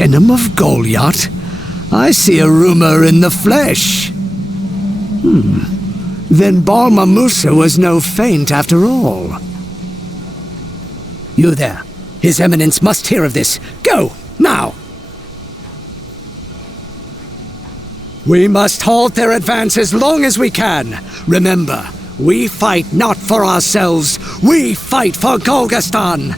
venom of Goliath? I see a rumor in the flesh. Then Balma Musa was no feint after all. You there. His Eminence must hear of this. Go, now! We must halt their advance as long as we can. Remember, we fight not for ourselves. We fight for Golgastan!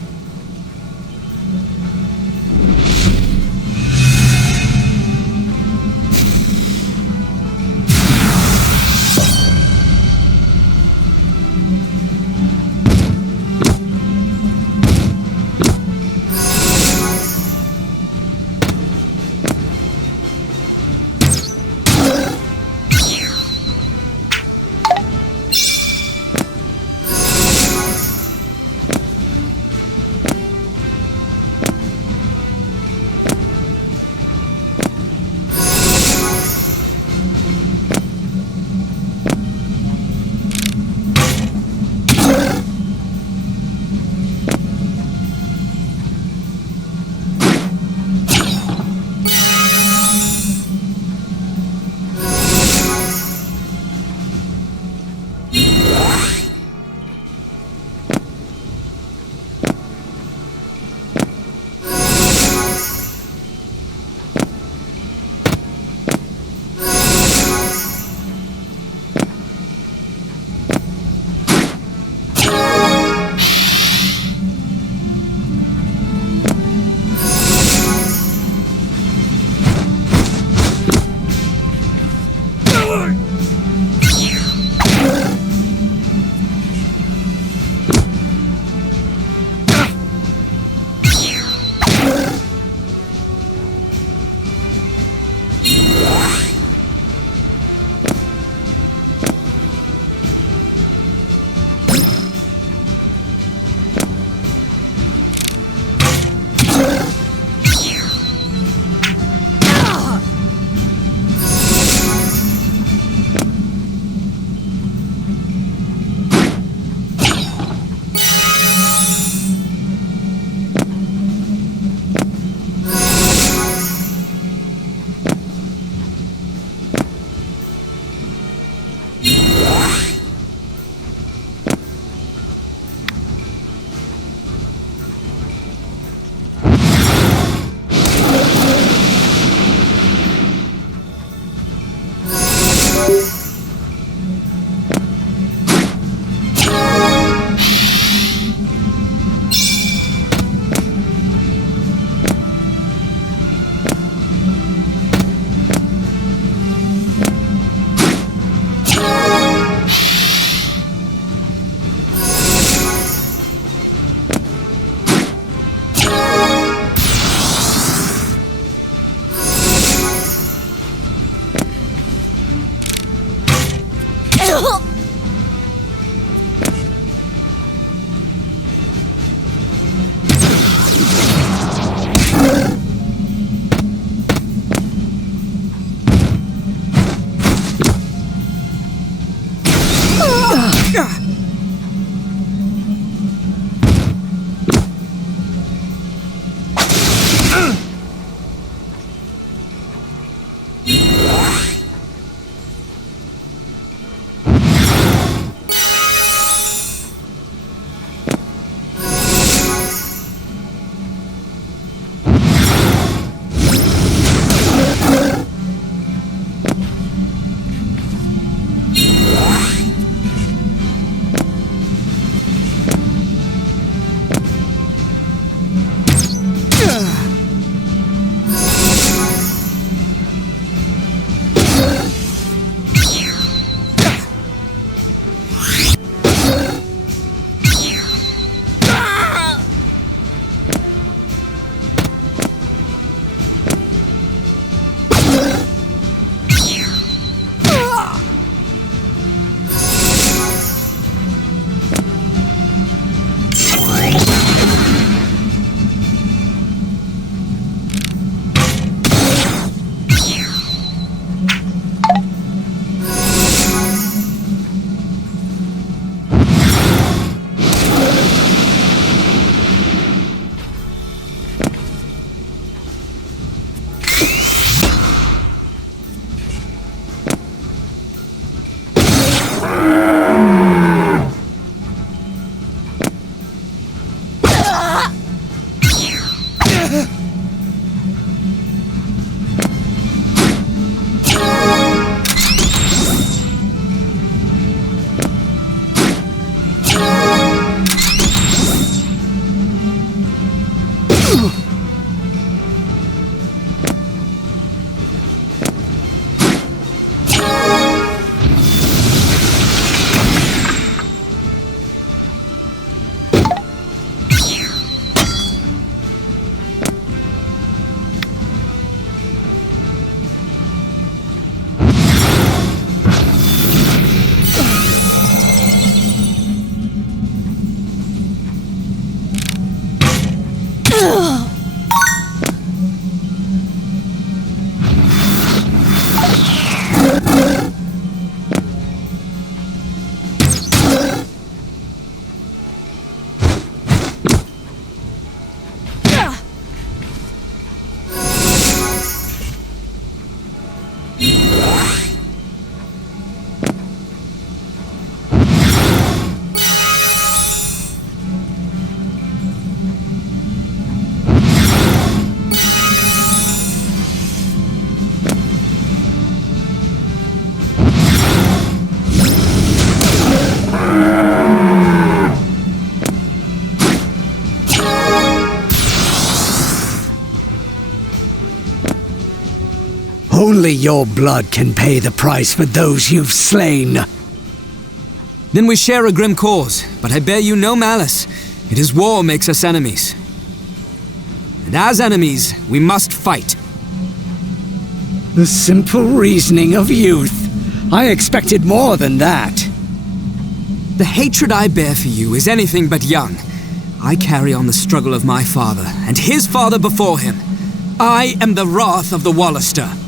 Only your blood can pay the price for those you've slain. Then we share a grim cause, but I bear you no malice. It is war makes us enemies. And as enemies, we must fight. The simple reasoning of youth. I expected more than that. The hatred I bear for you is anything but young. I carry on the struggle of my father, and his father before him. I am the wrath of the Wallister.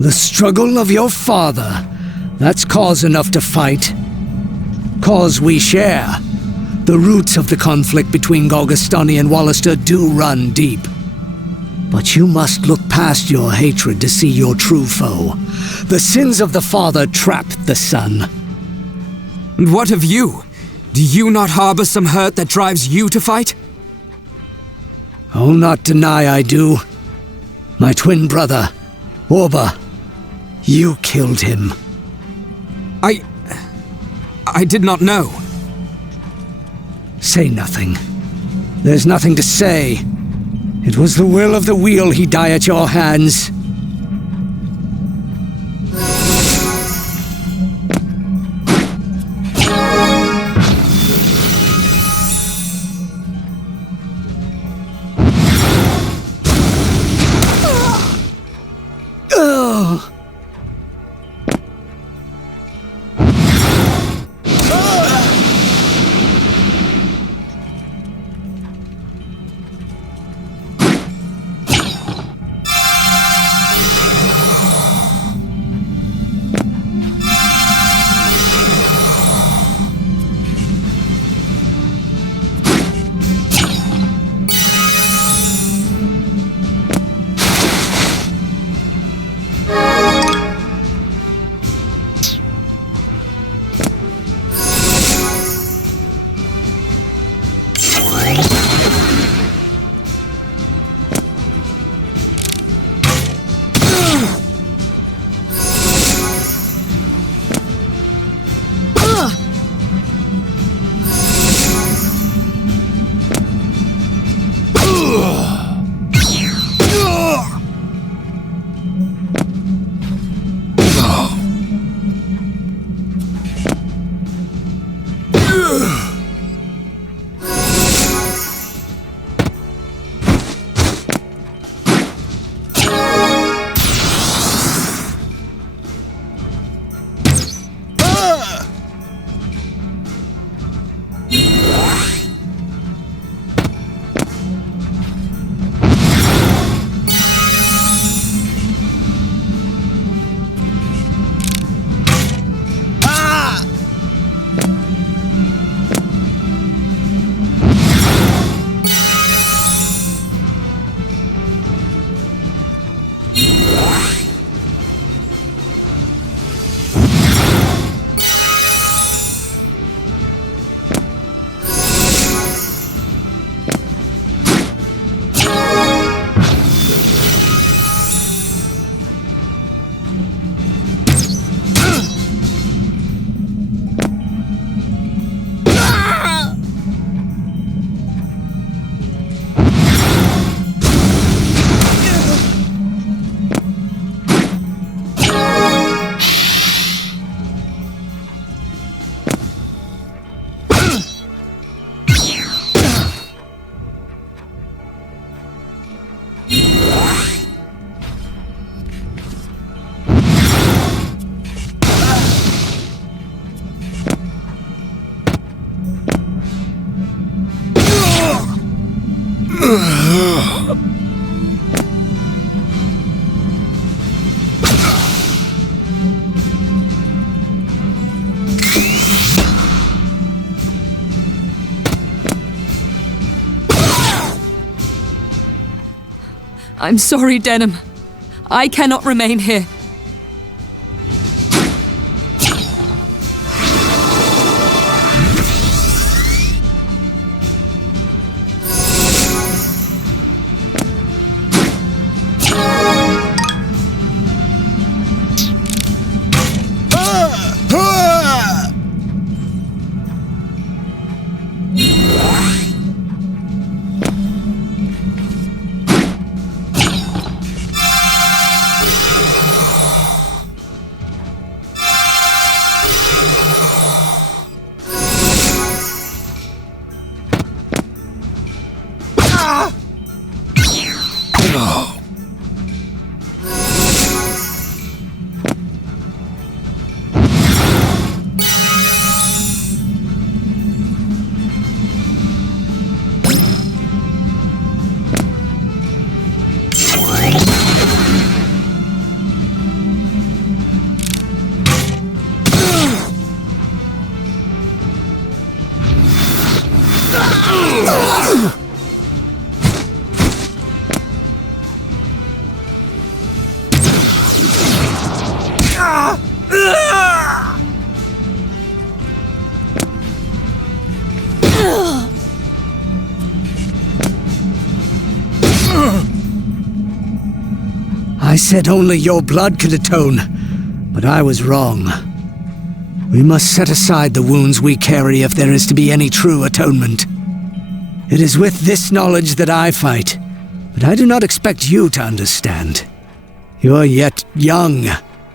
The struggle of your father. That's cause enough to fight. Cause we share. The roots of the conflict between Gorgostani and Wallister do run deep. But you must look past your hatred to see your true foe. The sins of the father trap the son. And what of you? Do you not harbor some hurt that drives you to fight? I'll not deny I do. My twin brother, Orba. You killed him. I did not know. Say nothing. There's nothing to say. It was the will of the wheel he die at your hands. I'm sorry, Denim. I cannot remain here. I said only your blood could atone, but I was wrong. We must set aside the wounds we carry if there is to be any true atonement. It is with this knowledge that I fight, but I do not expect you to understand. You are yet young,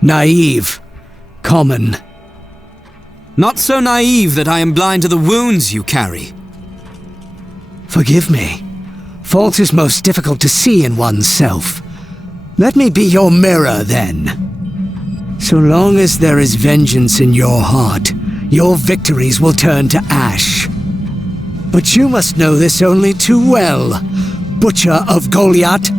naive, common. Not so naive that I am blind to the wounds you carry. Forgive me. Fault is most difficult to see in oneself. Let me be your mirror, then. So long as there is vengeance in your heart, your victories will turn to ash. But you must know this only too well, Butcher of Goliath.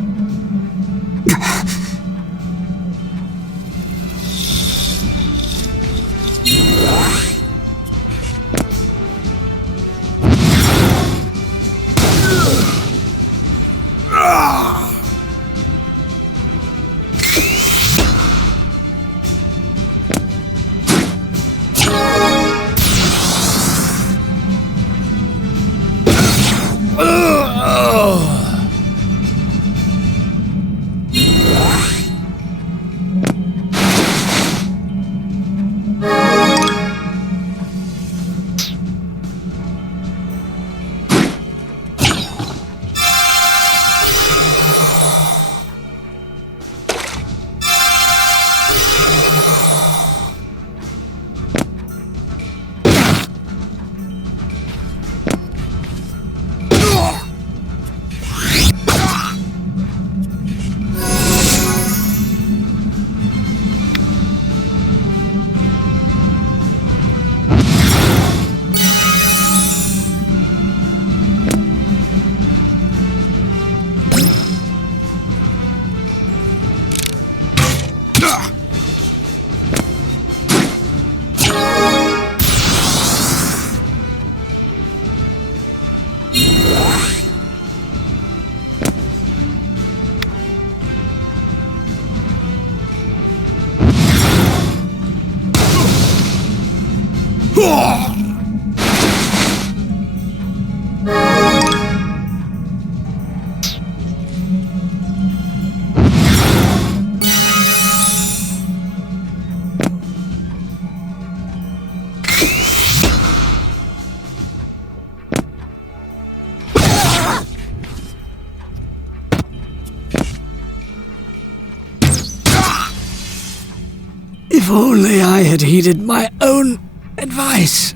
If only I had heeded my own advice.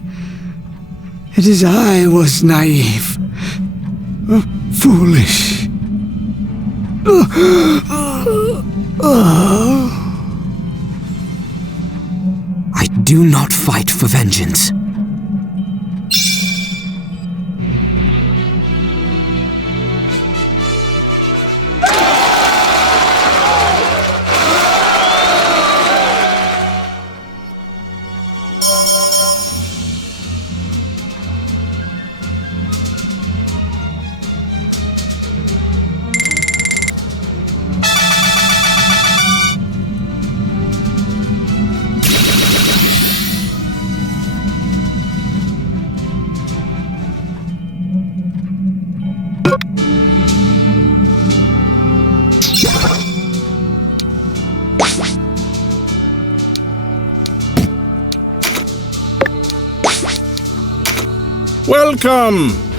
It is I was naive, foolish. I do not fight for vengeance. Welcome!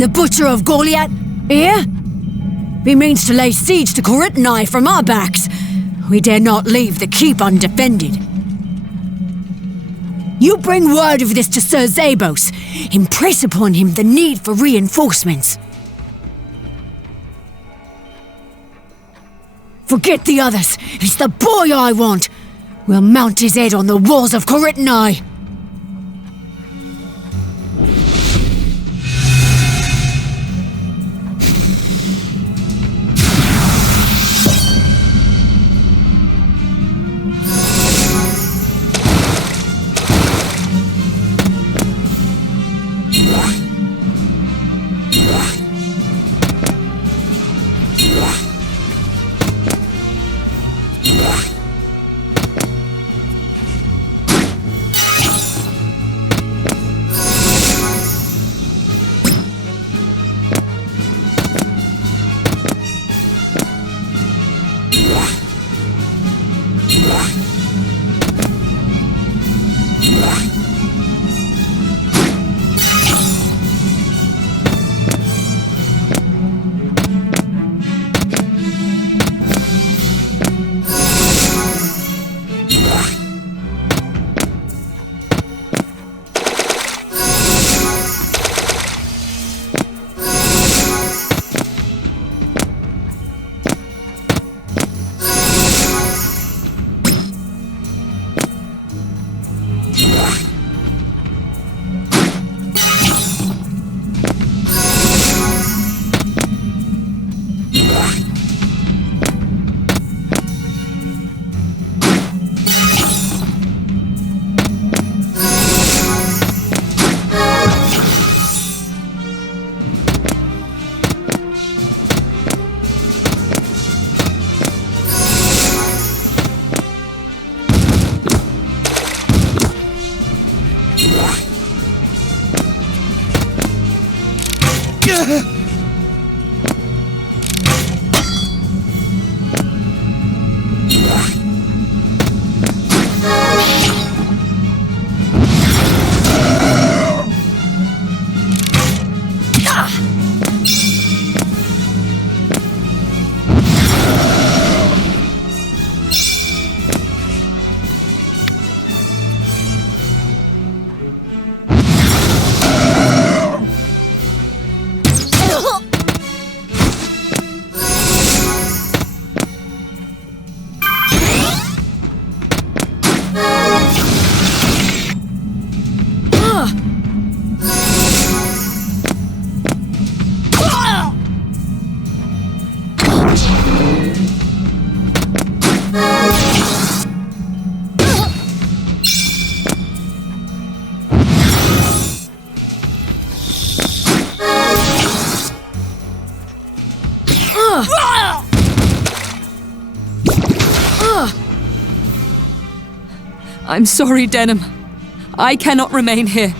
The Butcher of Goliath, here? He means to lay siege to Corinthai from our backs. We dare not leave the keep undefended. You bring word of this to Sir Zabos. Impress upon him the need for reinforcements. Forget the others. It's the boy I want. We'll mount his head on the walls of Corinthai. I'm sorry, Denim. I cannot remain here.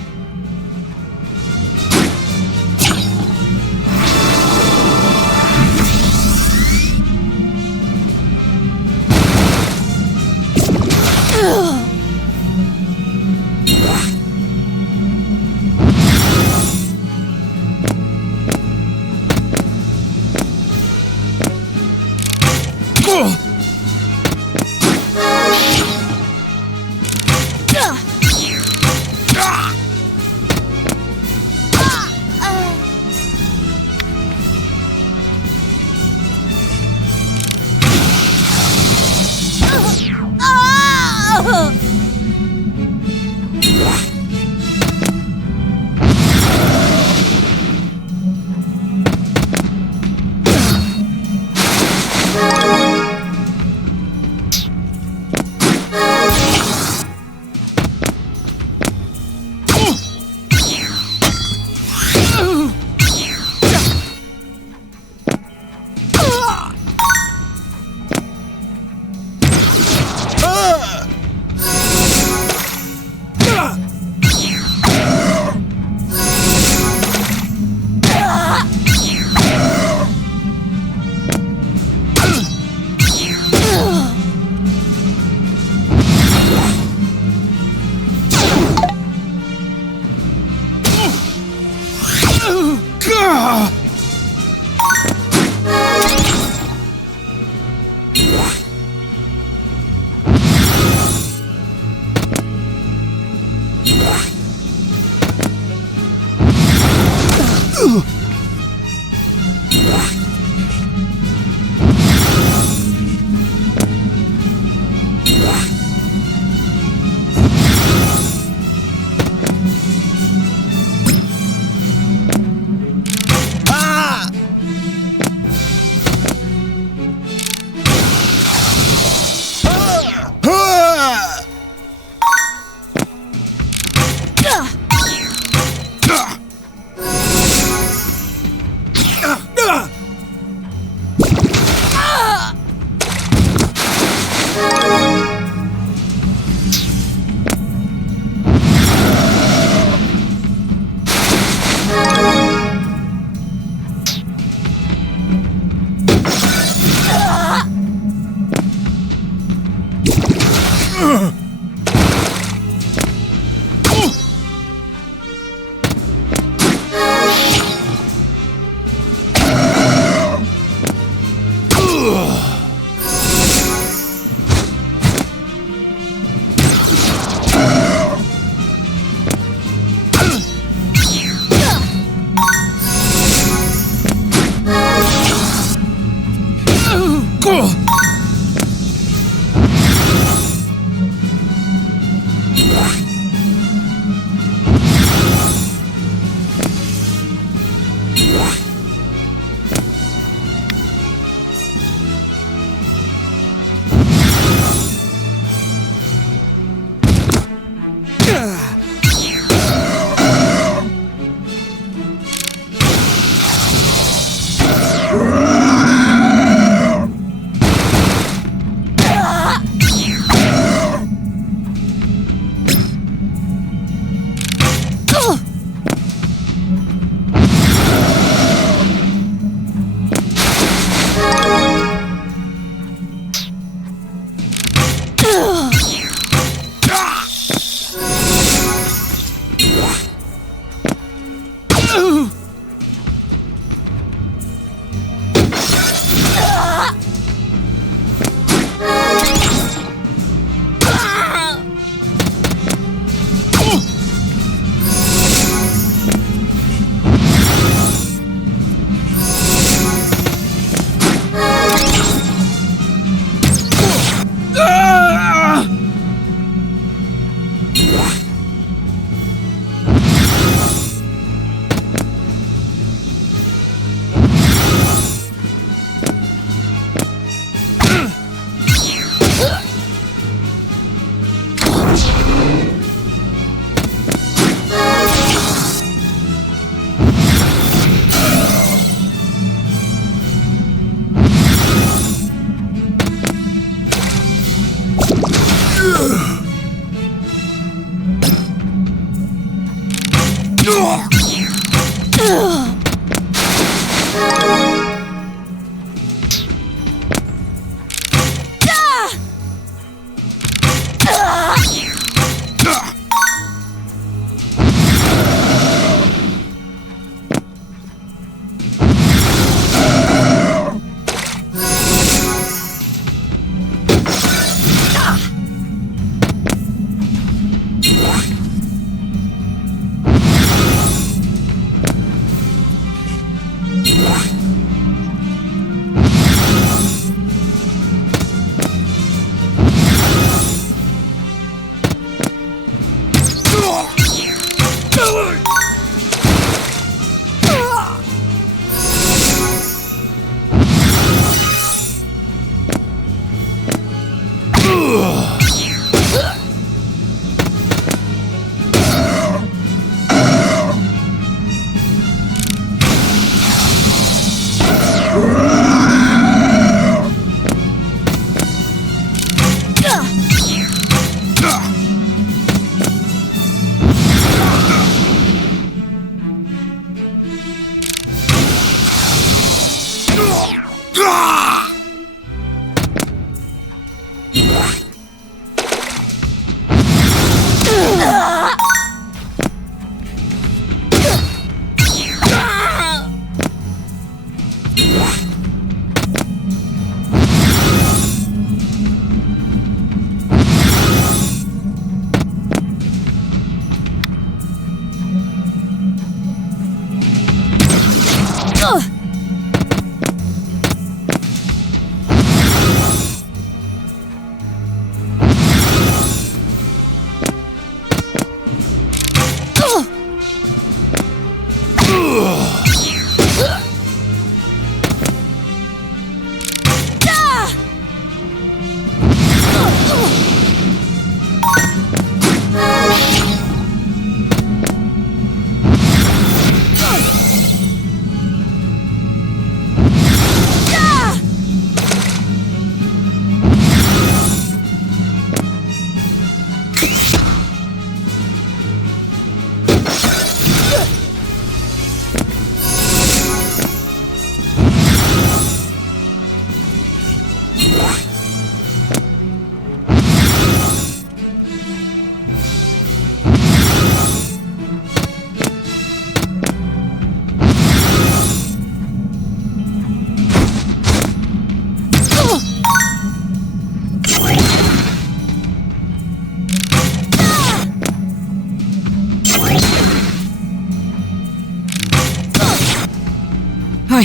I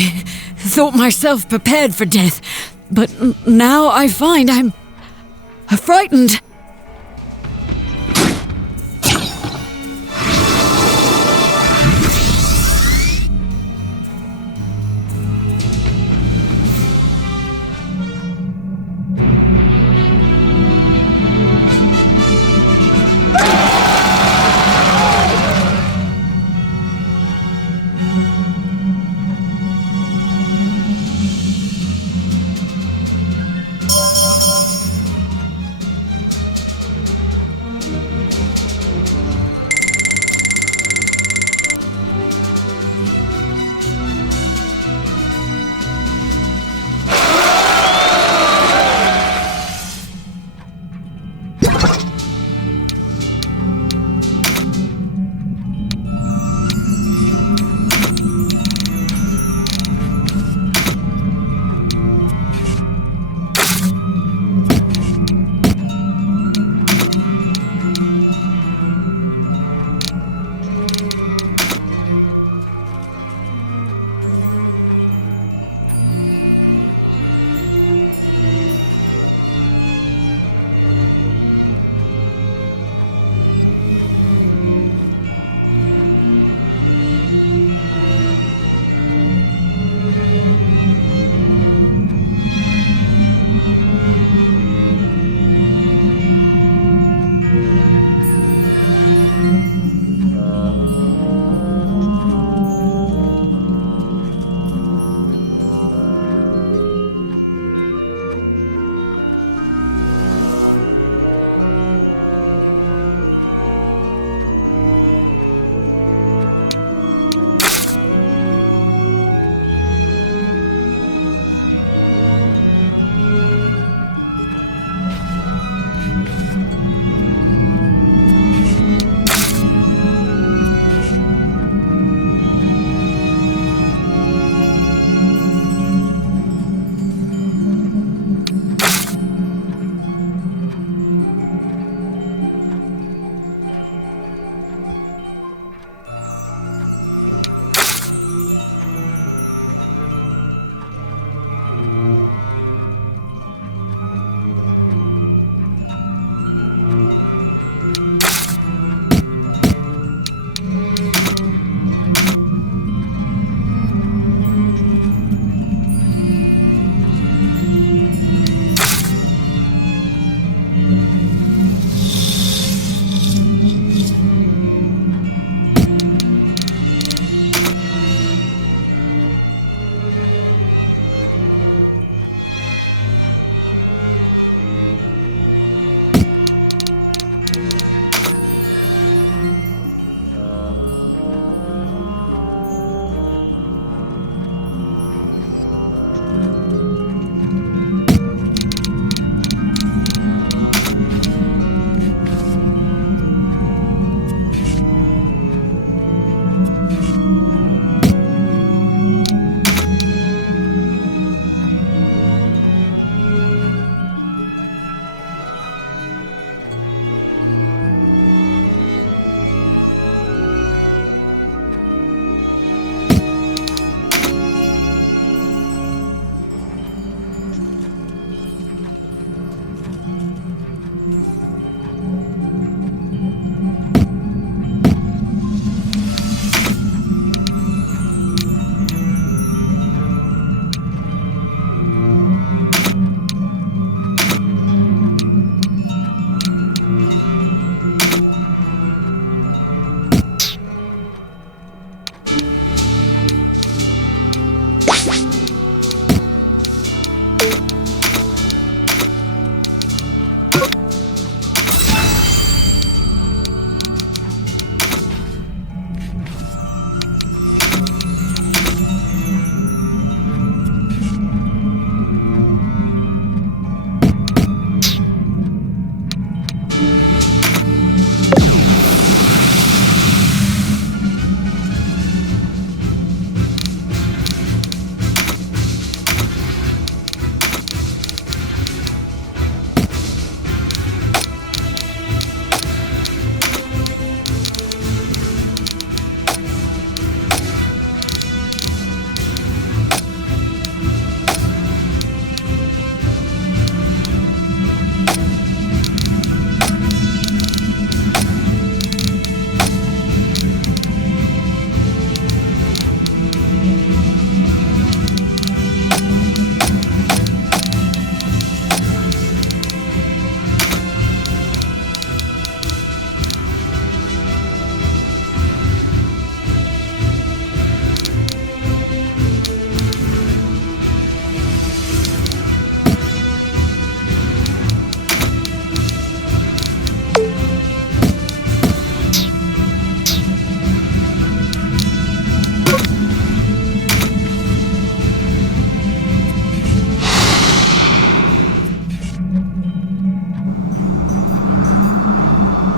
thought myself prepared for death, but now I find I'm frightened.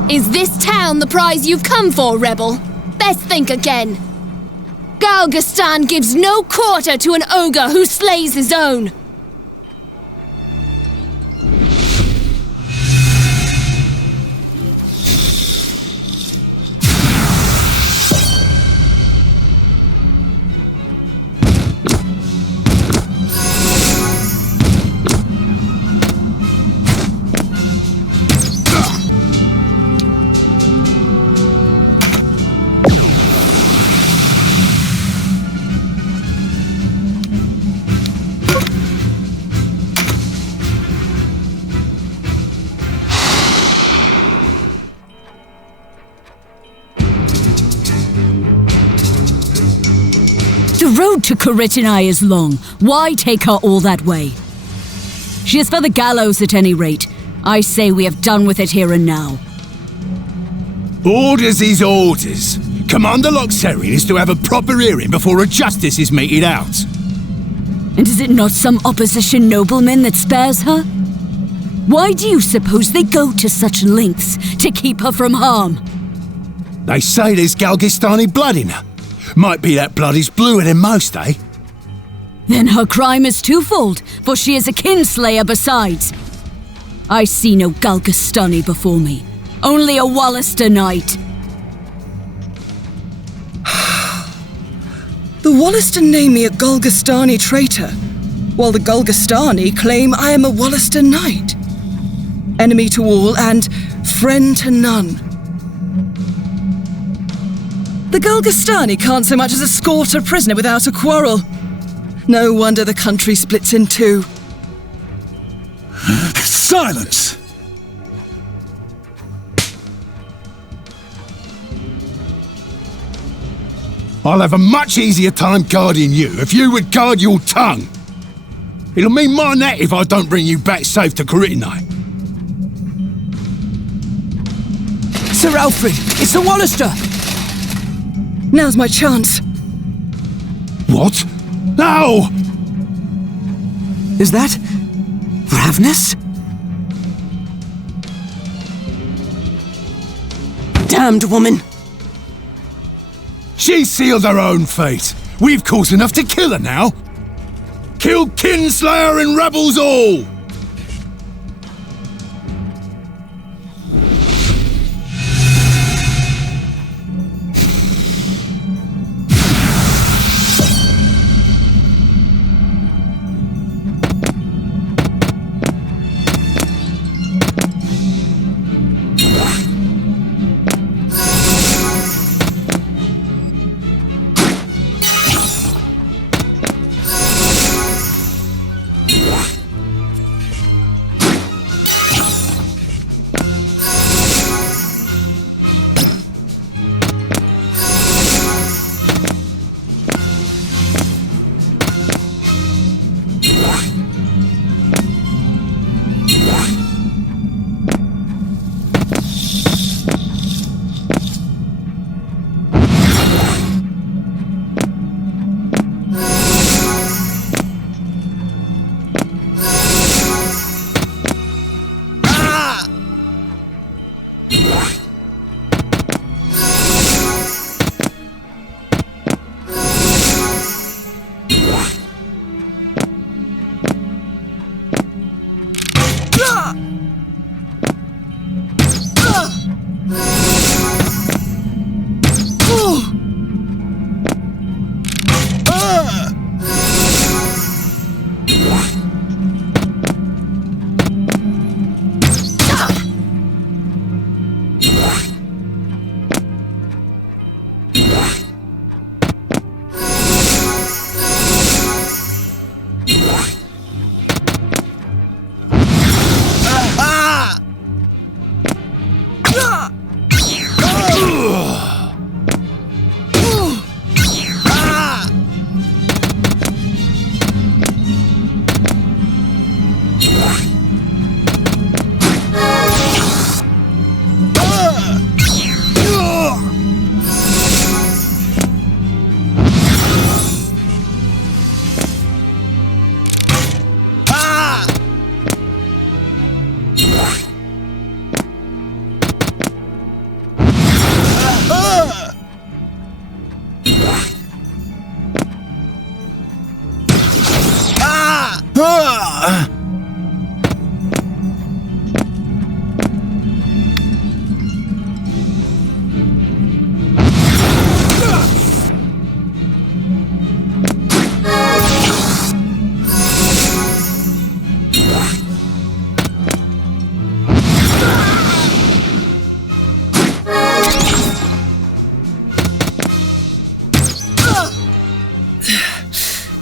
Is this town the prize you've come for, rebel? Best think again. Galgastan gives no quarter to an ogre who slays his own. The road to Coritinai is long. Why take her all that way? She is for the gallows at any rate. I say we have done with it here and now. Orders is orders. Commander Loxerian is to have a proper hearing before a justice is meted out. And is it not some opposition nobleman that spares her? Why do you suppose they go to such lengths to keep her from harm? They say there's Galgistani blood in her. Might be that blood is bluer than most, eh? Then her crime is twofold, for she is a kinslayer besides. I see no Galgastani before me, only a Wallister knight. The Wallister name me a Galgastani traitor, while the Galgastani claim I am a Wallister knight. Enemy to all and friend to none. The Galgastani can't so much as escort a prisoner without a quarrel. No wonder the country splits in two. Silence! I'll have a much easier time guarding you if you would guard your tongue. It'll mean my net if I don't bring you back safe to Coritinai. Sir Alfred, it's a Wallister! Now's my chance. What? No! Is that Ravnus? Damned woman! She sealed her own fate. We've cause enough to kill her now. Kill Kinslayer and rebels all!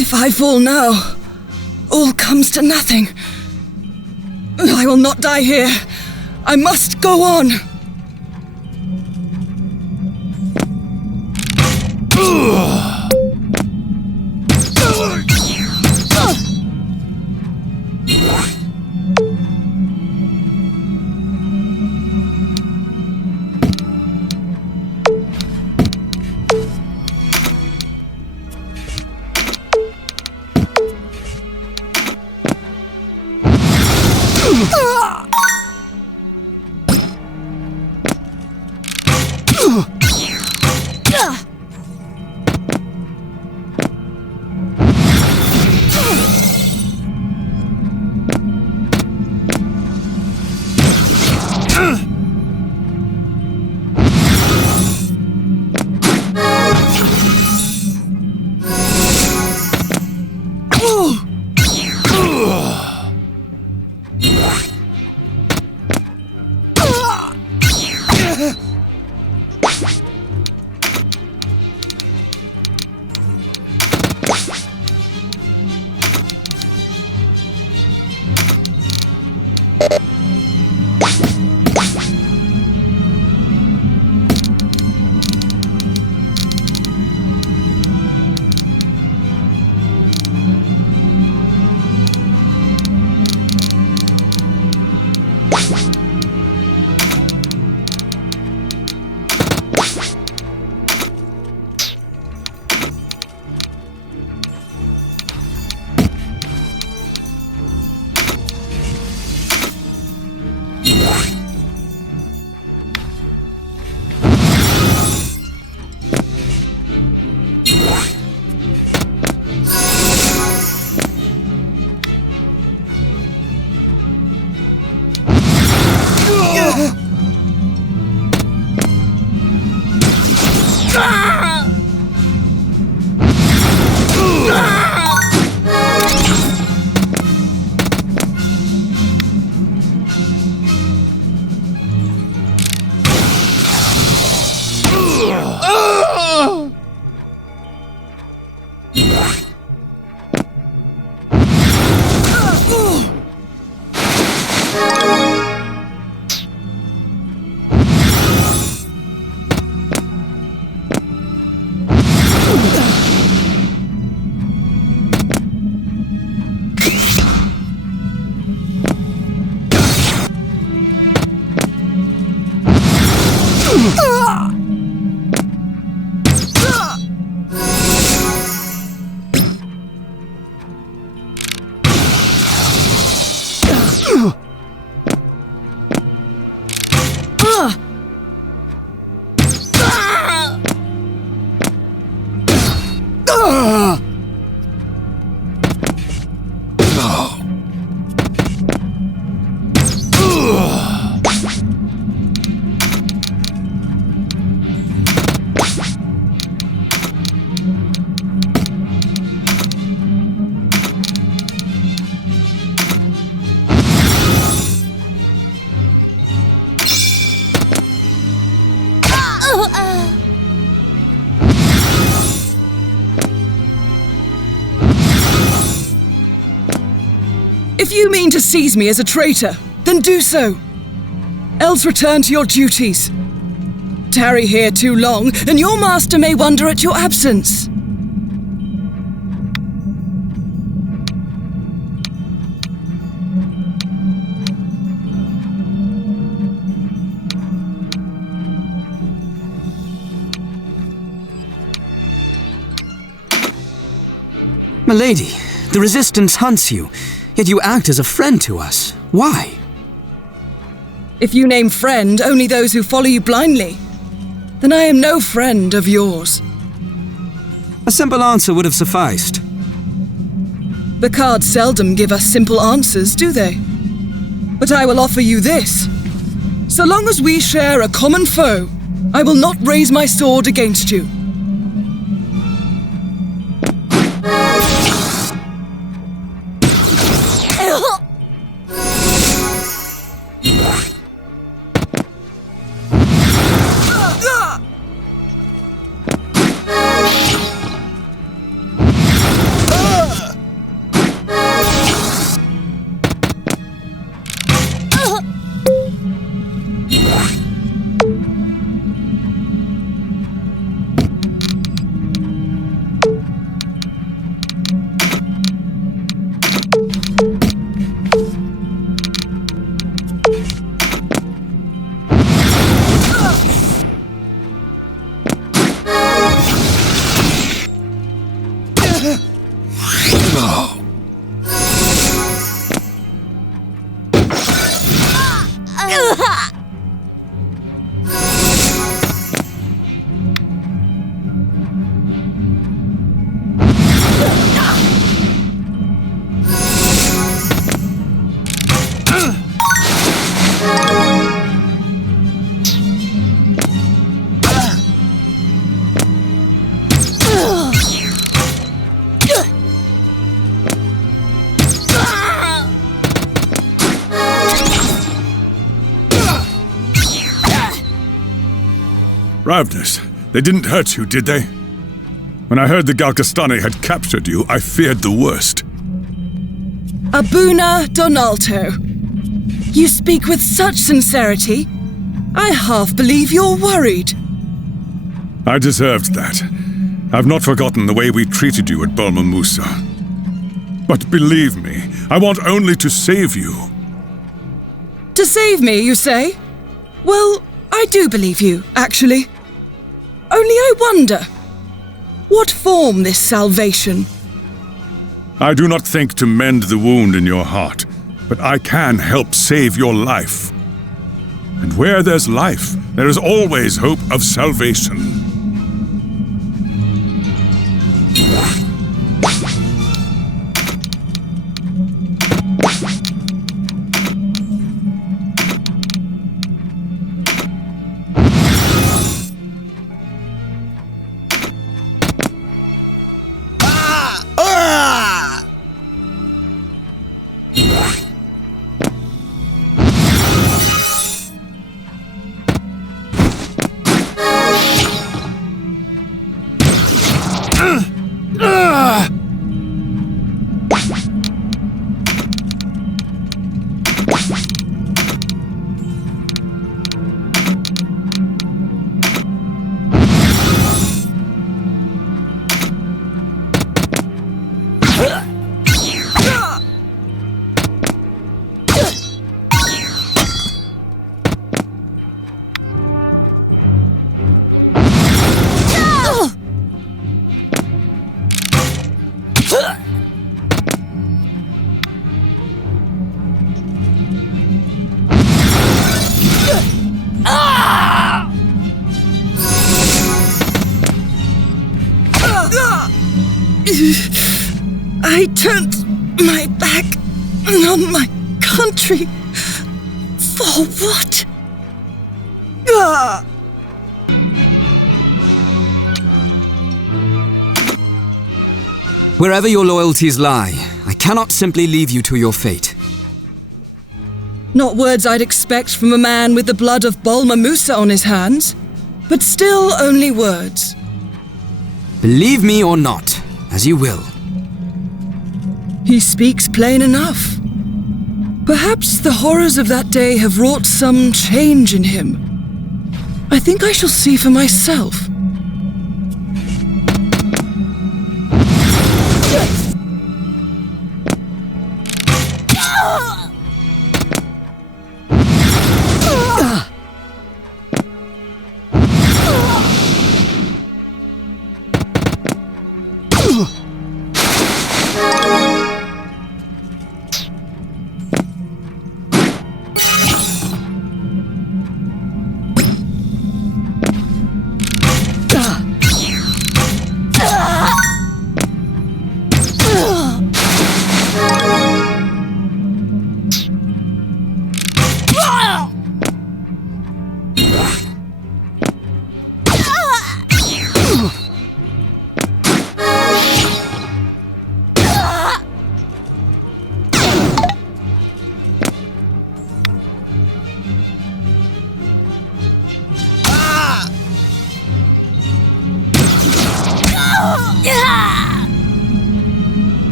If I fall now, all comes to nothing. I will not die here. I must go on. If you mean to seize me as a traitor, then do so. Else return to your duties. Tarry here too long, and your master may wonder at your absence. Milady, the Resistance hunts you, yet you act as a friend to us. Why? If you name friend only those who follow you blindly, then I am no friend of yours. A simple answer would have sufficed. The cards seldom give us simple answers, do they? But I will offer you this. So long as we share a common foe, I will not raise my sword against you. Ravnus, they didn't hurt you, did they? When I heard the Galcastani had captured you, I feared the worst. Abuna Donalto, you speak with such sincerity. I half believe you're worried. I deserved that. I've not forgotten the way we treated you at Bulma Musa. But believe me, I want only to save you. To save me, you say? Well, I do believe you, actually. Only I wonder, what form this salvation? I do not think to mend the wound in your heart, but I can help save your life. And where there's life, there is always hope of salvation. I turned my back on my country. For what? Wherever your loyalties lie, I cannot simply leave you to your fate. Not words I'd expect from a man with the blood of Bulma Musa on his hands, but still only words. Believe me or not, as you will. He speaks plain enough. Perhaps the horrors of that day have wrought some change in him. I think I shall see for myself.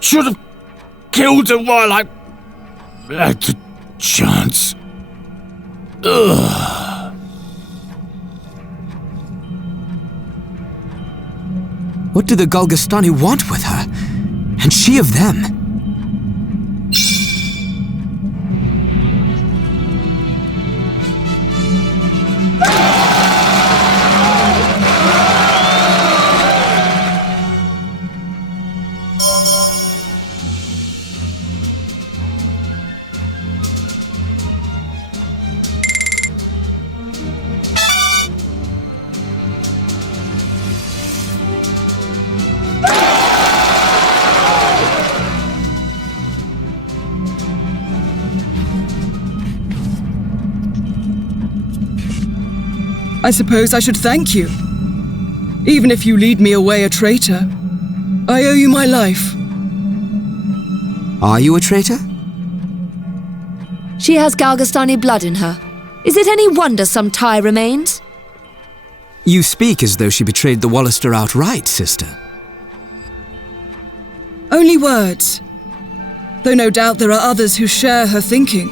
Should have killed her while I had the chance. Ugh. What do the Golgostani want with her? And she of them? I suppose I should thank you. Even if you lead me away a traitor, I owe you my life. Are you a traitor? She has Galgostani blood in her. Is it any wonder some tie remains? You speak as though she betrayed the Wallister outright, sister. Only words. Though no doubt there are others who share her thinking.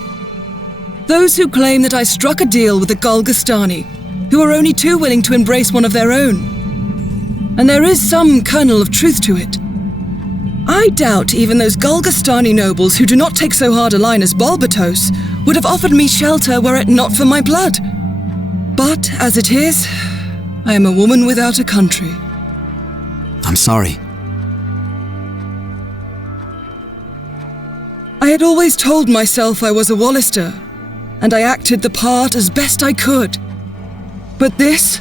Those who claim that I struck a deal with the Golgostani, who are only too willing to embrace one of their own. And there is some kernel of truth to it. I doubt even those Golgostani nobles who do not take so hard a line as Balbatos would have offered me shelter were it not for my blood. But as it is, I am a woman without a country. I'm sorry. I had always told myself I was a Wallister, and I acted the part as best I could. But this,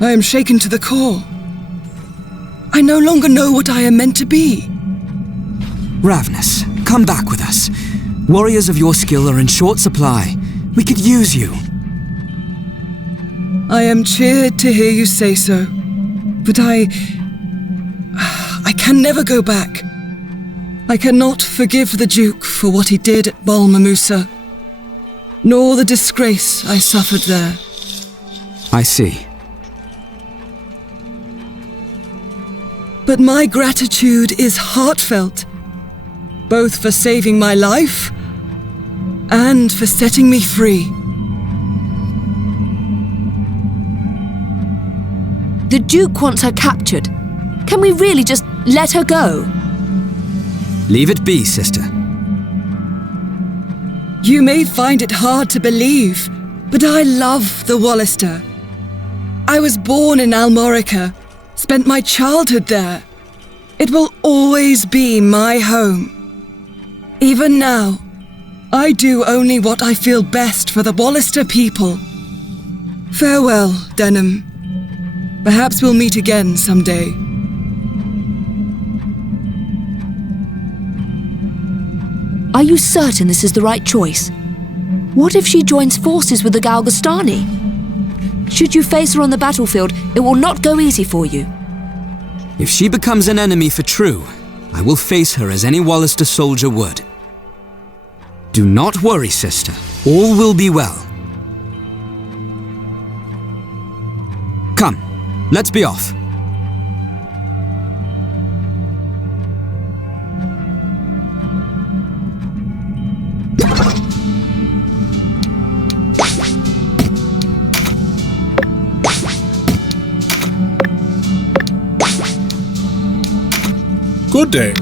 I am shaken to the core. I no longer know what I am meant to be. Ravnus, come back with us. Warriors of your skill are in short supply. We could use you. I am cheered to hear you say so, but I can never go back. I cannot forgive the Duke for what he did at Balmamusa, nor the disgrace I suffered there. I see. But my gratitude is heartfelt, both for saving my life and for setting me free. The Duke wants her captured. Can we really just let her go? Leave it be, sister. You may find it hard to believe, but I love the Wallister. I was born in Almorica, spent my childhood there. It will always be my home. Even now, I do only what I feel best for the Wallister people. Farewell, Denham. Perhaps we'll meet again someday. Are you certain this is the right choice? What if she joins forces with the Galgostani? Should you face her on the battlefield, it will not go easy for you. If she becomes an enemy for true, I will face her as any Wallister soldier would. Do not worry, sister. All will be well. Come, let's be off. Good day.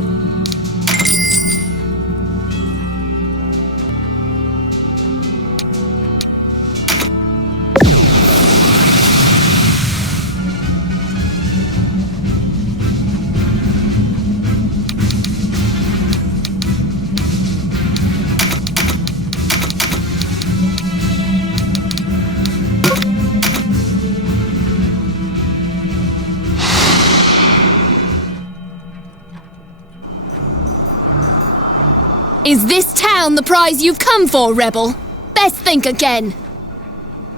Is this town the prize you've come for, Rebel? Best think again.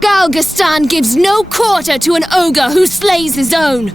Galgastan gives no quarter to an ogre who slays his own.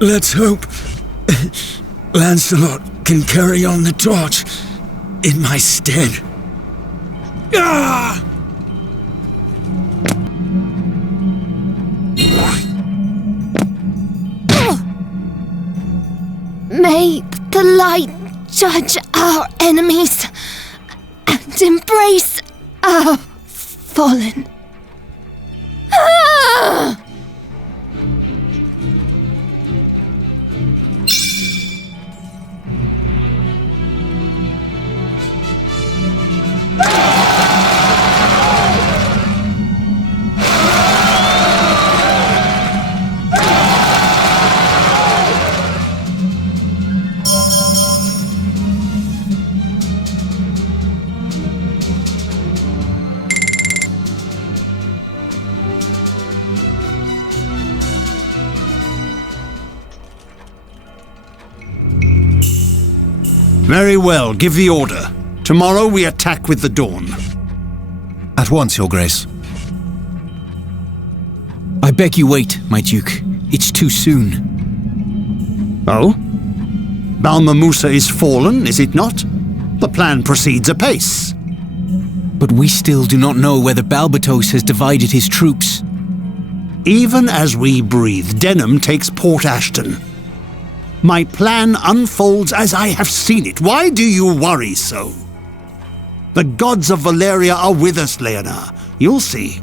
Let's hope Lancelot can carry on the torch in my stead. Ah! May the light judge our enemies and embrace our fallen. Ah! Very well, give the order. Tomorrow we attack with the dawn. At once, Your Grace. I beg you wait, my Duke. It's too soon. Oh? Balma Musa is fallen, is it not? The plan proceeds apace. But we still do not know whether Balbatos has divided his troops. Even as we breathe, Denham takes Port Ashton. My plan unfolds as I have seen it. Why do you worry so? The gods of Valeria are with us, Leonard. You'll see.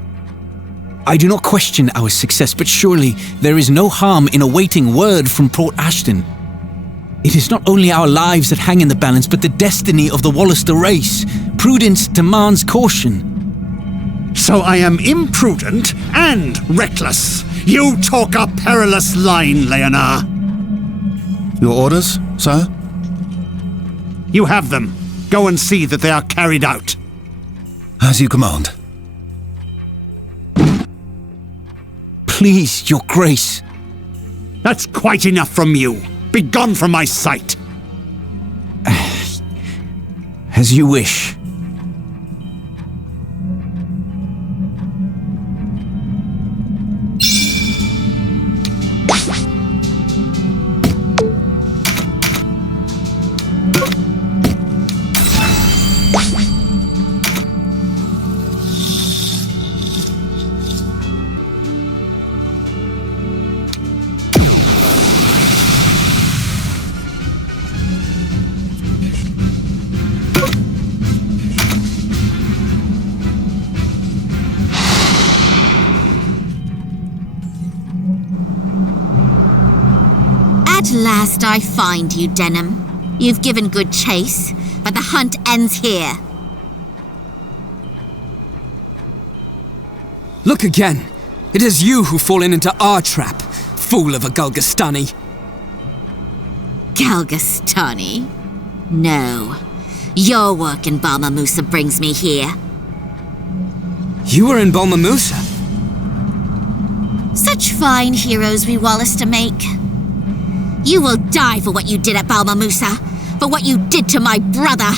I do not question our success, but surely there is no harm in awaiting word from Port Ashton. It is not only our lives that hang in the balance, but the destiny of the Wallister race. Prudence demands caution. So I am imprudent and reckless. You talk a perilous line, Leonard. Your orders, sir? You have them. Go and see that they are carried out. As you command. Please, Your Grace. That's quite enough from you. Begone from my sight. As you wish. At last I find you, Denham. You've given good chase, but the hunt ends here. Look again. It is you who've fallen into our trap, fool of a Galgastani. Galgastani? No. Your work in Balma Musa brings me here. You were in Balma Musa? Such fine heroes we Wallister make. You will die for what you did at Balma Musa, for what you did to my brother.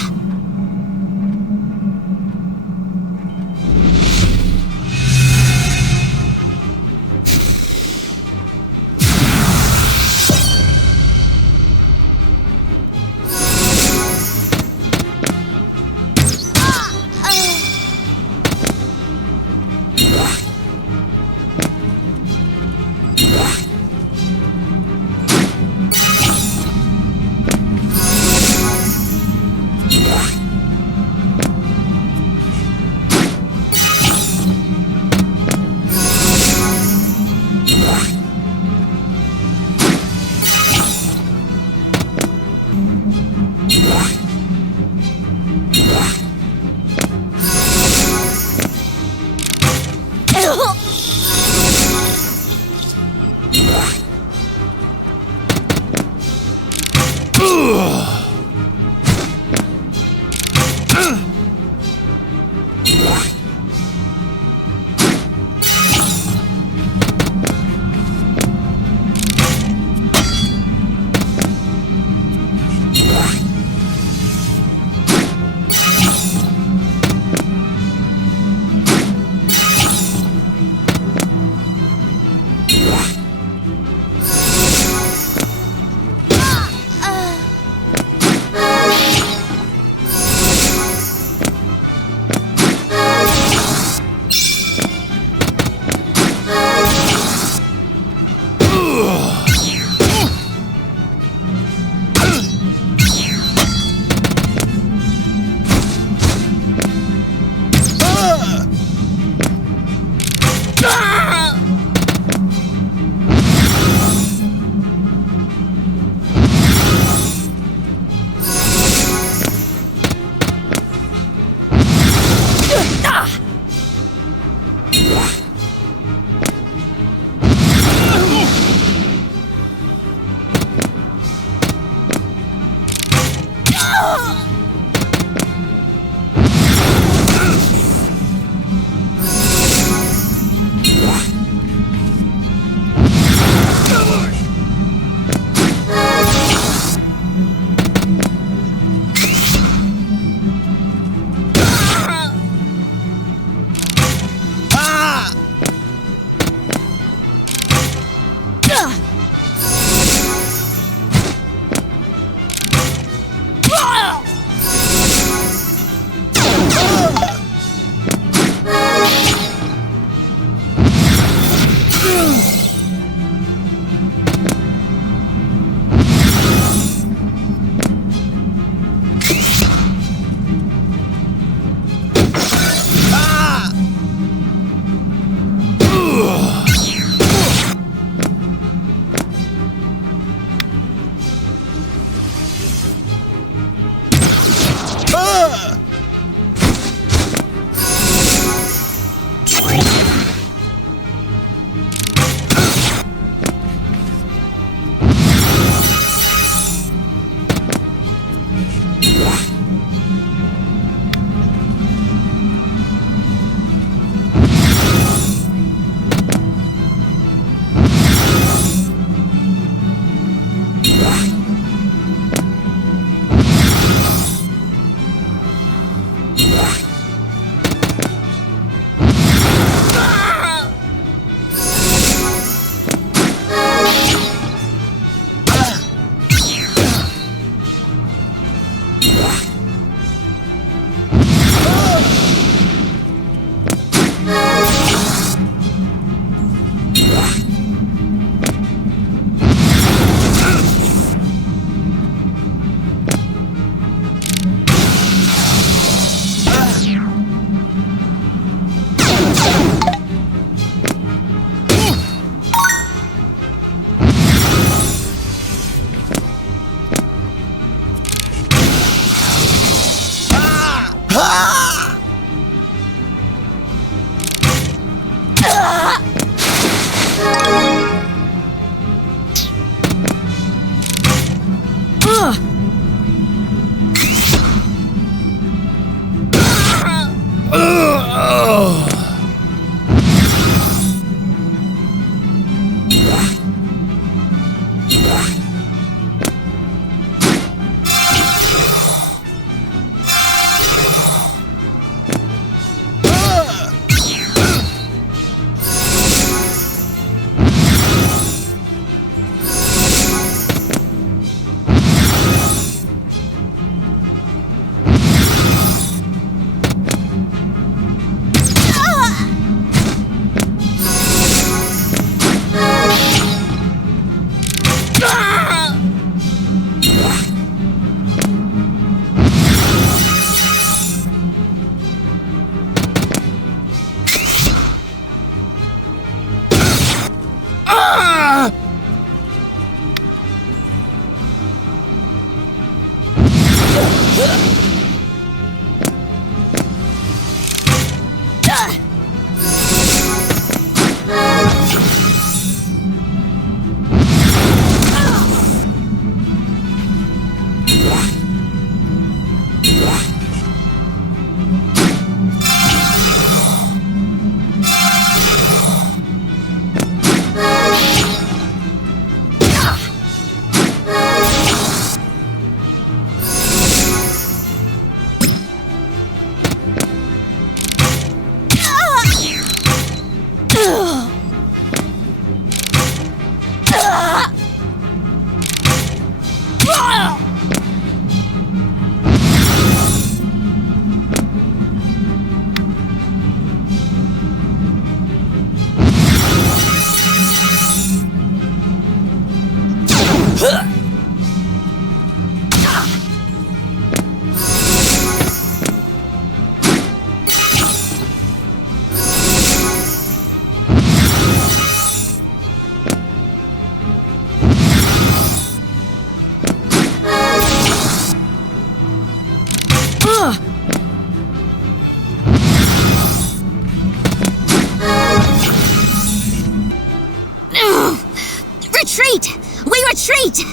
Retreat!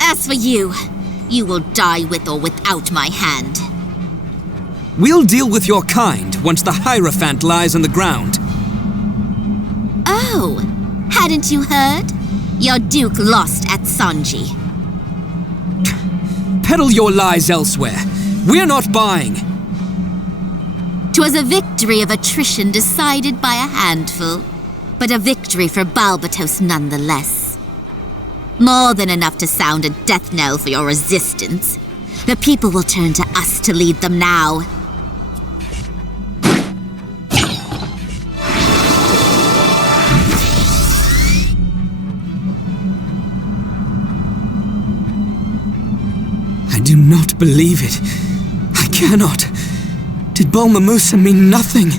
As for you, you will die with or without my hand. We'll deal with your kind once the Hierophant lies on the ground. Oh, hadn't you heard? Your Duke lost at Sanji. Peddle your lies elsewhere. We're not buying. 'Twas a victory of attrition decided by a handful, but a victory for Balbatos nonetheless. More than enough to sound a death knell for your resistance. The people will turn to us to lead them now. I do not believe it. I cannot. Did Bulma Musa mean nothing?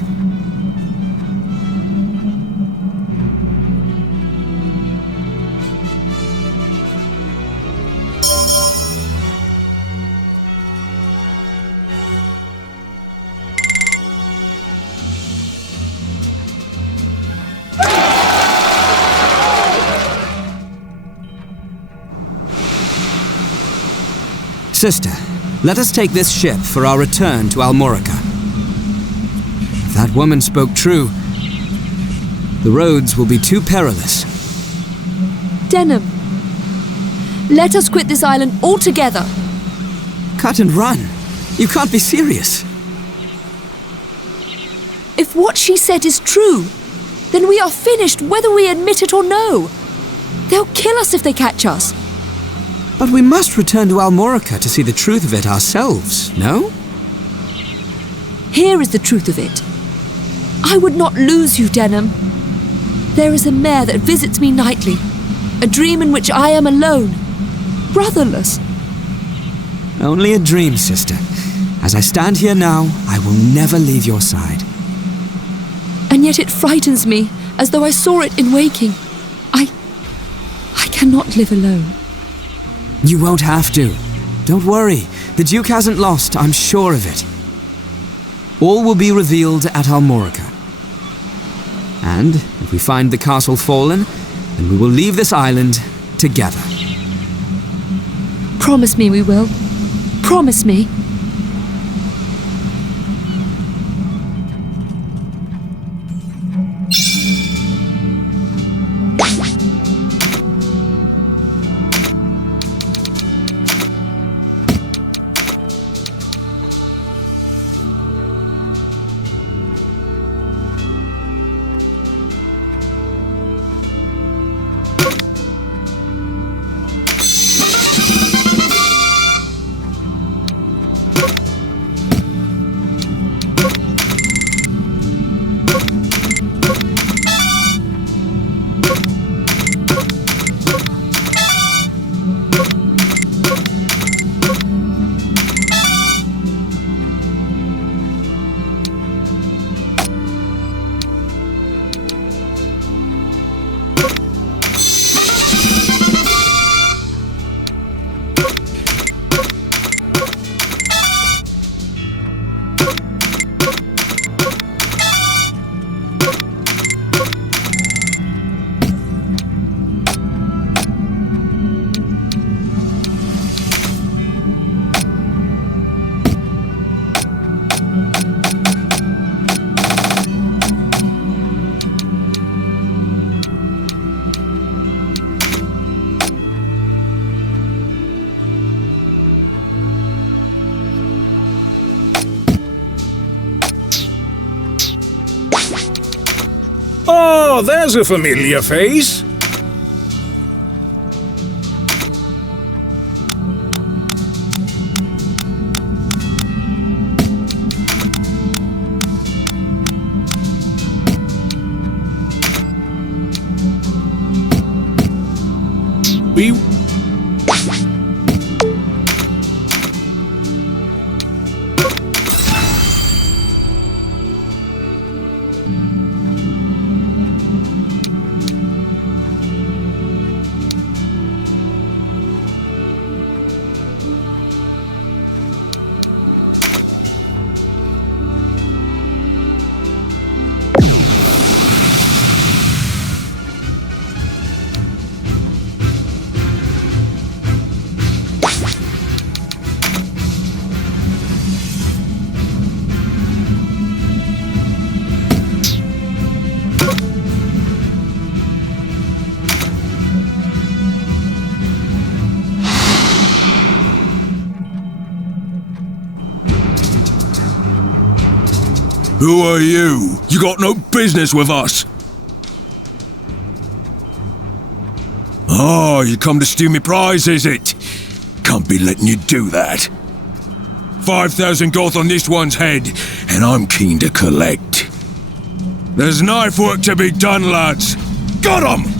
Sister, let us take this ship for our return to Almorica. If that woman spoke true, the roads will be too perilous. Denim, let us quit this island altogether. Cut and run? You can't be serious. If what she said is true, then we are finished whether we admit it or no. They'll kill us if they catch us. But we must return to Almorica to see the truth of it ourselves, no? Here is the truth of it. I would not lose you, Denim. There is a mare that visits me nightly, a dream in which I am alone, brotherless. Only a dream, sister. As I stand here now, I will never leave your side. And yet it frightens me, as though I saw it in waking. I cannot live alone. You won't have to. Don't worry. The Duke hasn't lost, I'm sure of it. All will be revealed at Almorica. And if we find the castle fallen, then we will leave this island together. Promise me we will. Promise me. Oh, there's a familiar face. Who are you? You got no business with us! Oh, you come to steal me prize, is it? Can't be letting you do that. 5,000 gold on this one's head, and I'm keen to collect. There's knife work to be done, lads. Got 'em!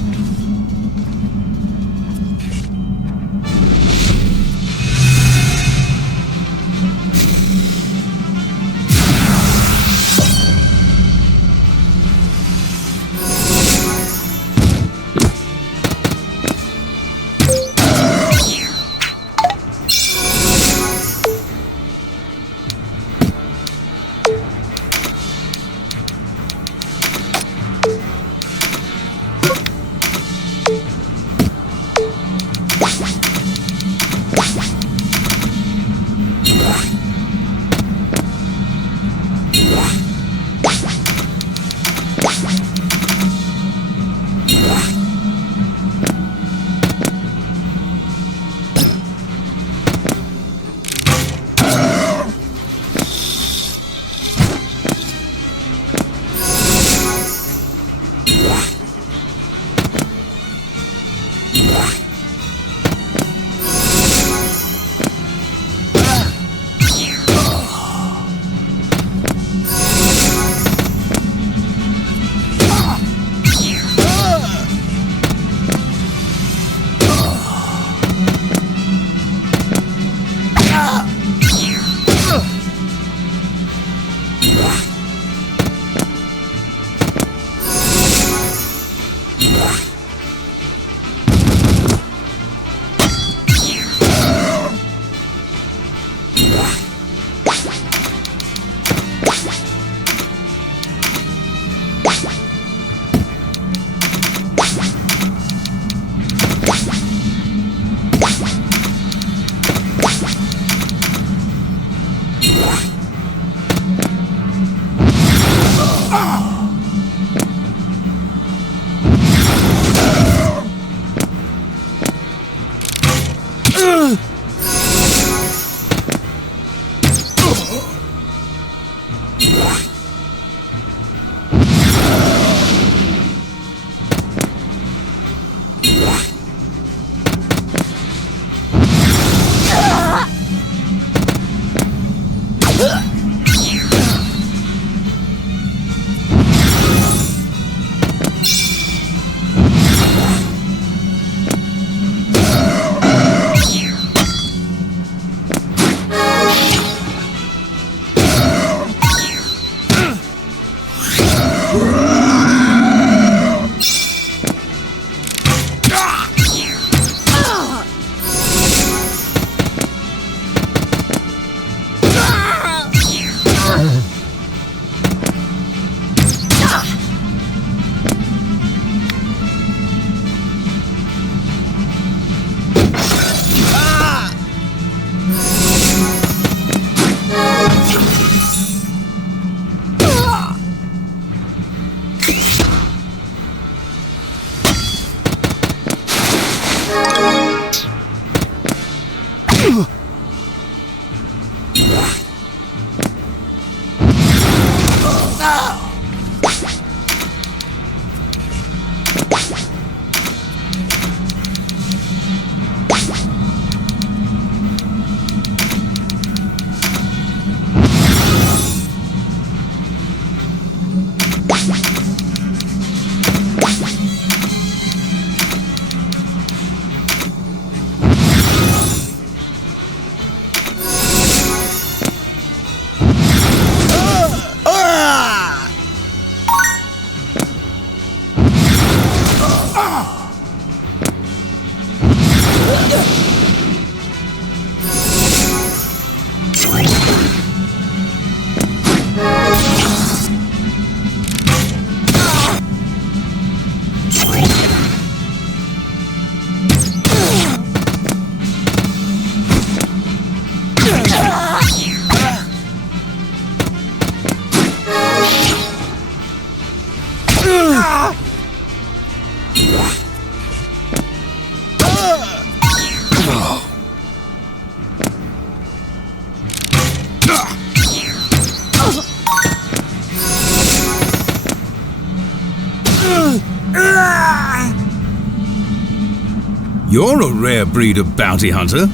You're a rare breed of bounty hunter.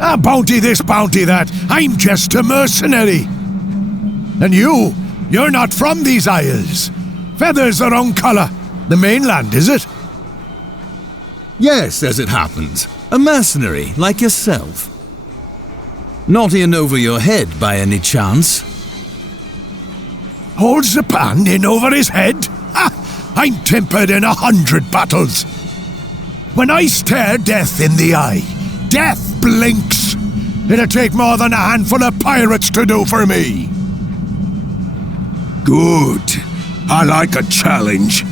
A bounty this, bounty that. I'm just a mercenary. And you're not from these isles. Feather's the wrong colour. The mainland, is it? Yes, as it happens. A mercenary, like yourself. Not in over your head, by any chance? Holds the pan in over his head? Ha! I'm tempered in 100 battles. When I stare death in the eye, death blinks. It'll take more than a handful of pirates to do for me. Good. I like a challenge.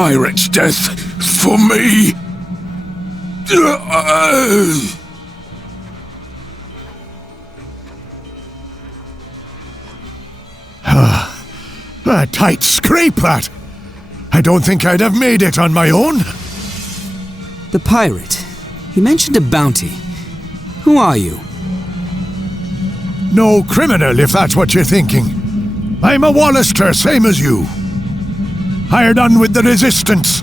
pirate's death for me. A tight scrape, that. I don't think I'd have made it on my own. The pirate. He mentioned a bounty. Who are you? No criminal, if that's what you're thinking. I'm a Wallister, same as you. Hired on with the Resistance.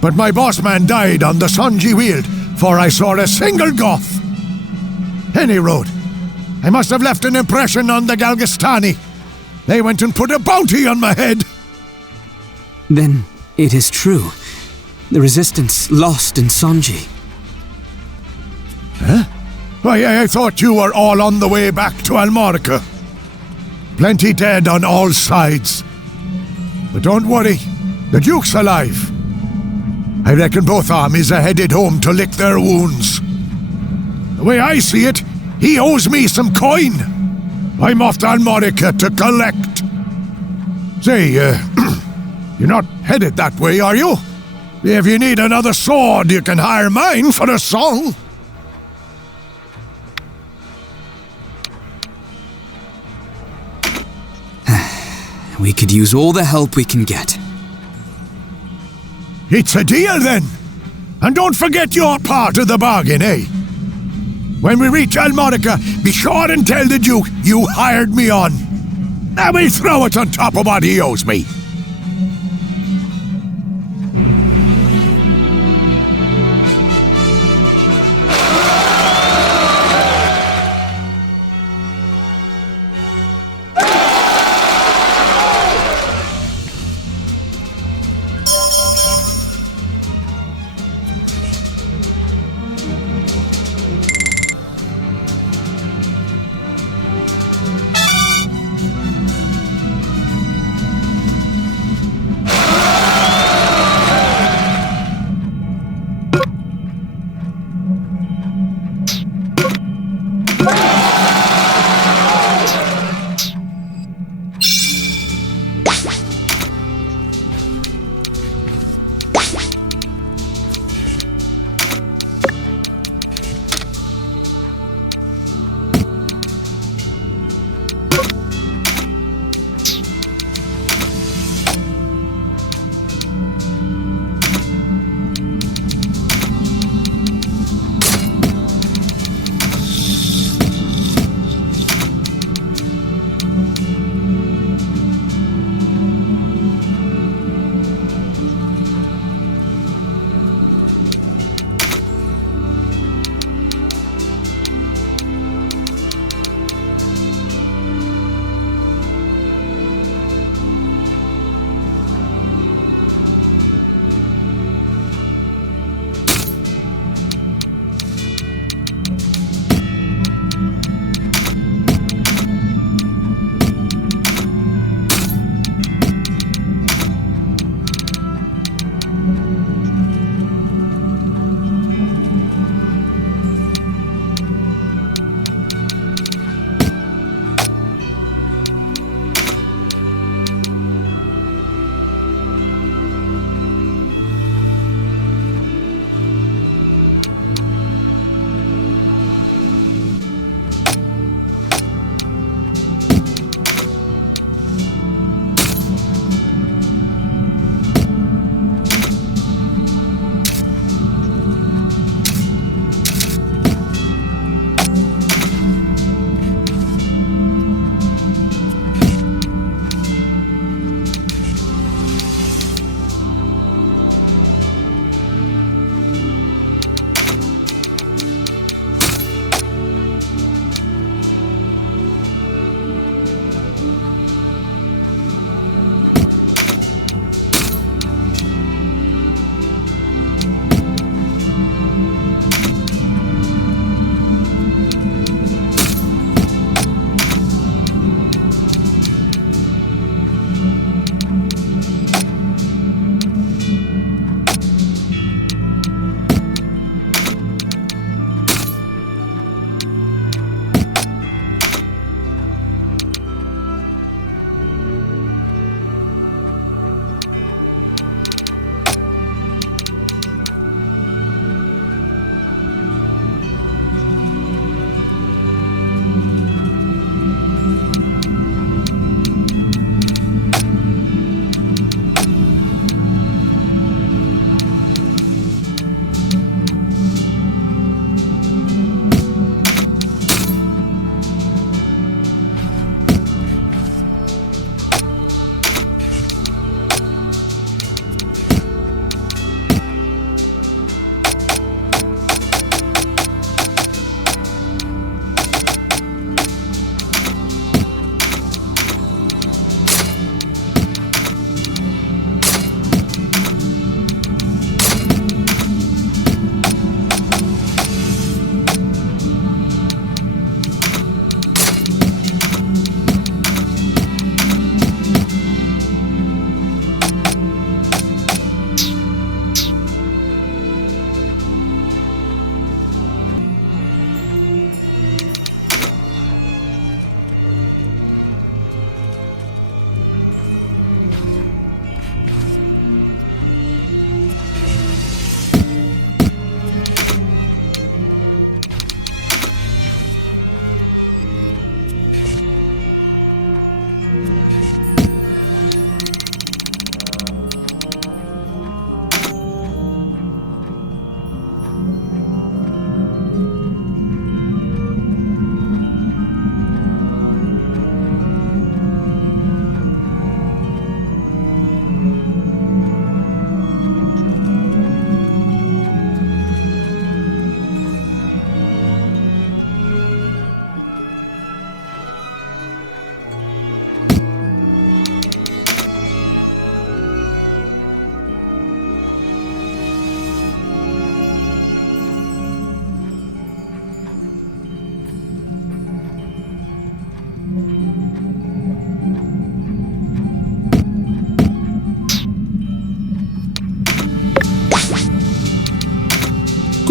But my boss man died on the Sonji Weald, for I saw a single Goth. Any road. I must have left an impression on the Galgastani. They went and put a bounty on my head. Then it is true. The Resistance lost in Sonji. Huh? Why, I thought you were all on the way back to Almorica. Plenty dead on all sides. But don't worry, the Duke's alive. I reckon both armies are headed home to lick their wounds. The way I see it, he owes me some coin. I'm off to Almorica to collect. Say, you're not headed that way, are you? If you need another sword, you can hire mine for a song. We could use all the help we can get. It's a deal, then. And don't forget your part of the bargain, eh? When we reach Almorica, be sure and tell the Duke you hired me on. I will throw it on top of what he owes me.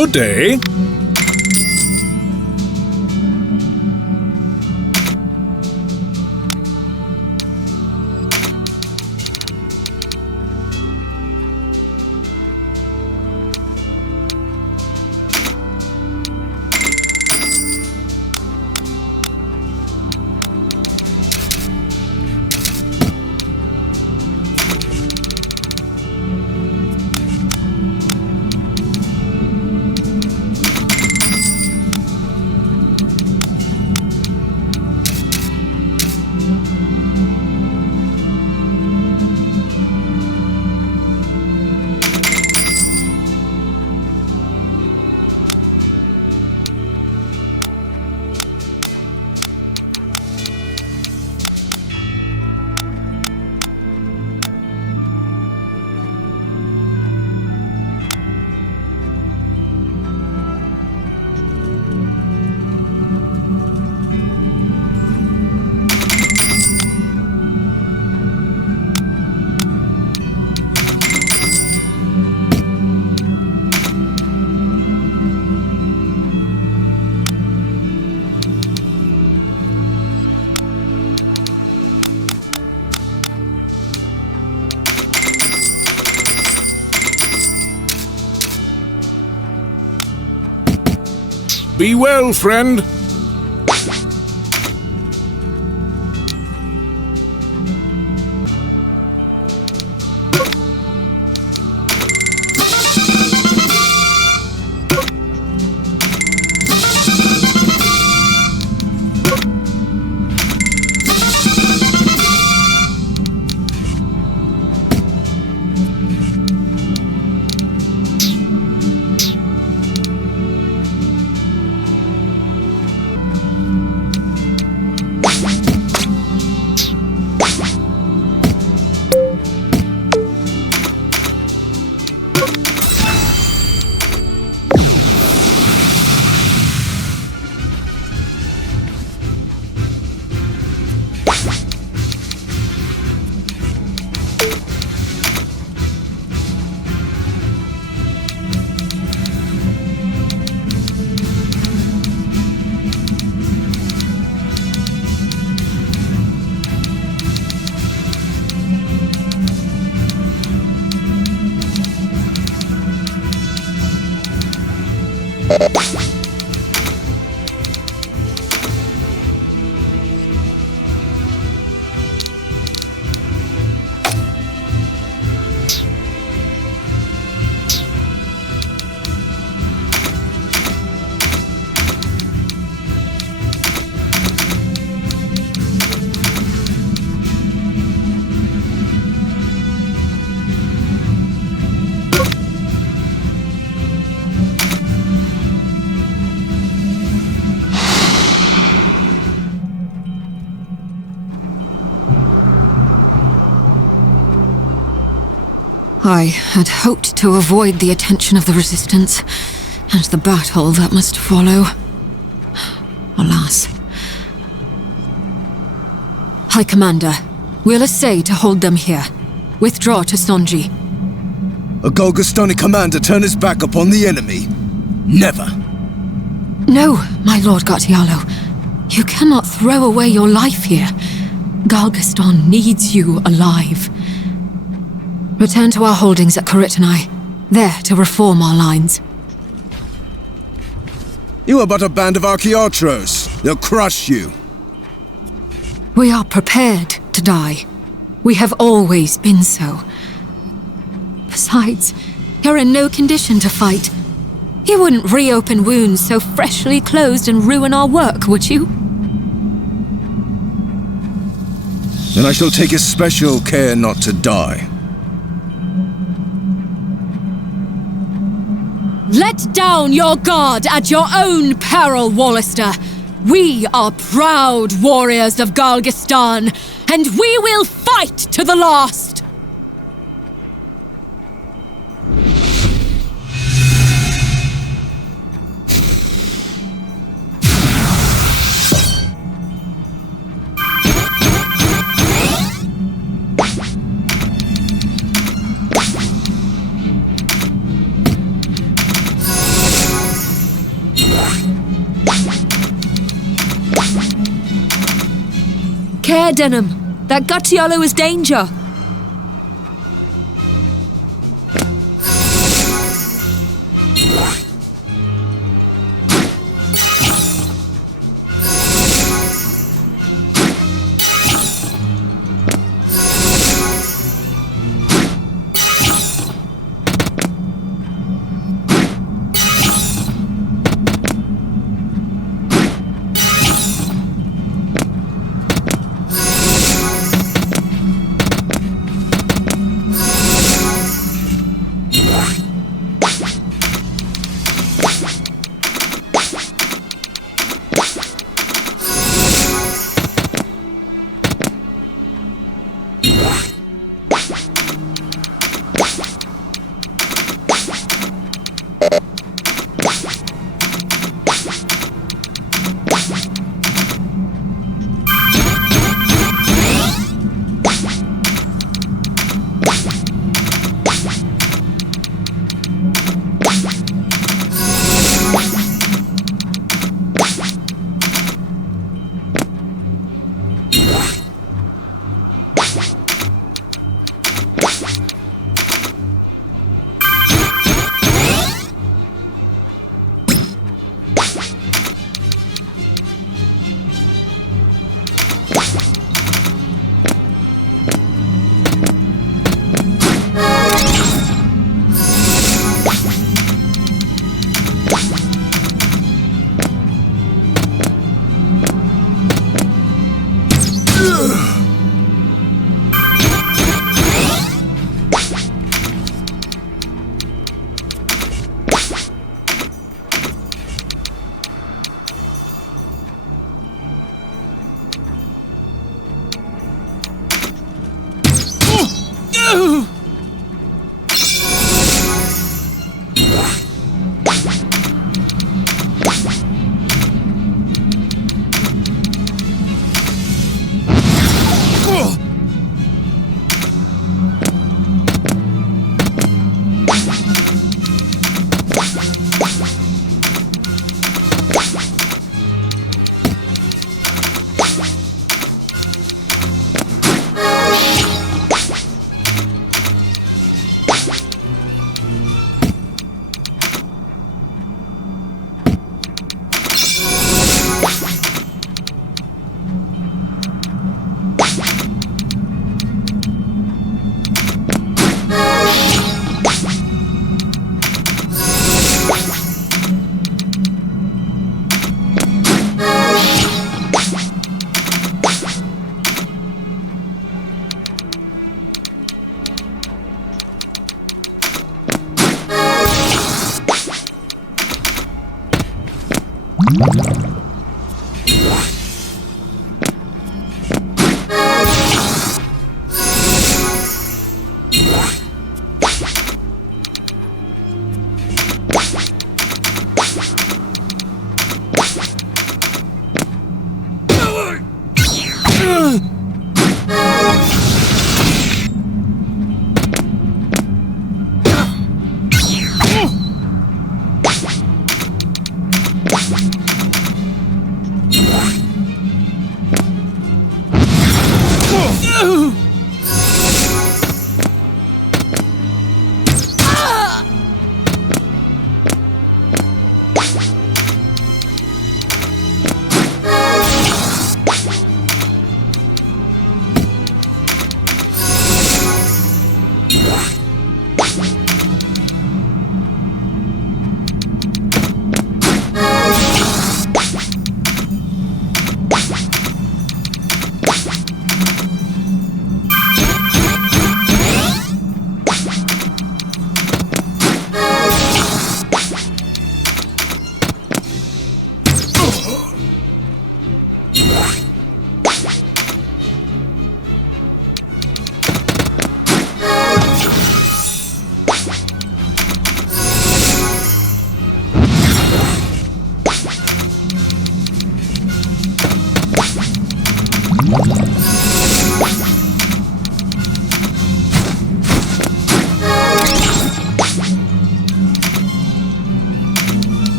Good day. Be well, friend. I had hoped to avoid the attention of the Resistance, and the battle that must follow. Alas. High Commander, we'll essay to hold them here. Withdraw to Sonji. A Golgostani commander turn his back upon the enemy? Never. No, my Lord Gartialo. You cannot throw away your life here. Galgaston needs you alive. Return to our holdings at Koritanai, there to reform our lines. You are but a band of Archaeotros. They'll crush you. We are prepared to die. We have always been so. Besides, you're in no condition to fight. You wouldn't reopen wounds so freshly closed and ruin our work, would you? Then I shall take especial care not to die. Let down your guard at your own peril, Wallister. We are proud warriors of Galgastan, and we will fight to the last! care, Denim. That Guttiolo is danger.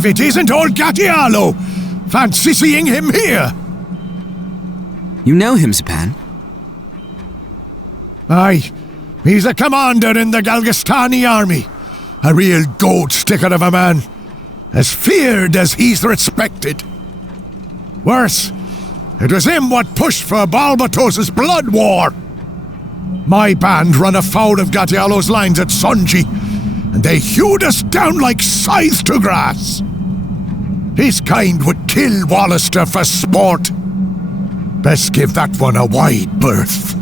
If it isn't old Gattialo! Fancy seeing him here! You know him, Zapan? Aye, he's a commander in the Galgastani army. A real goat sticker of a man. As feared as he's respected. Worse, it was him what pushed for Balbatos's blood war. My band run afoul of Gattialo's lines at Sonji, and they hewed us down like scythes to grass. His kind would kill Wallister for sport. Best give that one a wide berth.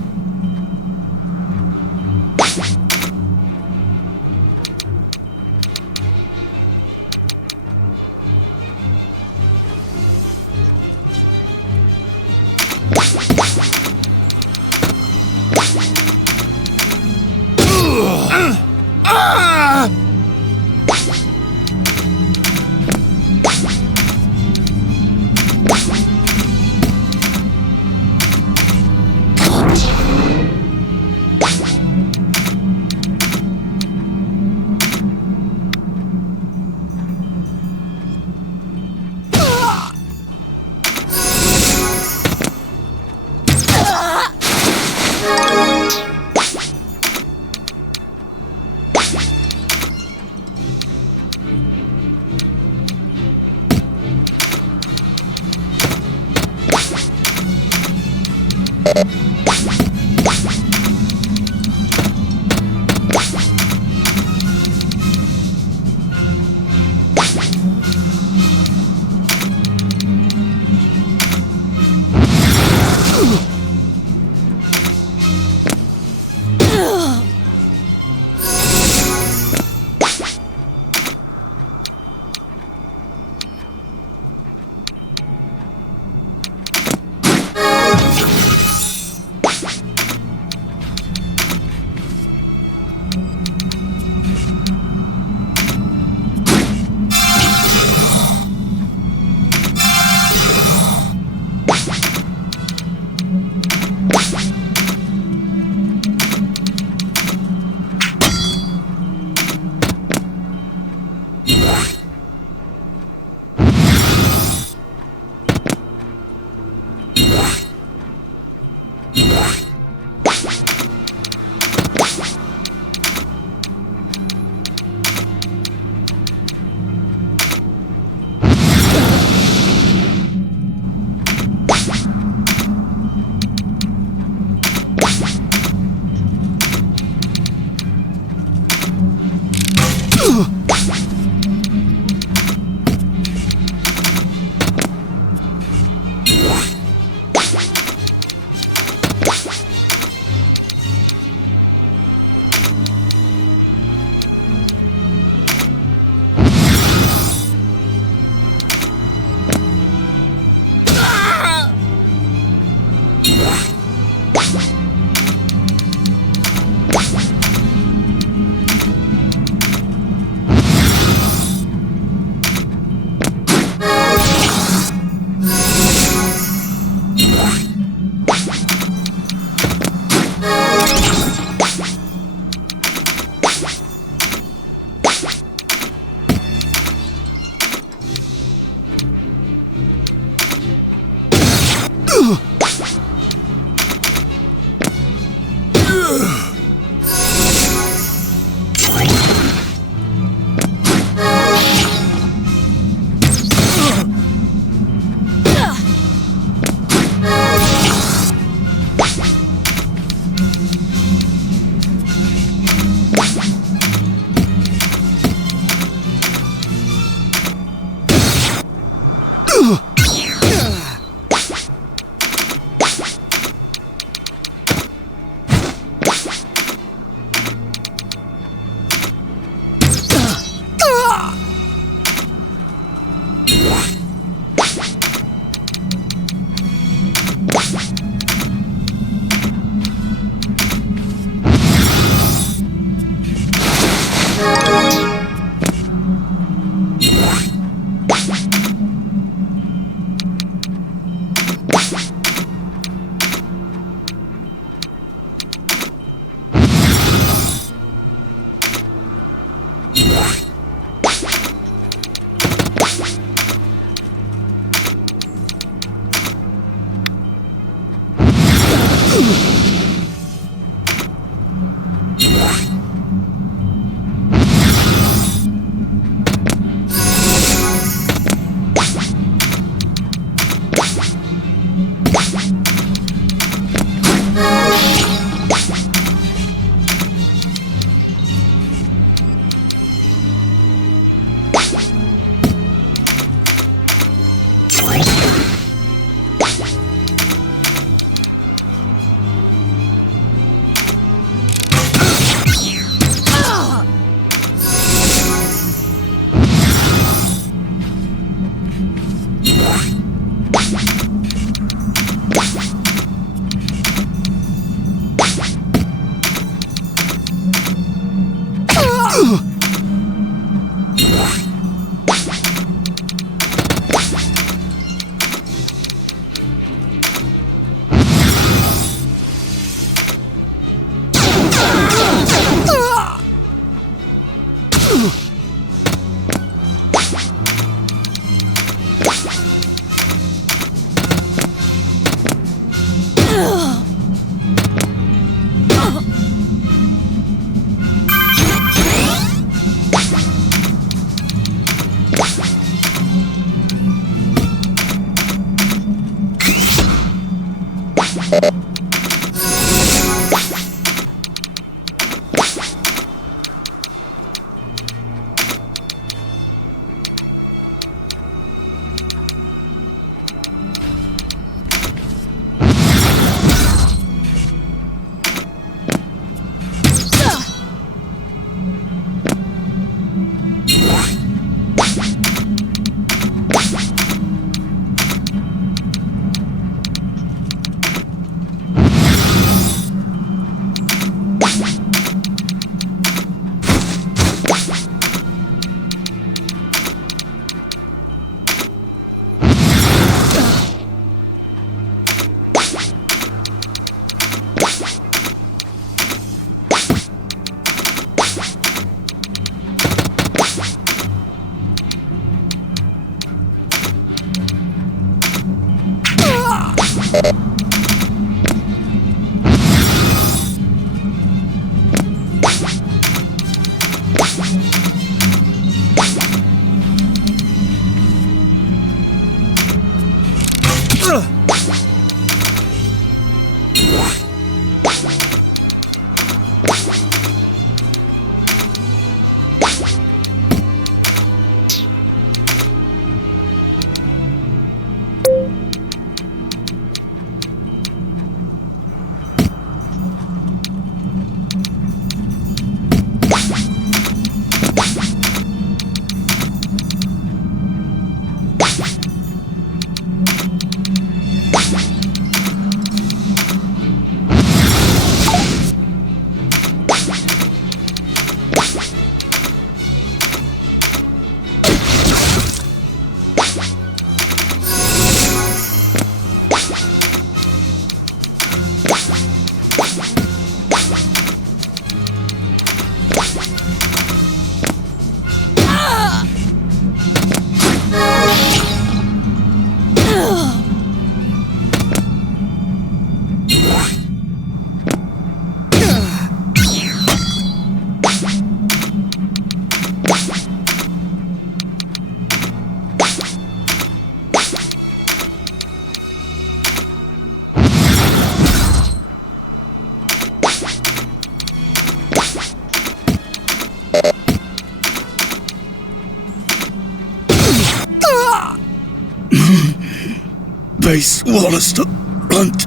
Base Wallister, Runt,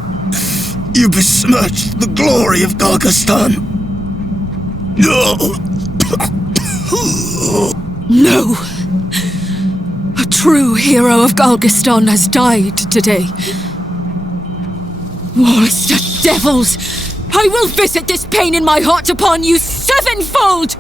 you besmirched the glory of Galgastan. No! No! A true hero of Galgastan has died today. Wallister devils! I will visit this pain in my heart upon you sevenfold!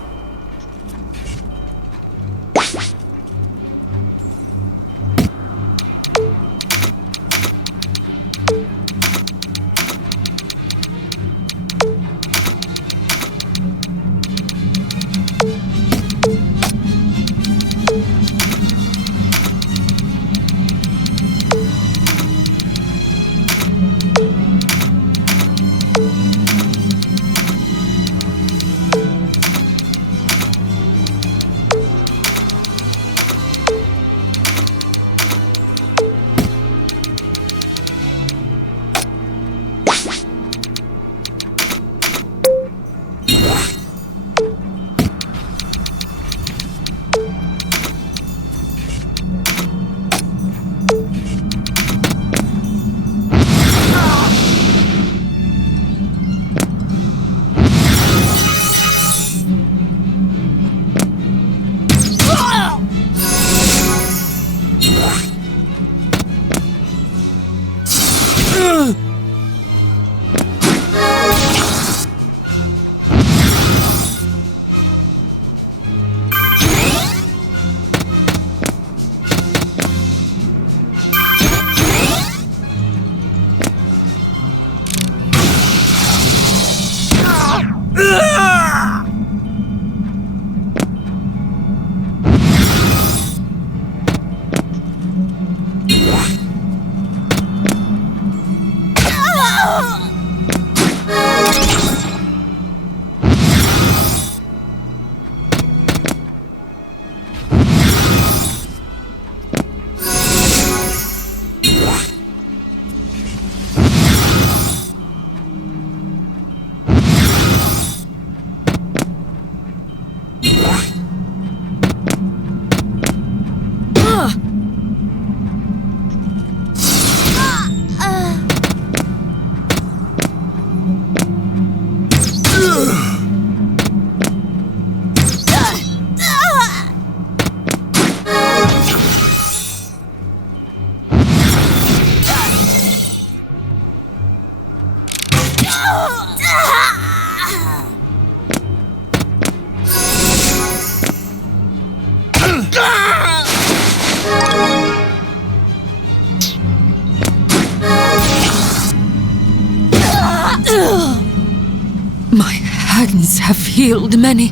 My hands have healed many.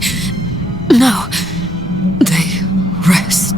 Now they rest.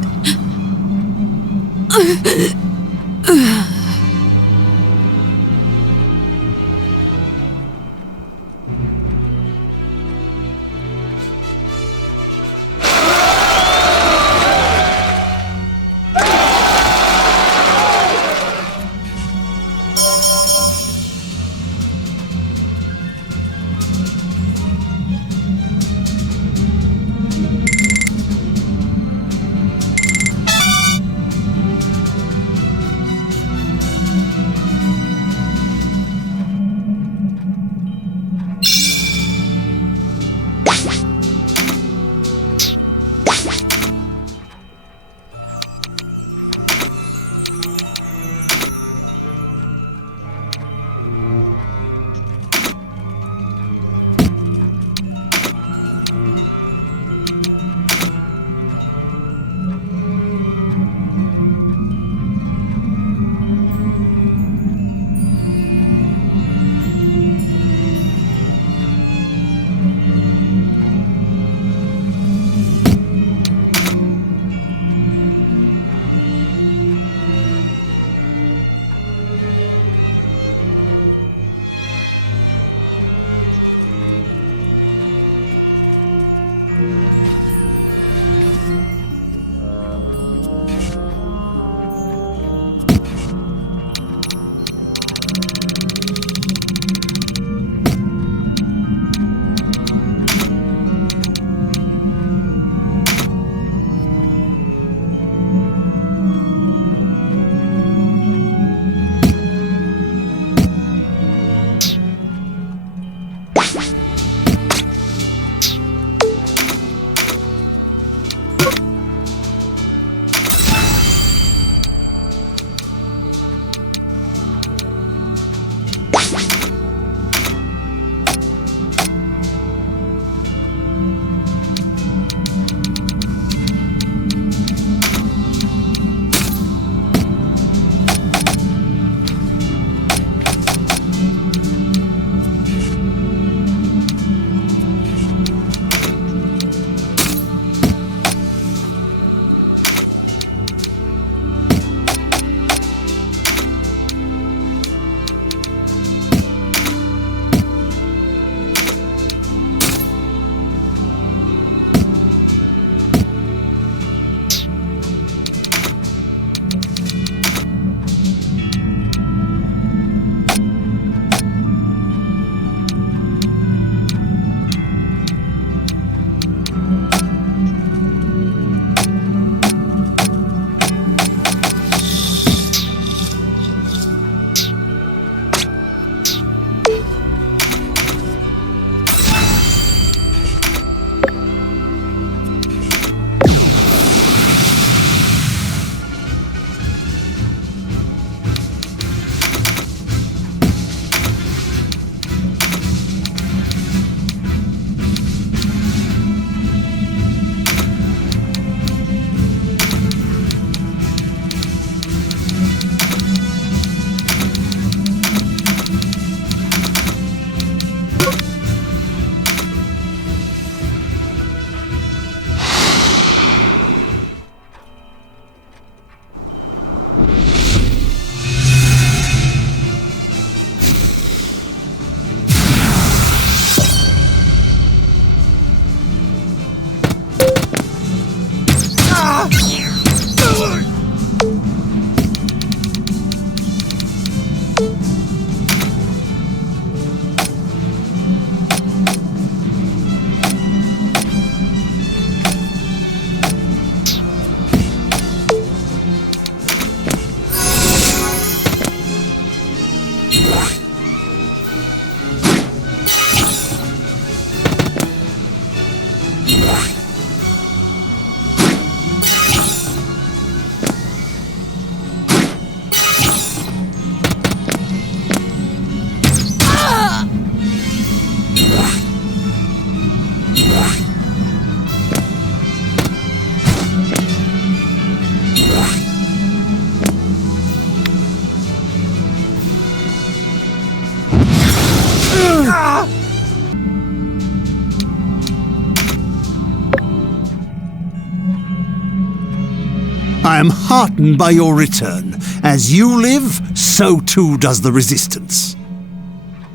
I am heartened by your return. As you live, so too does the Resistance.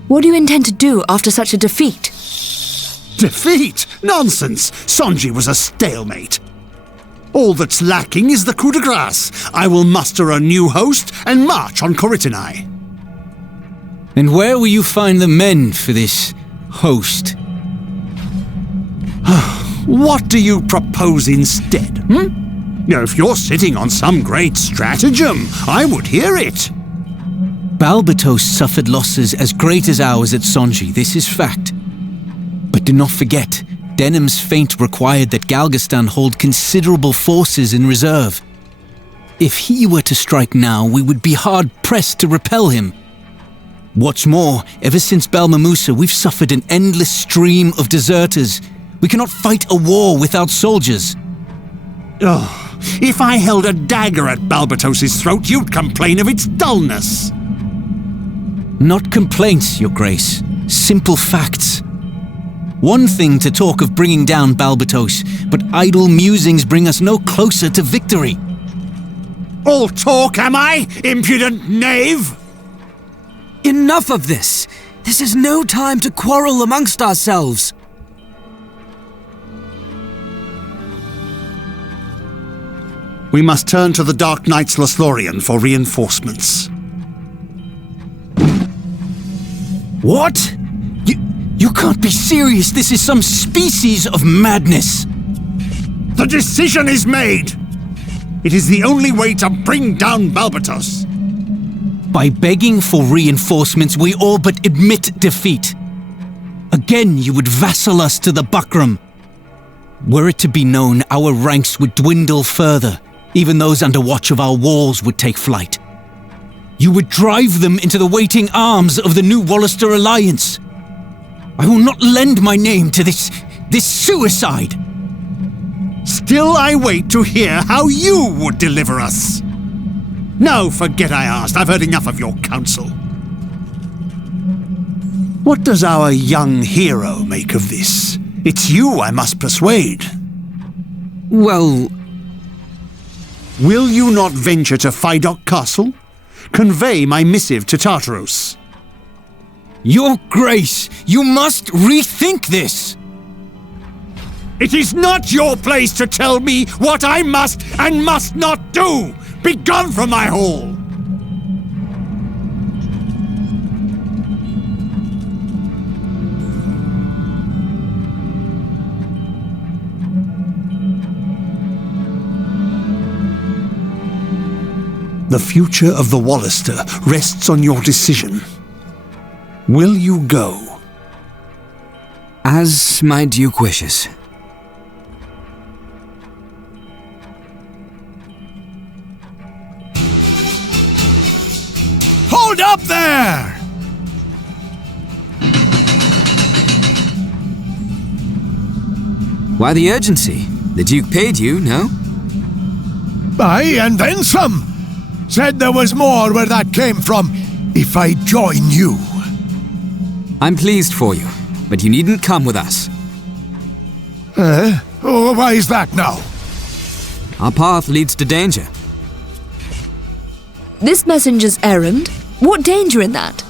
What do you intend to do after such a defeat? Defeat? Nonsense! Sonji was a stalemate. All that's lacking is the coup de grace. I will muster a new host and march on Coritini. And where will you find the men for this host? What do you propose instead, Now, if you're sitting on some great stratagem, I would hear it. Balbatos suffered losses as great as ours at Sonji, this is fact. But do not forget, Denham's feint required that Galgastan hold considerable forces in reserve. If he were to strike now, we would be hard-pressed to repel him. What's more, ever since Belmamusa, we've suffered an endless stream of deserters. We cannot fight a war without soldiers. Oh, if I held a dagger at Balbatos' throat, you'd complain of its dullness. Not complaints, Your Grace. Simple facts. One thing to talk of bringing down Balbatos, but idle musings bring us no closer to victory. All talk, am I, impudent knave? Enough of this! This is no time to quarrel amongst ourselves. We must turn to the Dark Knight's Lothlorien for reinforcements. What? You can't be serious. This is some species of madness. The decision is made. It is the only way to bring down Balbatos. By begging for reinforcements, we all but admit defeat. Again, you would vassal us to the buckram. Were it to be known, our ranks would dwindle further. Even those under watch of our walls would take flight. You would drive them into the waiting arms of the new Wallister Alliance. I will not lend my name to this suicide. Still I wait to hear how you would deliver us. No, forget I asked. I've heard enough of your counsel. What does our young hero make of this? It's you I must persuade. Well... Will you not venture to Phidok Castle? Convey my missive to Tartaros. Your Grace, you must rethink this! It is not your place to tell me what I must and must not do! Begone from my hall! The future of the Wallister rests on your decision. Will you go? As my Duke wishes. Hold up there! Why the urgency? The Duke paid you, no? Aye, and then some. Said there was more where that came from if I join you. I'm pleased for you, but you needn't come with us. Oh, why is that now? Our path leads to danger. This messenger's errand? What danger in that?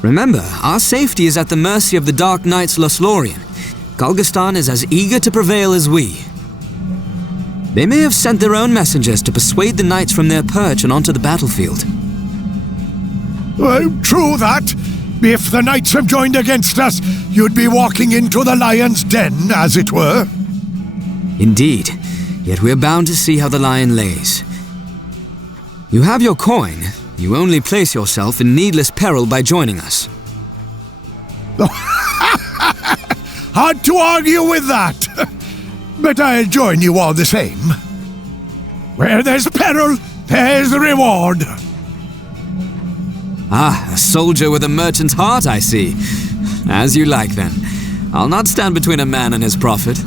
Remember, our safety is at the mercy of the Dark Knight's Lothlorien. Galgastan is as eager to prevail as we. They may have sent their own messengers to persuade the knights from their perch and onto the battlefield. Well, true that. If the knights have joined against us, you'd be walking into the lion's den, as it were. Indeed. Yet we're bound to see how the lion lays. You have your coin. You only place yourself in needless peril by joining us. Hard to argue with that. But I'll join you all the same. Where there's peril, there's reward. Ah, a soldier with a merchant's heart, I see. As you like, then. I'll not stand between a man and his profit.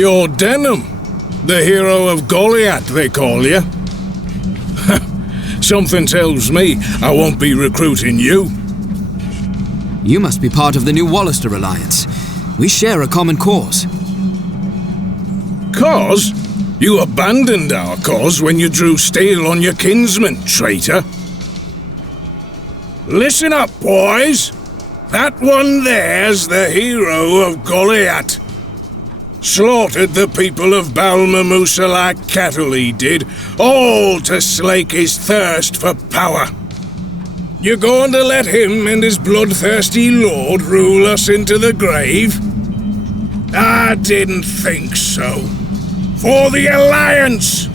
You're Denham, the hero of Goliath, they call you. Something tells me I won't be recruiting you. You must be part of the new Wallister Alliance. We share a common cause. Cause? You abandoned our cause when you drew steel on your kinsman, traitor. Listen up, boys. That one there's the hero of Goliath. Slaughtered the people of Balmamusa like cattle he did, all to slake his thirst for power. You're going to let him and his bloodthirsty lord rule us into the grave? I didn't think so. For the Alliance!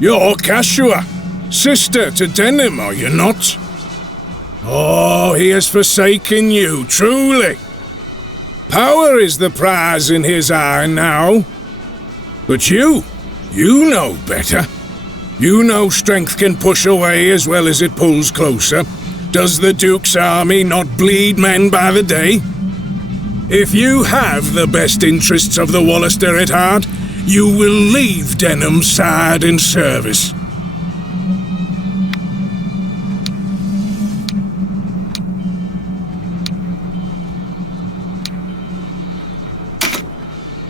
You're Cashua, sister to Denim, are you not? Oh, he has forsaken you, truly. Power is the prize in his eye now. But you know better. You know strength can push away as well as it pulls closer. Does the Duke's army not bleed men by the day? If you have the best interests of the Wallister at heart, you will leave Denham's side in service.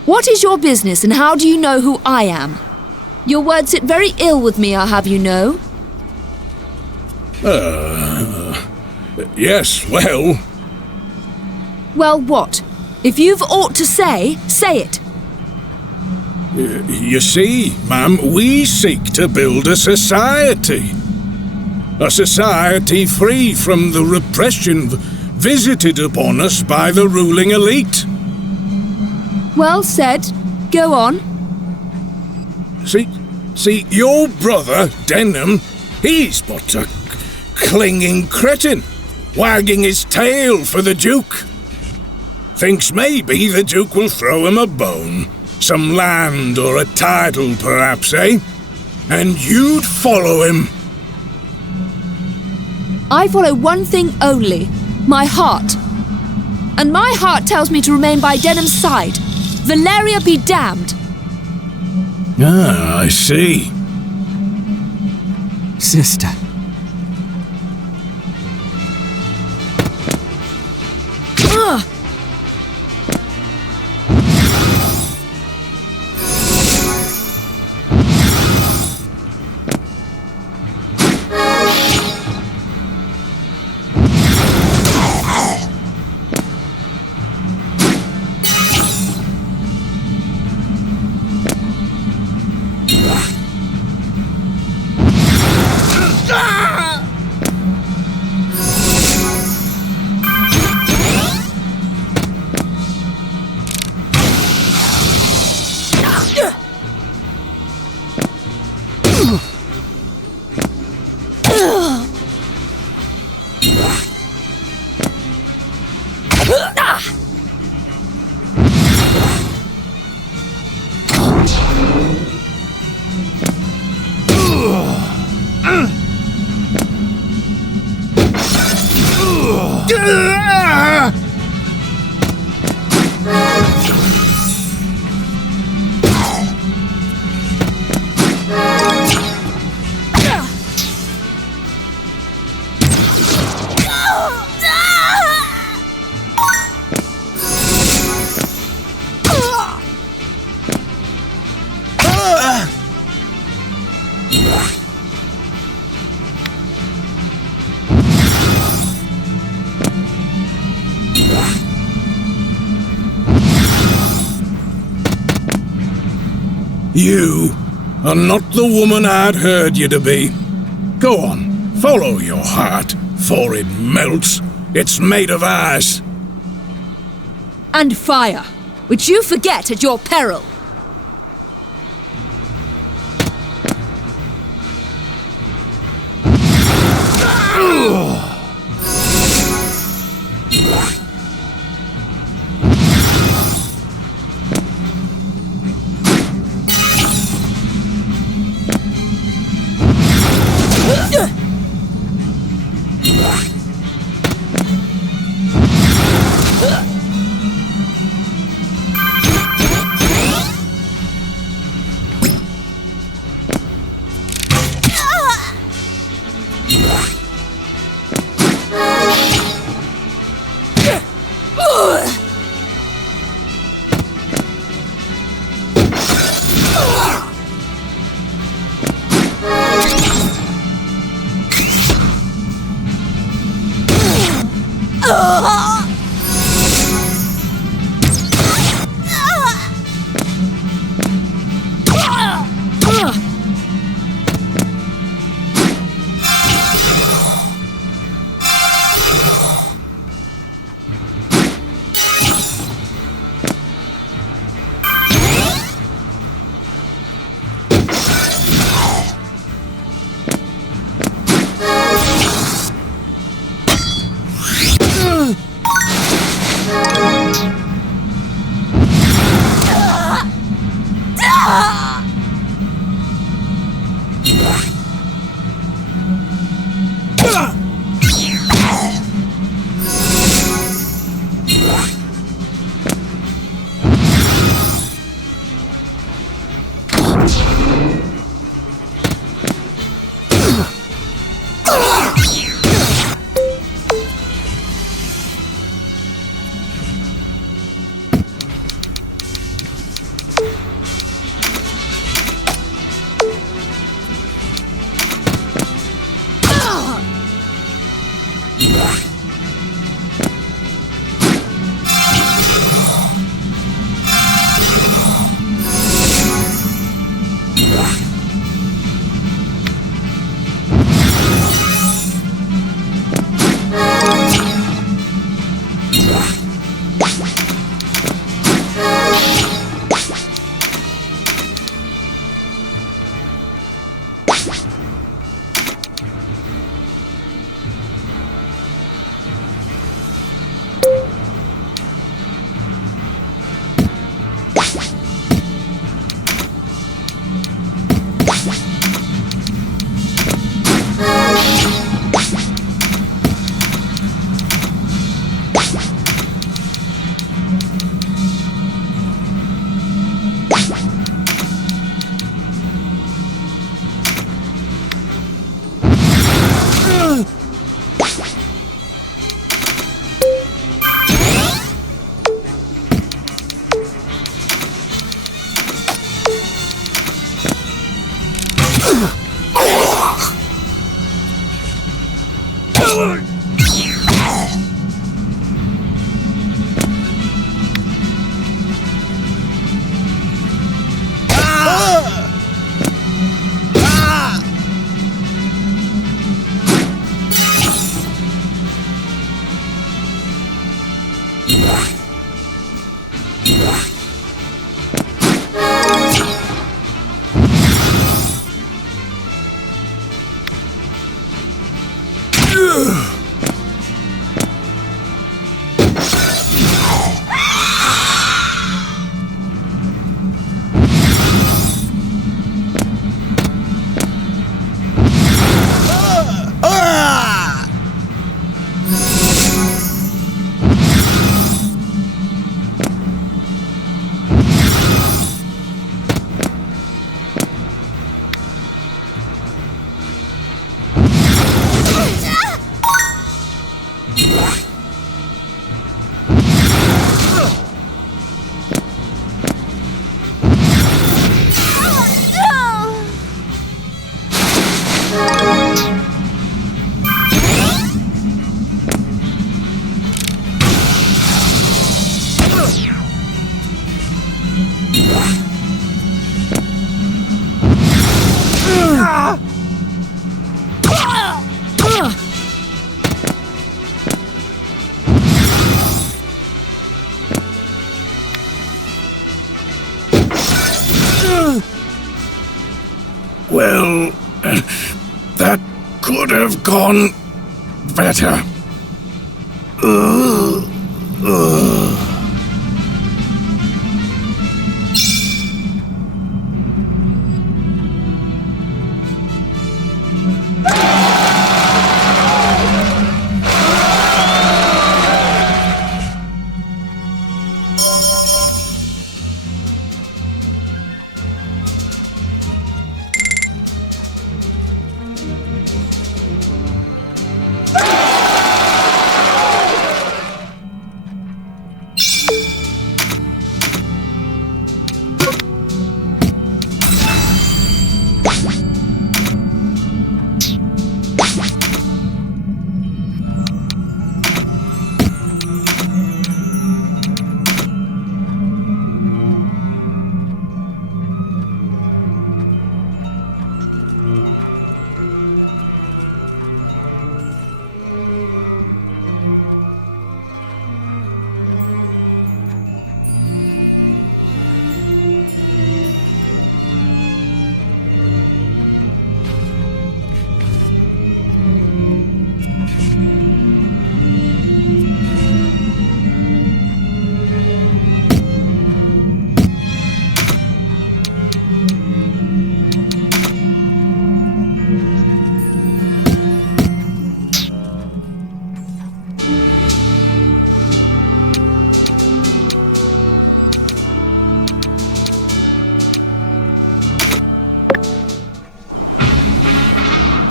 What is your business, and how do you know who I am? Your words sit very ill with me, I'll have you know. Yes, well... Well, what? If you've aught to say, say it. You see, ma'am, we seek to build a society. A society free from the repression visited upon us by the ruling elite. Well said. Go on. See, your brother, Denham, he's but a clinging cretin, wagging his tail for the Duke. Thinks maybe the Duke will throw him a bone, some land or a title perhaps, eh? And you'd follow him. I follow one thing only, my heart. And my heart tells me to remain by Denham's side. Valeria be damned. Ah, I see. Sister. Ugh. You are not the woman I'd heard you to be. Go on, follow your heart, for it melts. It's made of ice. And fire, which you forget at your peril. Well, that could have gone better.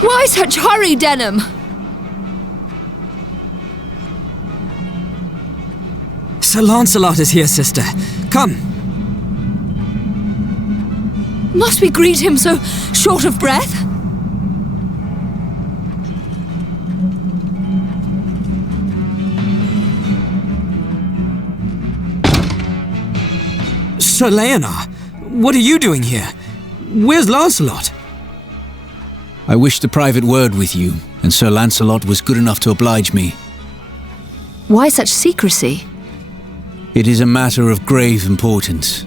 Why such hurry, Denham? Sir Lancelot is here, sister. Come. Must we greet him so short of breath? Sir Leonard, what are you doing here? Where's Lancelot? I wished a private word with you, and Sir Lancelot was good enough to oblige me. Why such secrecy? It is a matter of grave importance.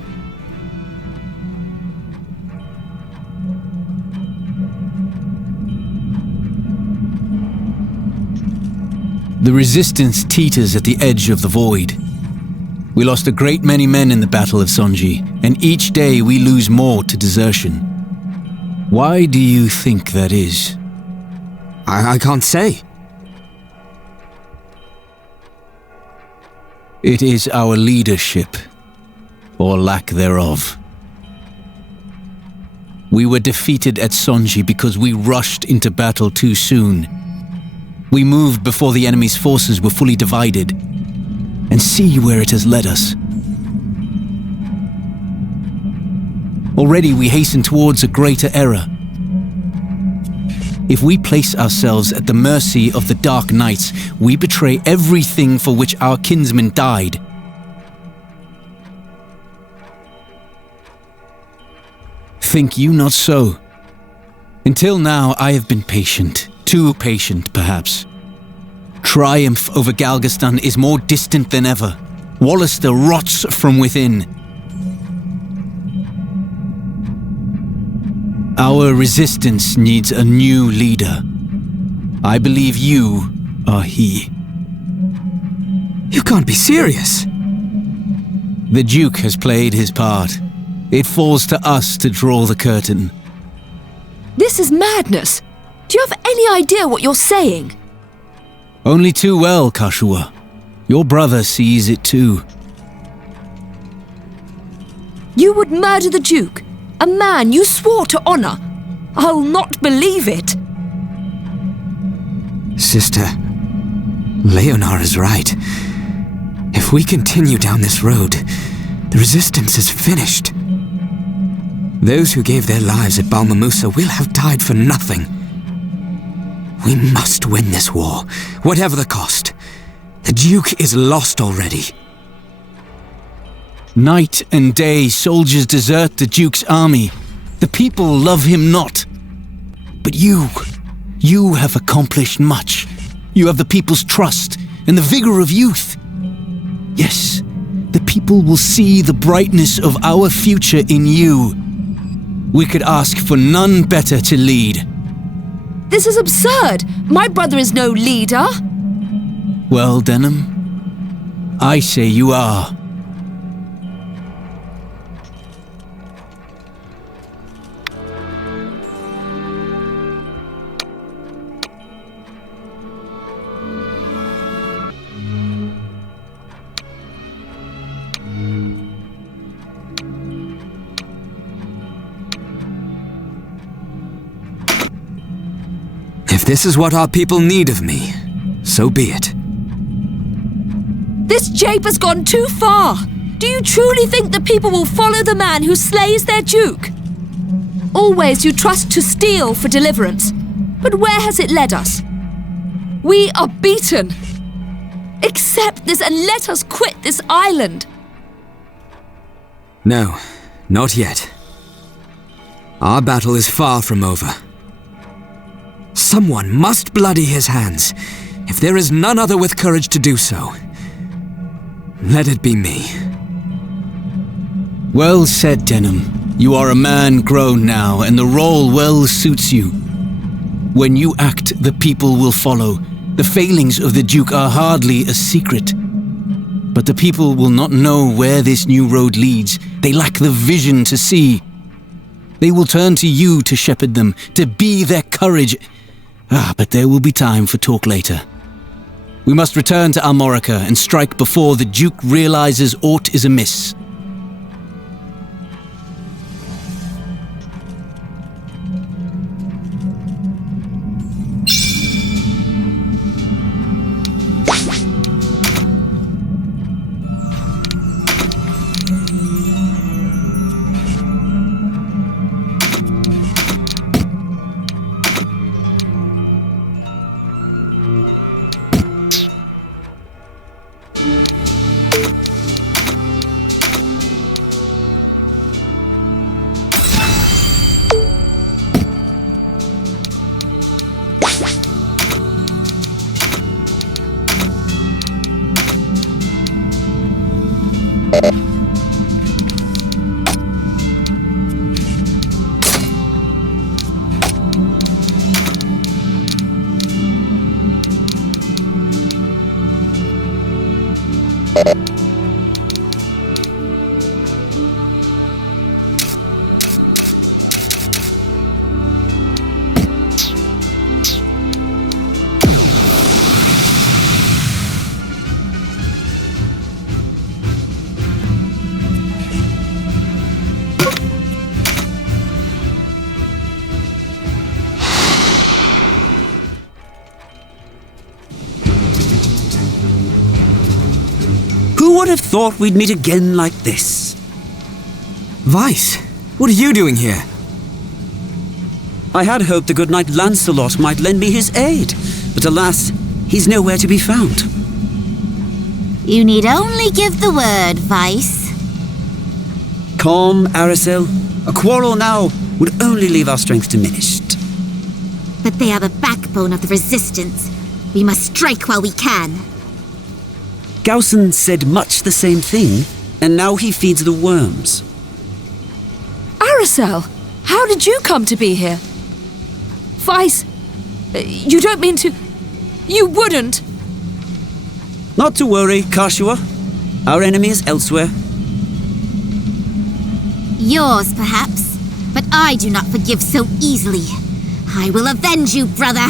The Resistance teeters at the edge of the void. We lost a great many men in the Battle of Sonji, and each day we lose more to desertion. Why do you think that is? I can't say. It is our leadership, or lack thereof. We were defeated at Sonji because we rushed into battle too soon. We moved before the enemy's forces were fully divided, and see where it has led us. Already we hasten towards a greater era. If we place ourselves at the mercy of the Dark Knights, we betray everything for which our kinsmen died. Think you not so? Until now, I have been patient. Too patient, perhaps. Triumph over Galgaston is more distant than ever. Wallister rots from within. Our resistance needs a new leader. I believe you are he. You can't be serious. The Duke has played his part. It falls to us to draw the curtain. This is madness. Do you have any idea what you're saying? Only too well, Kashua. Your brother sees it too. You would murder the Duke, a man you swore to honor. I'll not believe it. Sister, Leonor is right. If we continue down this road, the resistance is finished. Those who gave their lives at Balmamusa will have died for nothing. We must win this war, whatever the cost. The Duke is lost already. Night and day, soldiers desert the Duke's army. The people love him not. But you have accomplished much. You have the people's trust and the vigor of youth. Yes, the people will see the brightness of our future in you. We could ask for none better to lead. This is absurd. My brother is no leader. Well, Denham, I say you are. If this is what our people need of me, so be it. This jape has gone too far. Do you truly think the people will follow the man who slays their Duke? Always you trust to steal for deliverance. But where has it led us? We are beaten. Accept this and let us quit this island. No, not yet. Our battle is far from over. Someone must bloody his hands, if there is none other with courage to do so. Let it be me. Well said, Denham. You are a man grown now, and the role well suits you. When you act, the people will follow. The failings of the Duke are hardly a secret. But the people will not know where this new road leads. They lack the vision to see. They will turn to you to shepherd them, to be their courage. But there will be time for talk later. We must return to Almorica and strike before the Duke realizes aught is amiss. Who would have thought we'd meet again like this? Vice, what are you doing here? I had hoped the good knight Lancelot might lend me his aid, but alas, he's nowhere to be found. You need only give the word, Vice. Calm, Aracel. A quarrel now would only leave our strength diminished. But they are the backbone of the Resistance. We must strike while we can. Gaussen said much the same thing, and now he feeds the worms. Aracel, how did you come to be here? Vice, you don't mean to... You wouldn't! Not to worry, Kashua. Our enemy is elsewhere. Yours, perhaps, but I do not forgive so easily. I will avenge you, brother!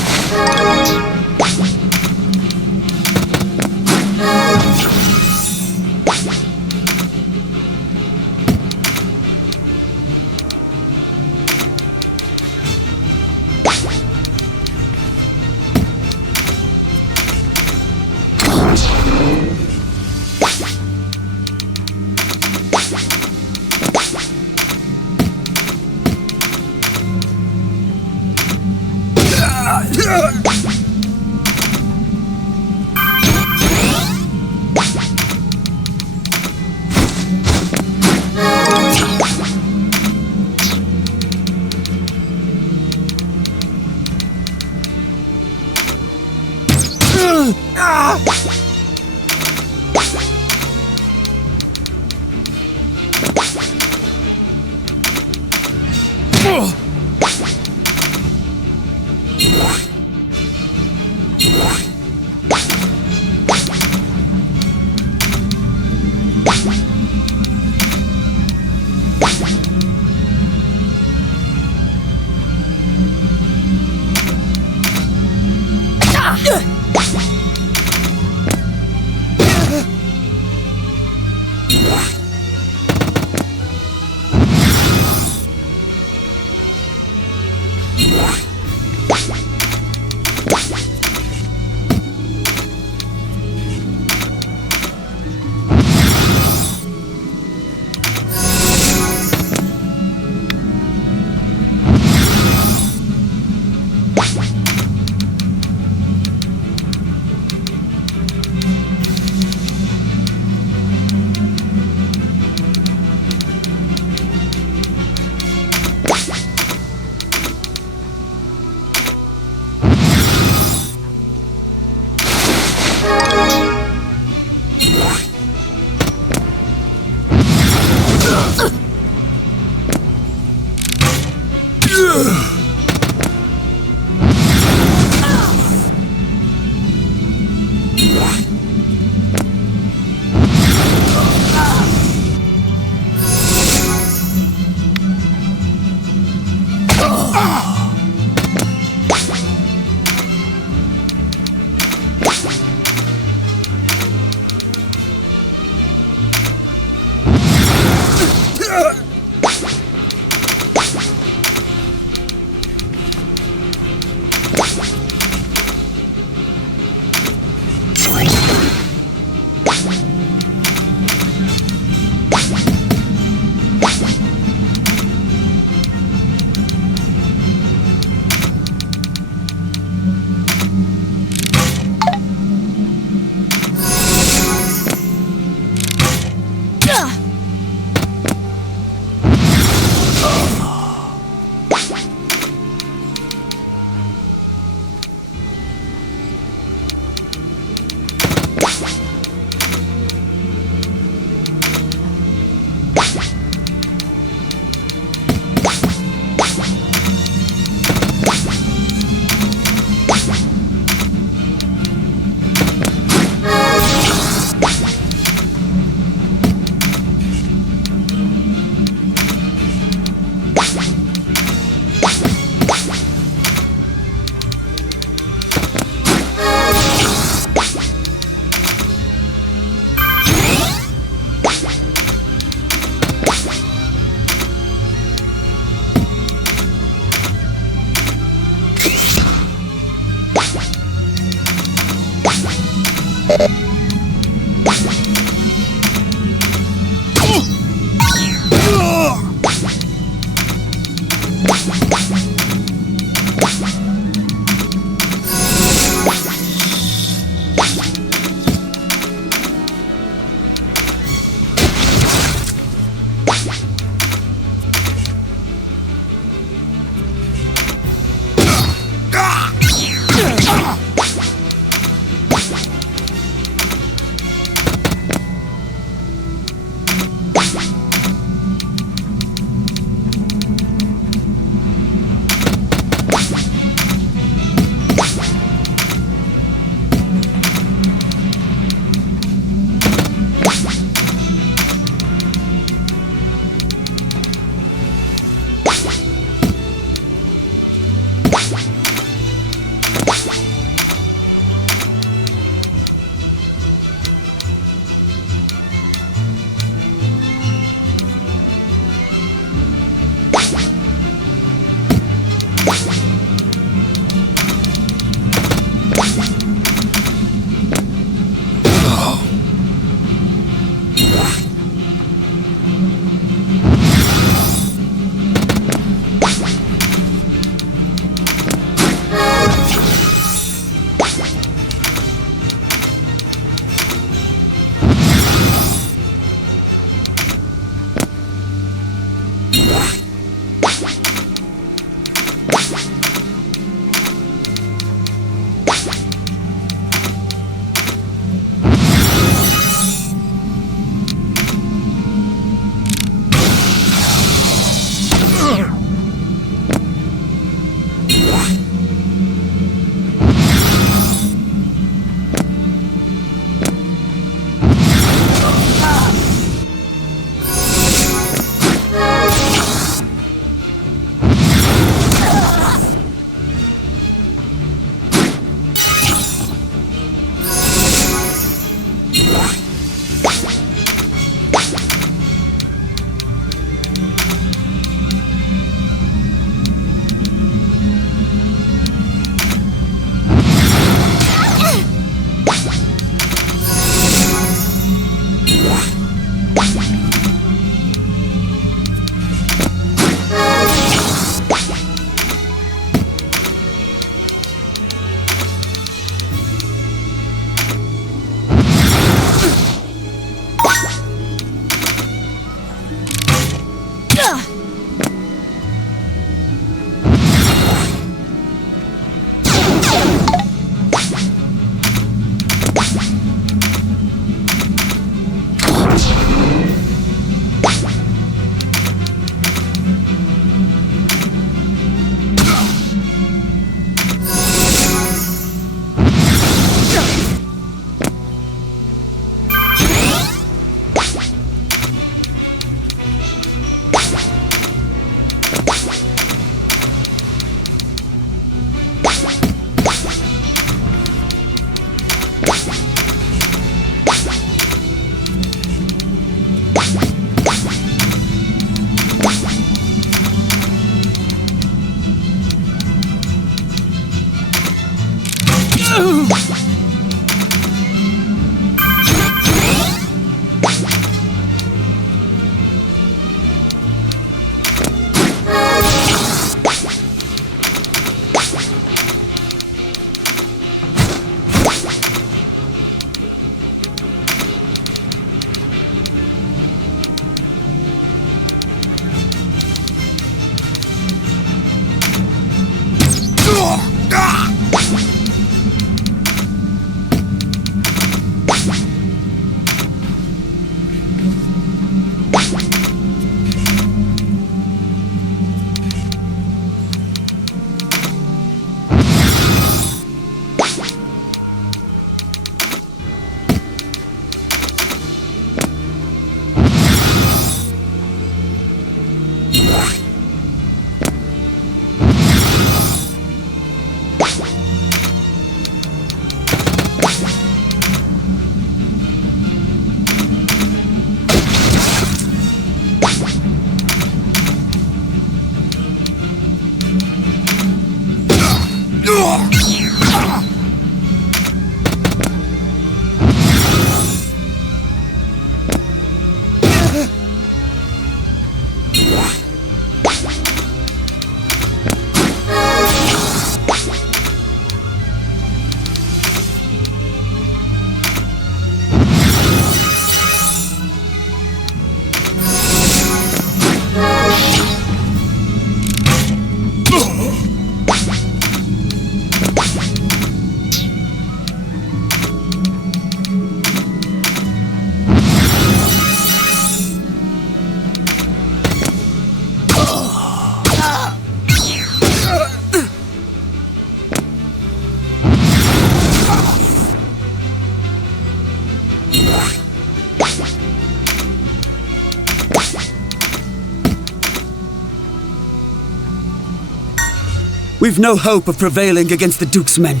We've no hope of prevailing against the Duke's men.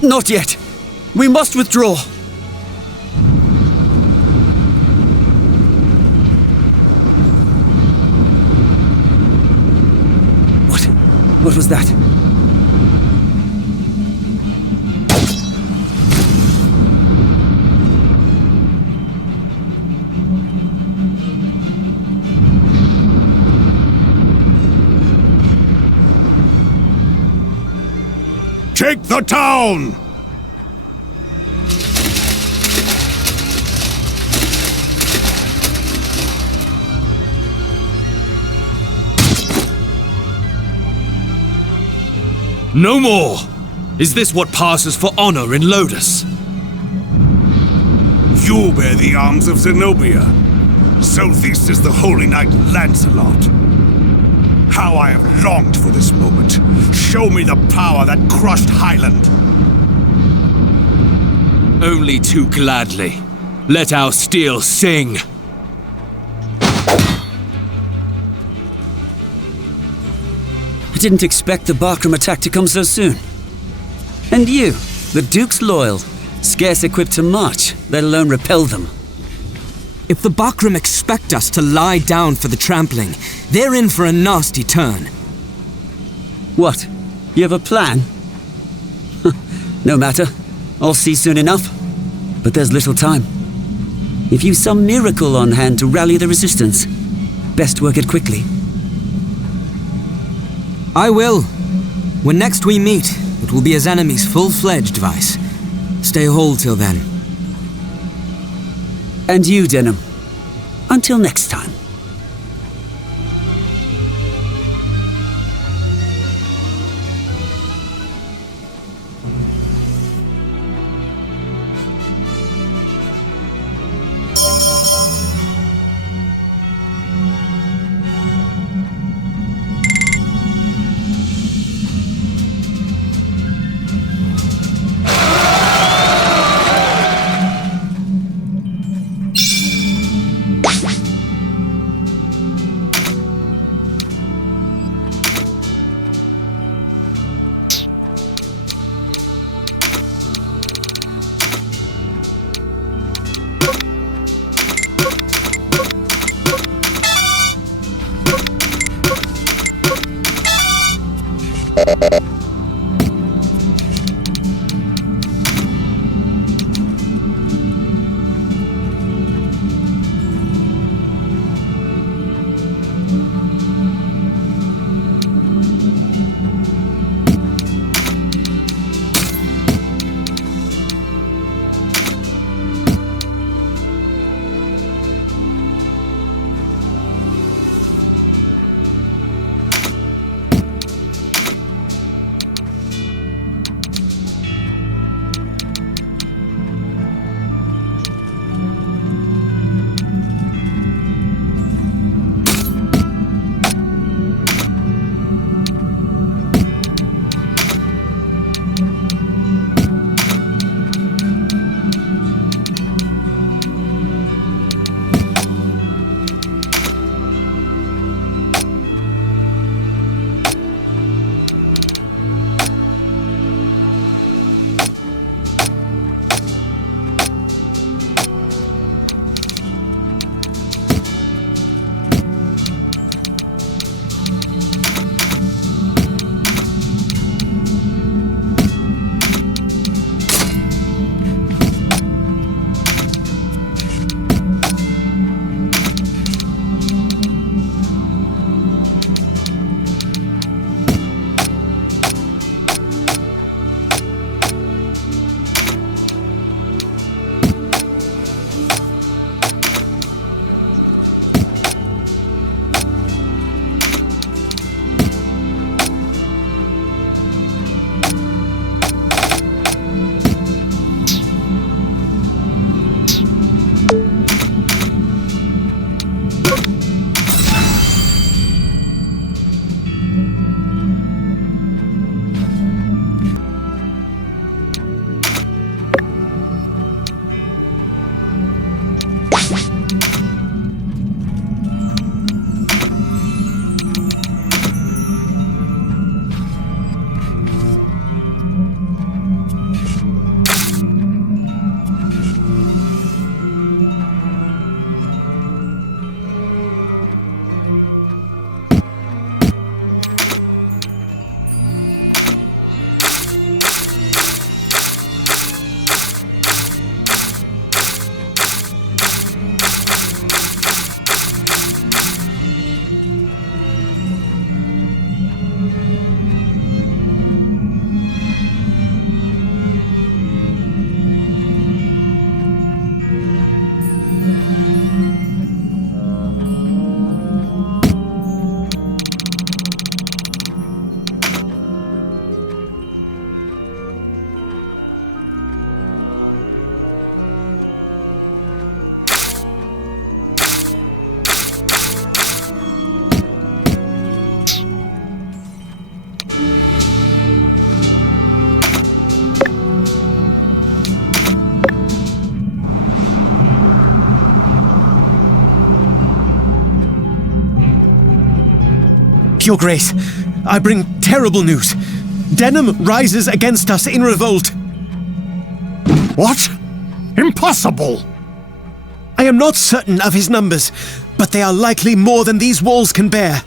Not yet. We must withdraw. What was that? Take the town! No more! Is this what passes for honor in Lodus? You bear the arms of Zenobia. Southeast is the Holy Knight Lancelot. How I have longed for this moment. Show me the power that crushed Highland. Only too gladly. Let our steel sing. I didn't expect the Barkram attack to come so soon. And you, the Duke's loyal, scarce equipped to march, let alone repel them. If the Bakram expect us to lie down for the trampling, they're in for a nasty turn. What? You have a plan? No matter. I'll see soon enough. But there's little time. If you've some miracle on hand to rally the resistance, best work it quickly. I will. When next we meet, it will be as enemies full-fledged, Vice. Stay whole till then. And you, Denham. Until next time. Your Grace, I bring terrible news. Denham rises against us in revolt. What? Impossible! I am not certain of his numbers, but they are likely more than these walls can bear.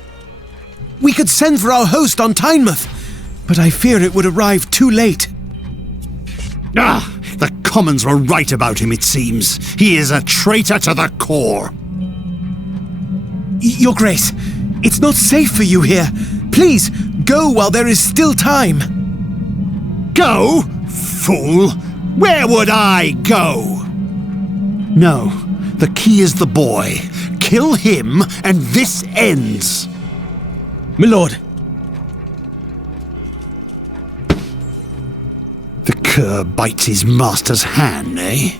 We could send for our host on Tynemouth, but I fear it would arrive too late. The Commons were right about him, it seems. He is a traitor to the core. Your Grace, it's not safe for you here. Please, go while there is still time. Go? Fool! Where would I go? No, the key is the boy. Kill him, and this ends. My lord. The cur bites his master's hand, eh?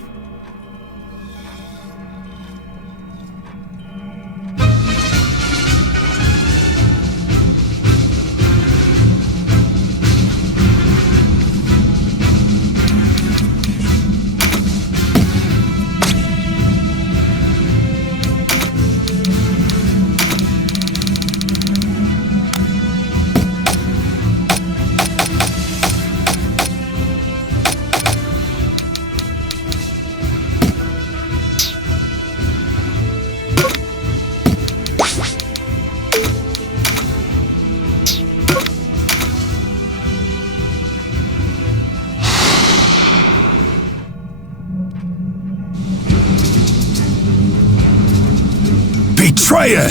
Betrayer!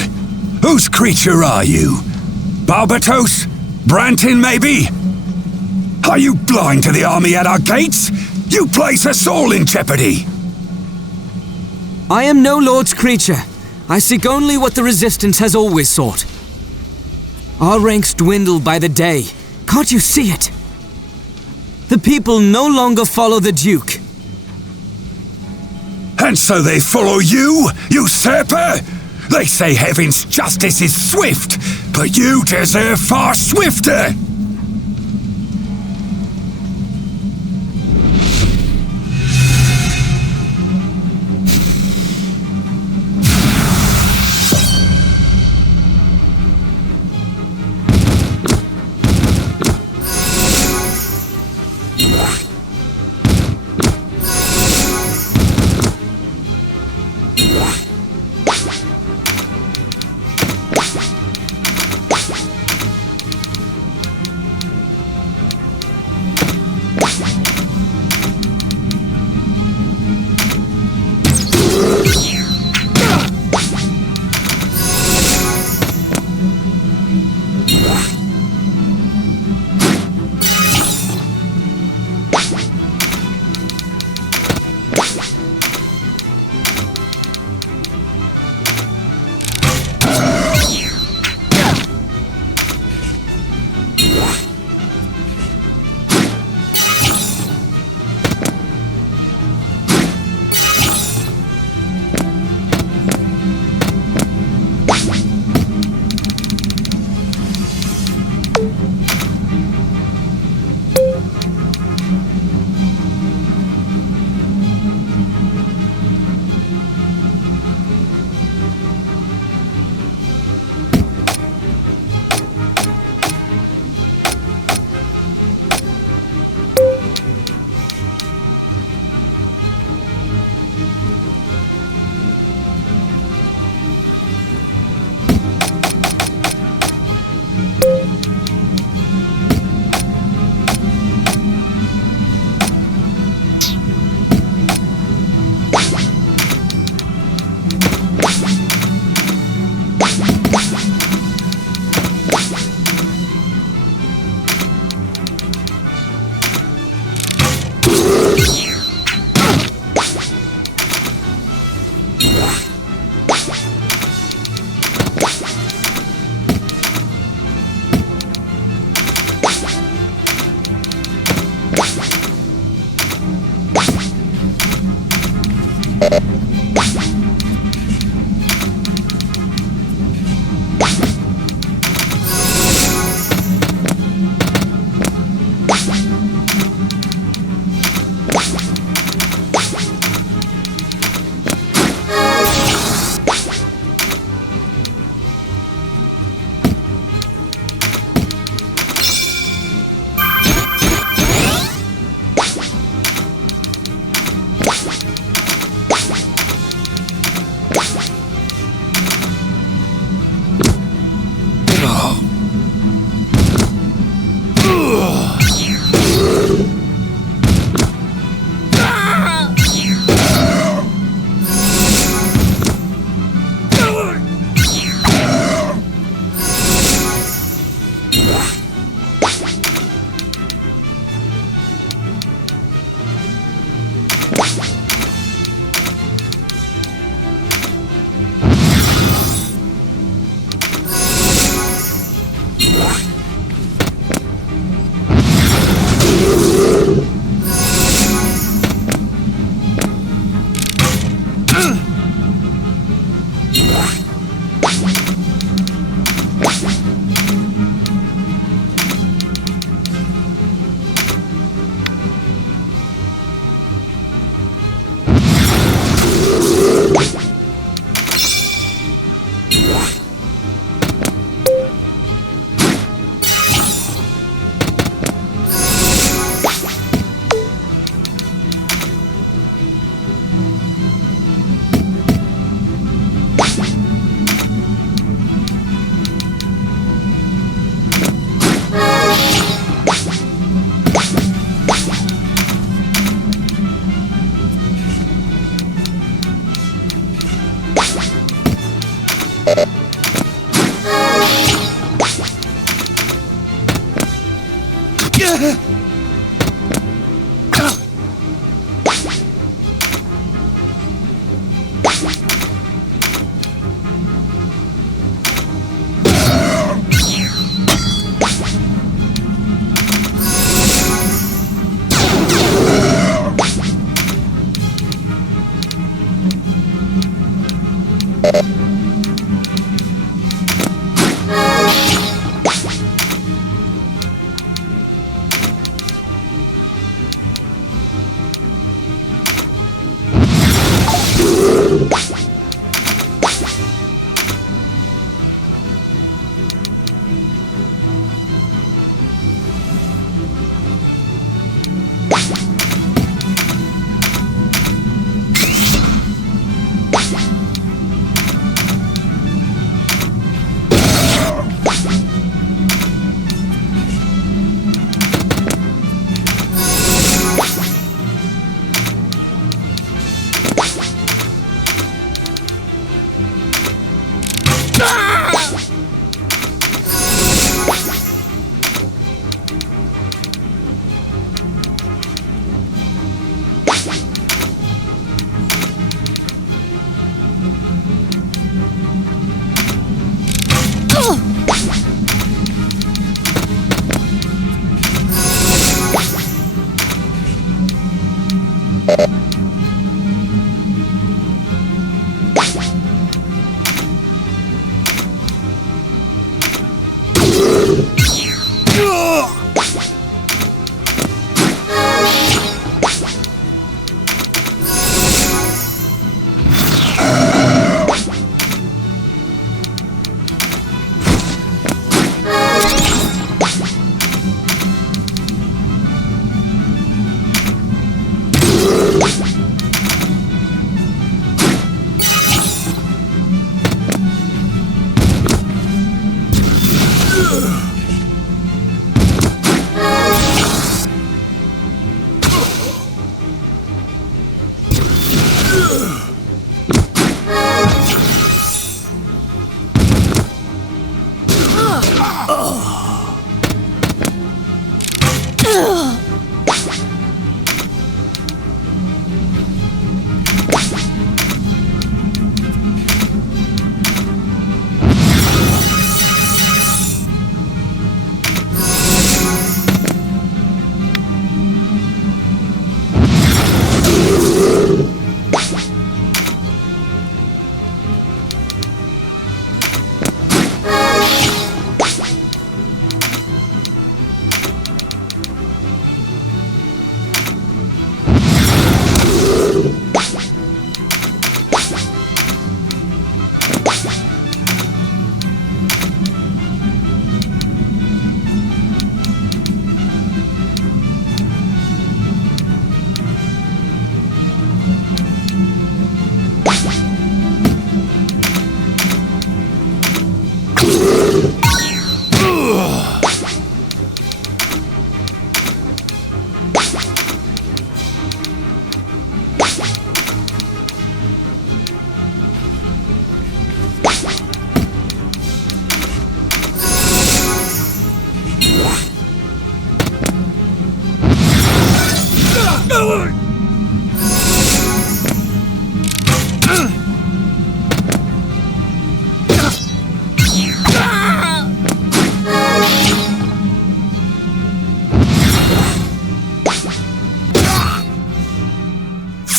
Whose creature are you? Barbatos? Brantin, maybe? Are you blind to the army at our gates? You place us all in jeopardy! I am no lord's creature. I seek only what the Resistance has always sought. Our ranks dwindle by the day. Can't you see it? The people no longer follow the Duke. And so they follow you, usurper? They say heaven's justice is swift, but you deserve far swifter!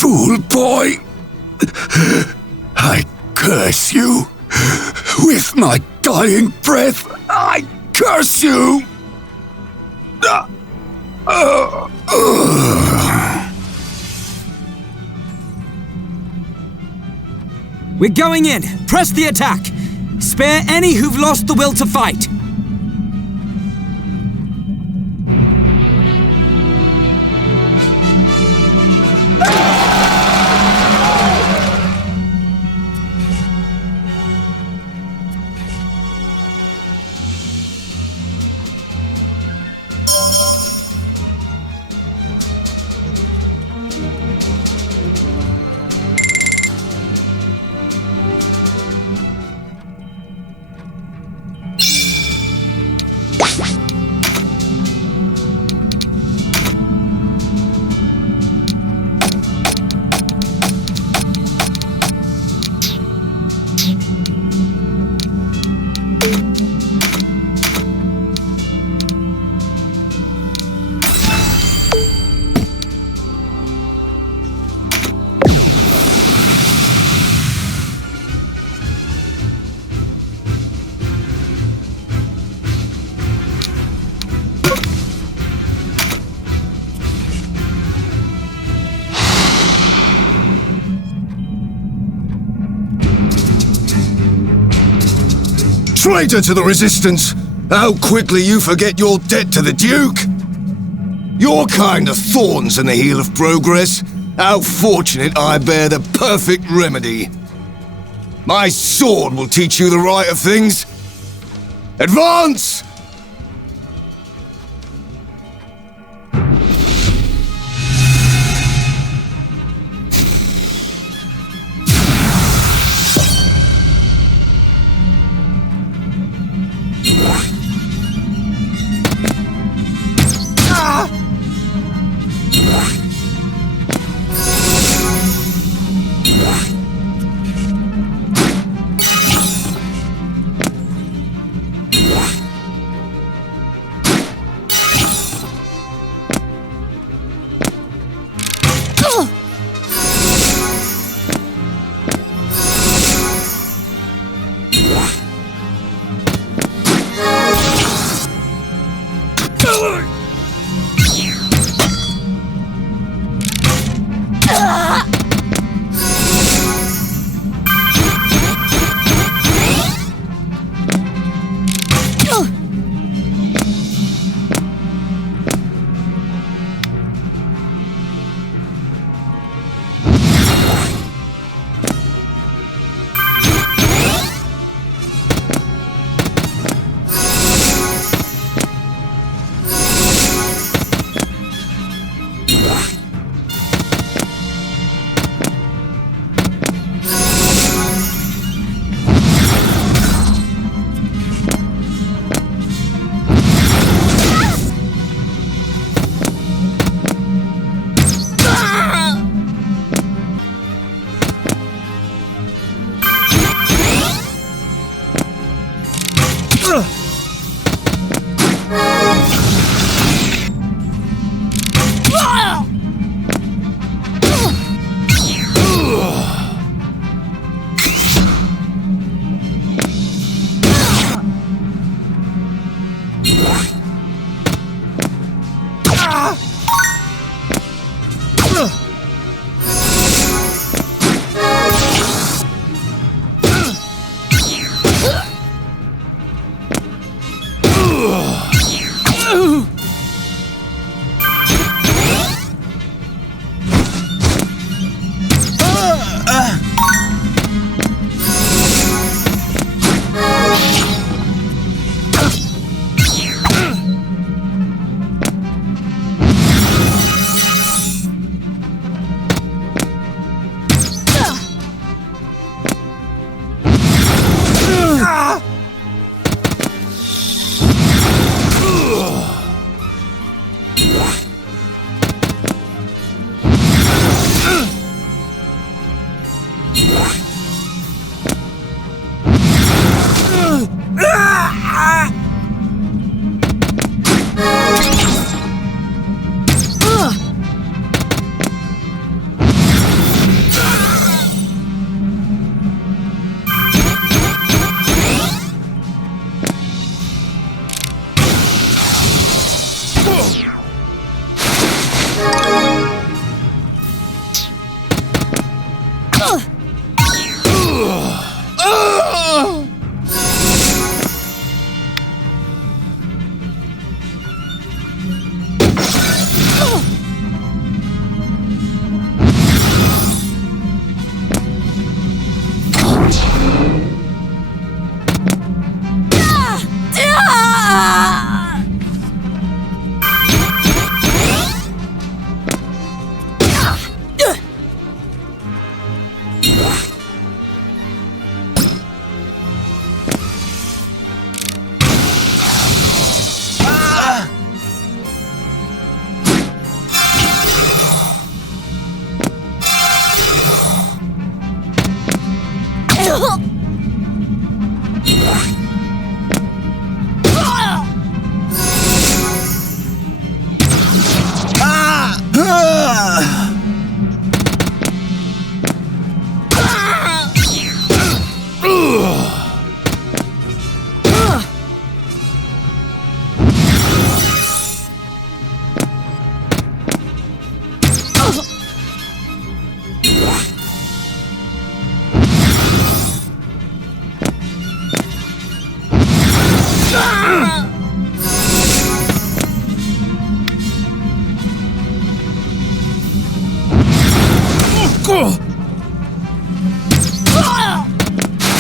Fool boy! I curse you! With my dying breath, I curse you! We're going in! Press the attack! Spare any who've lost the will to fight! Traitor to the Resistance! How quickly you forget your debt to the Duke! Your kind of thorns in the heel of progress. How fortunate I bear the perfect remedy. My sword will teach you the right of things. Advance!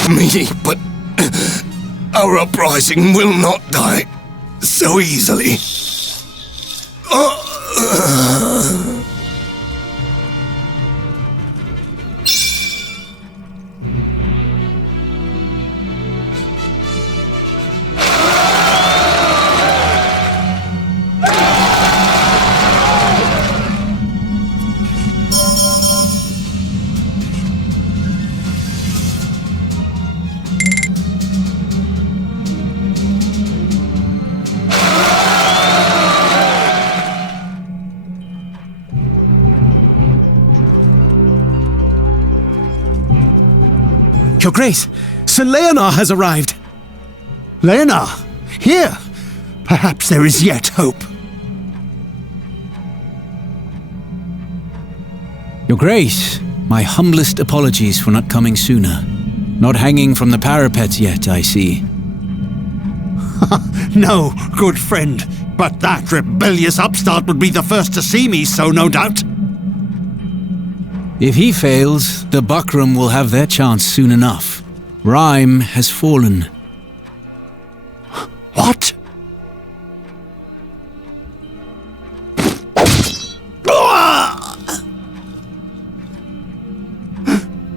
Me, but our uprising will not die so easily. Your Grace, Sir Leonard has arrived. Leonard, here. Perhaps there is yet hope. Your Grace, my humblest apologies for not coming sooner. Not hanging from the parapet yet, I see. No, good friend. But that rebellious upstart would be the first to see me, so no doubt. If he fails, the Buckram will have their chance soon enough. Rhyme has fallen. What?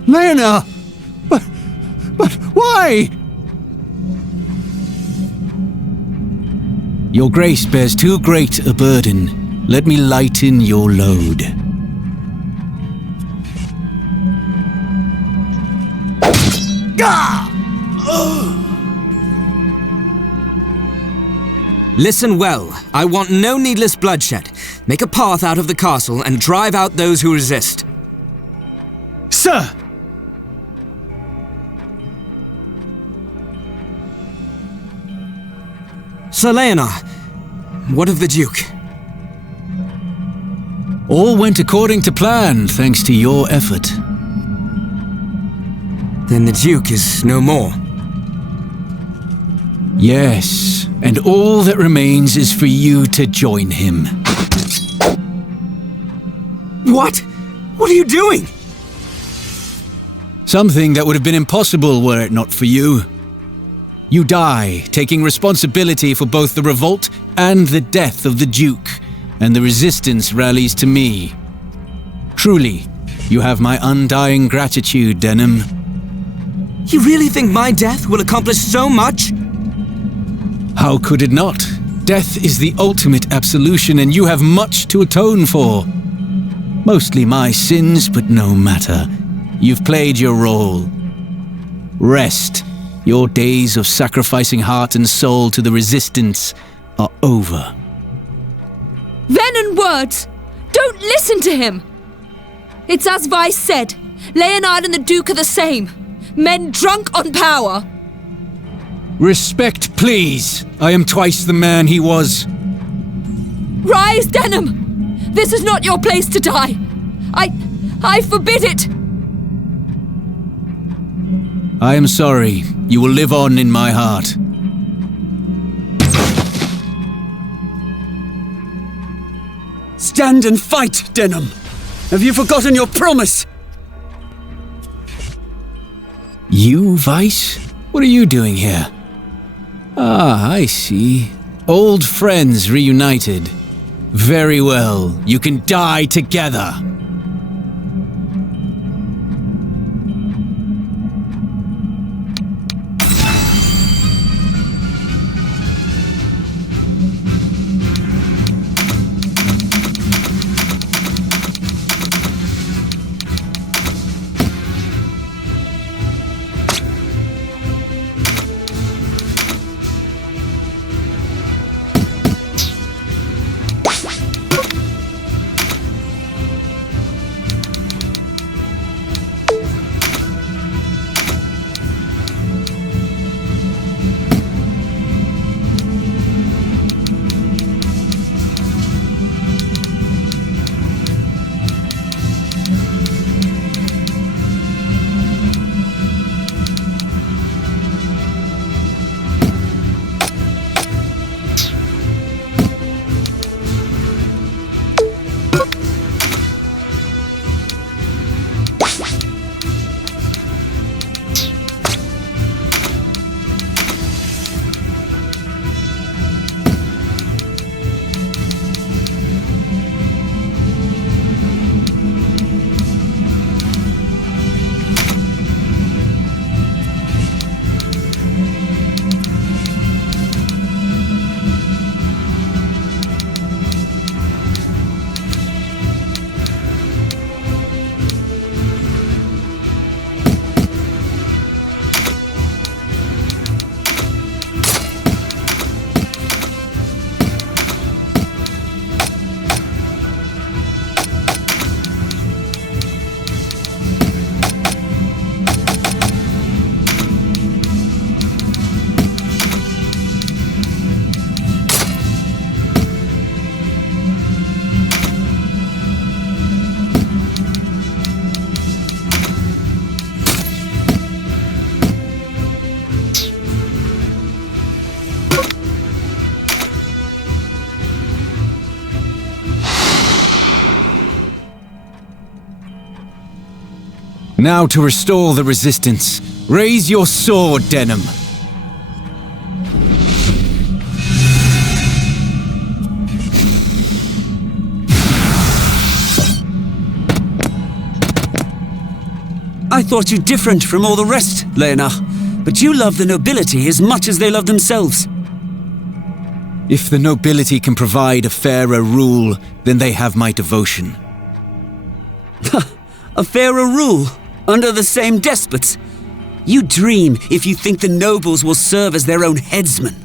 Lena! But why? Your Grace bears too great a burden. Let me lighten your load. Listen well. I want no needless bloodshed. Make a path out of the castle and drive out those who resist. Sir! Sir Leonard, what of the Duke? All went according to plan, thanks to your effort. Then the Duke is no more. Yes, and all that remains is for you to join him. What? What are you doing? Something that would have been impossible were it not for you. You die, taking responsibility for both the revolt and the death of the Duke, and the resistance rallies to me. Truly, you have my undying gratitude, Denham. You really think my death will accomplish so much? How could it not? Death is the ultimate absolution, and you have much to atone for. Mostly my sins, but no matter. You've played your role. Rest. Your days of sacrificing heart and soul to the resistance are over. Venom words! Don't listen to him! It's as Vice said. Leonard and the Duke are the same. Men drunk on power. Respect, please. I am twice the man he was. Rise, Denham! This is not your place to die. I forbid it! I am sorry. You will live on in my heart. Stand and fight, Denim! Have you forgotten your promise? You, Vice? What are you doing here? Ah, I see. Old friends reunited. Very well. You can die together. Now to restore the resistance. Raise your sword, Denim. I thought you different from all the rest, Lena. But you love the nobility as much as they love themselves. If the nobility can provide a fairer rule, then they have my devotion. A fairer rule? Under the same despots? You dream if you think the nobles will serve as their own headsmen.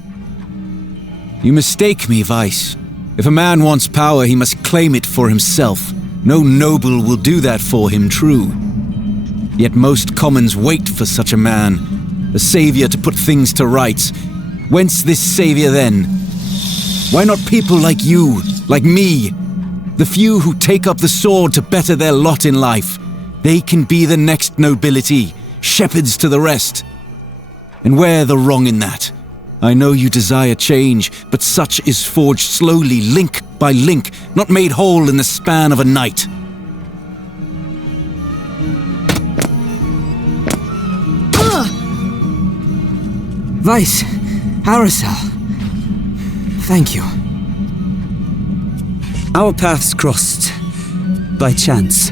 You mistake me, Vice. If a man wants power, he must claim it for himself. No noble will do that for him, true. Yet most commons wait for such a man, a savior to put things to rights. Whence this savior then? Why not people like you, like me? The few who take up the sword to better their lot in life. They can be the next nobility, shepherds to the rest. And where the wrong in that? I know you desire change, but such is forged slowly, link by link, not made whole in the span of a night. Vice, Aracel. Thank you. Our paths crossed. By chance.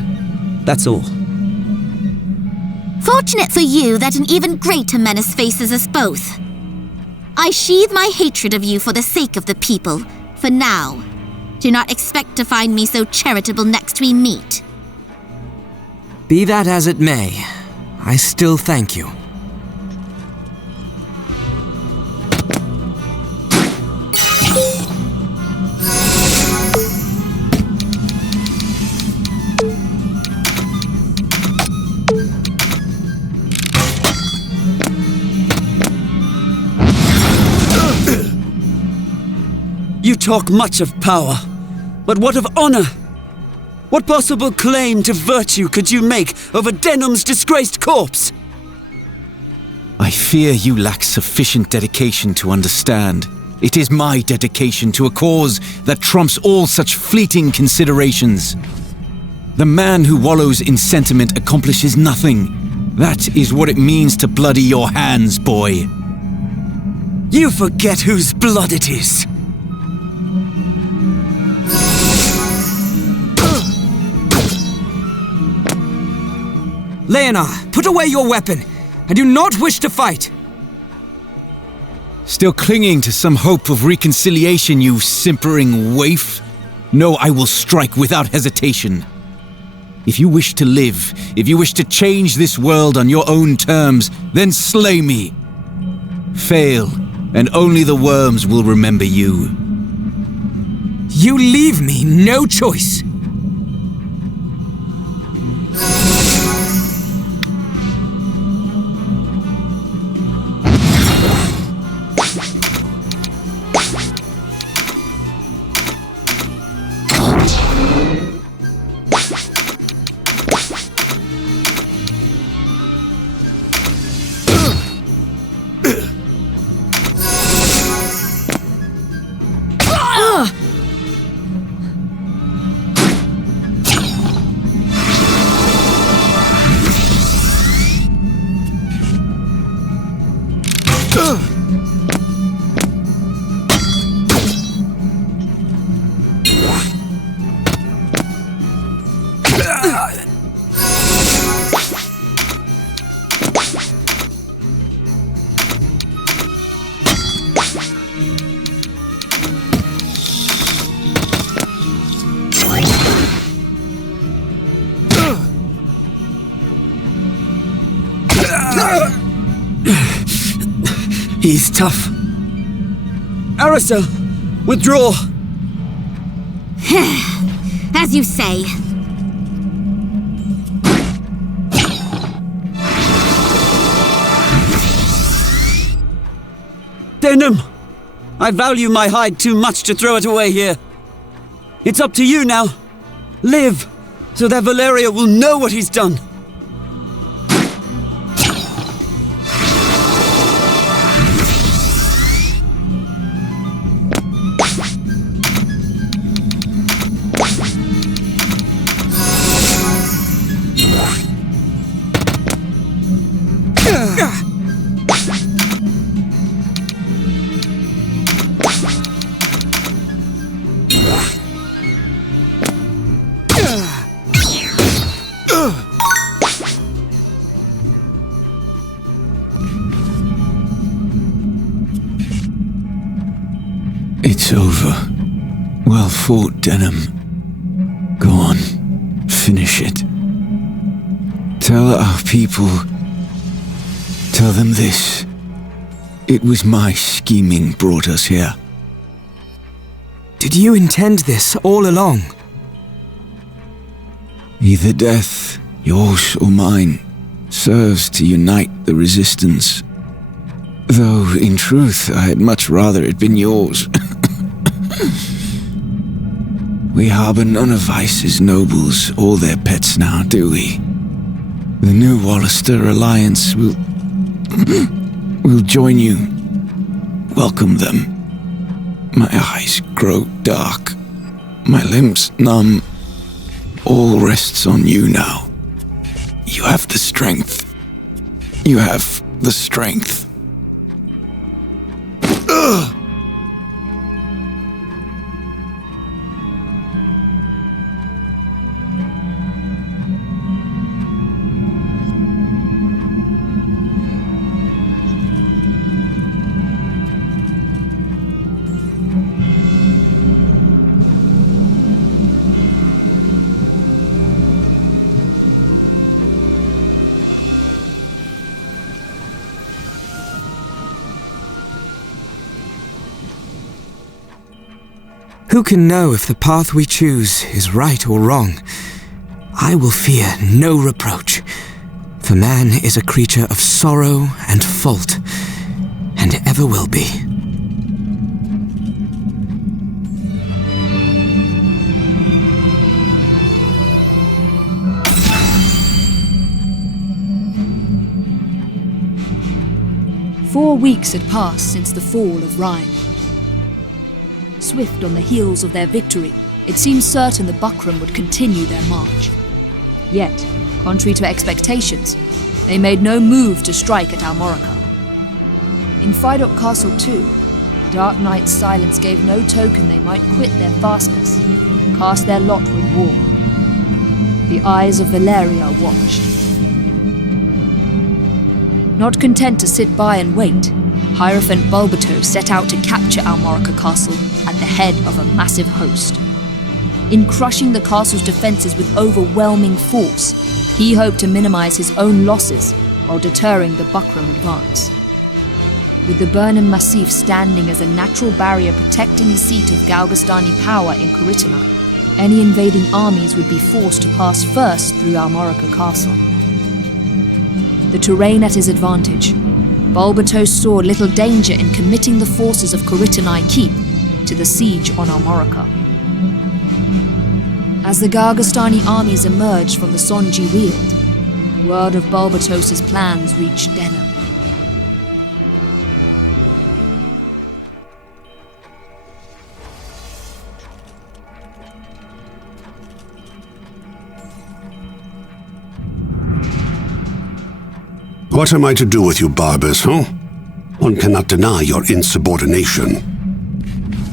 That's all. Fortunate for you that an even greater menace faces us both. I sheathe my hatred of you for the sake of the people, for now. Do not expect to find me so charitable next we meet. Be that as it may, I still thank you. You talk much of power, but what of honor? What possible claim to virtue could you make over Denham's disgraced corpse? I fear you lack sufficient dedication to understand. It is my dedication to a cause that trumps all such fleeting considerations. The man who wallows in sentiment accomplishes nothing. That is what it means to bloody your hands, boy. You forget whose blood it is. Leonard, put away your weapon. I do not wish to fight. Still clinging to some hope of reconciliation, you simpering waif? No, I will strike without hesitation. If you wish to live, if you wish to change this world on your own terms, then slay me. Fail, and only the worms will remember you. You leave me no choice. He's tough. Arista, withdraw. As you say. Denim! I value my hide too much to throw it away here. It's up to you now. Live, so that Valeria will know what he's done. It's over. Well fought, Denim. Go on. Finish it. Tell our people... Tell them this. It was my scheming brought us here. Did you intend this all along? Either death, yours or mine, serves to unite the resistance. Though, in truth, I had much rather it been yours. We harbor none of Vice's nobles or their pets now, do we? The new Wallister Alliance will join you. Welcome them. My eyes grow dark. My limbs numb. All rests on you now. You have the strength. You have the strength. Ugh! Who can know if the path we choose is right or wrong? I will fear no reproach, for man is a creature of sorrow and fault, and ever will be. 4 weeks had passed since the fall of Rhine. Swift on the heels of their victory, it seemed certain the Buckram would continue their march. Yet, contrary to expectations, they made no move to strike at Almorica. In Fidok Castle too, the Dark Knight's silence gave no token they might quit their fastness, cast their lot with war. The eyes of Valeria watched. Not content to sit by and wait, Hierophant Balbatos set out to capture Almorica Castle at the head of a massive host. In crushing the castle's defenses with overwhelming force, he hoped to minimize his own losses while deterring the Buckram advance. With the Burnham Massif standing as a natural barrier protecting the seat of Galgastani power in Corytona, any invading armies would be forced to pass first through Almorica Castle. The terrain at his advantage, Balbatos saw little danger in committing the forces of Corytonai Keep to the siege on Almorica. As the Galgastani armies emerged from the Sonji Weald, word of Balbatos's plans reached Denham. What am I to do with you, Barbas, huh? One cannot deny your insubordination.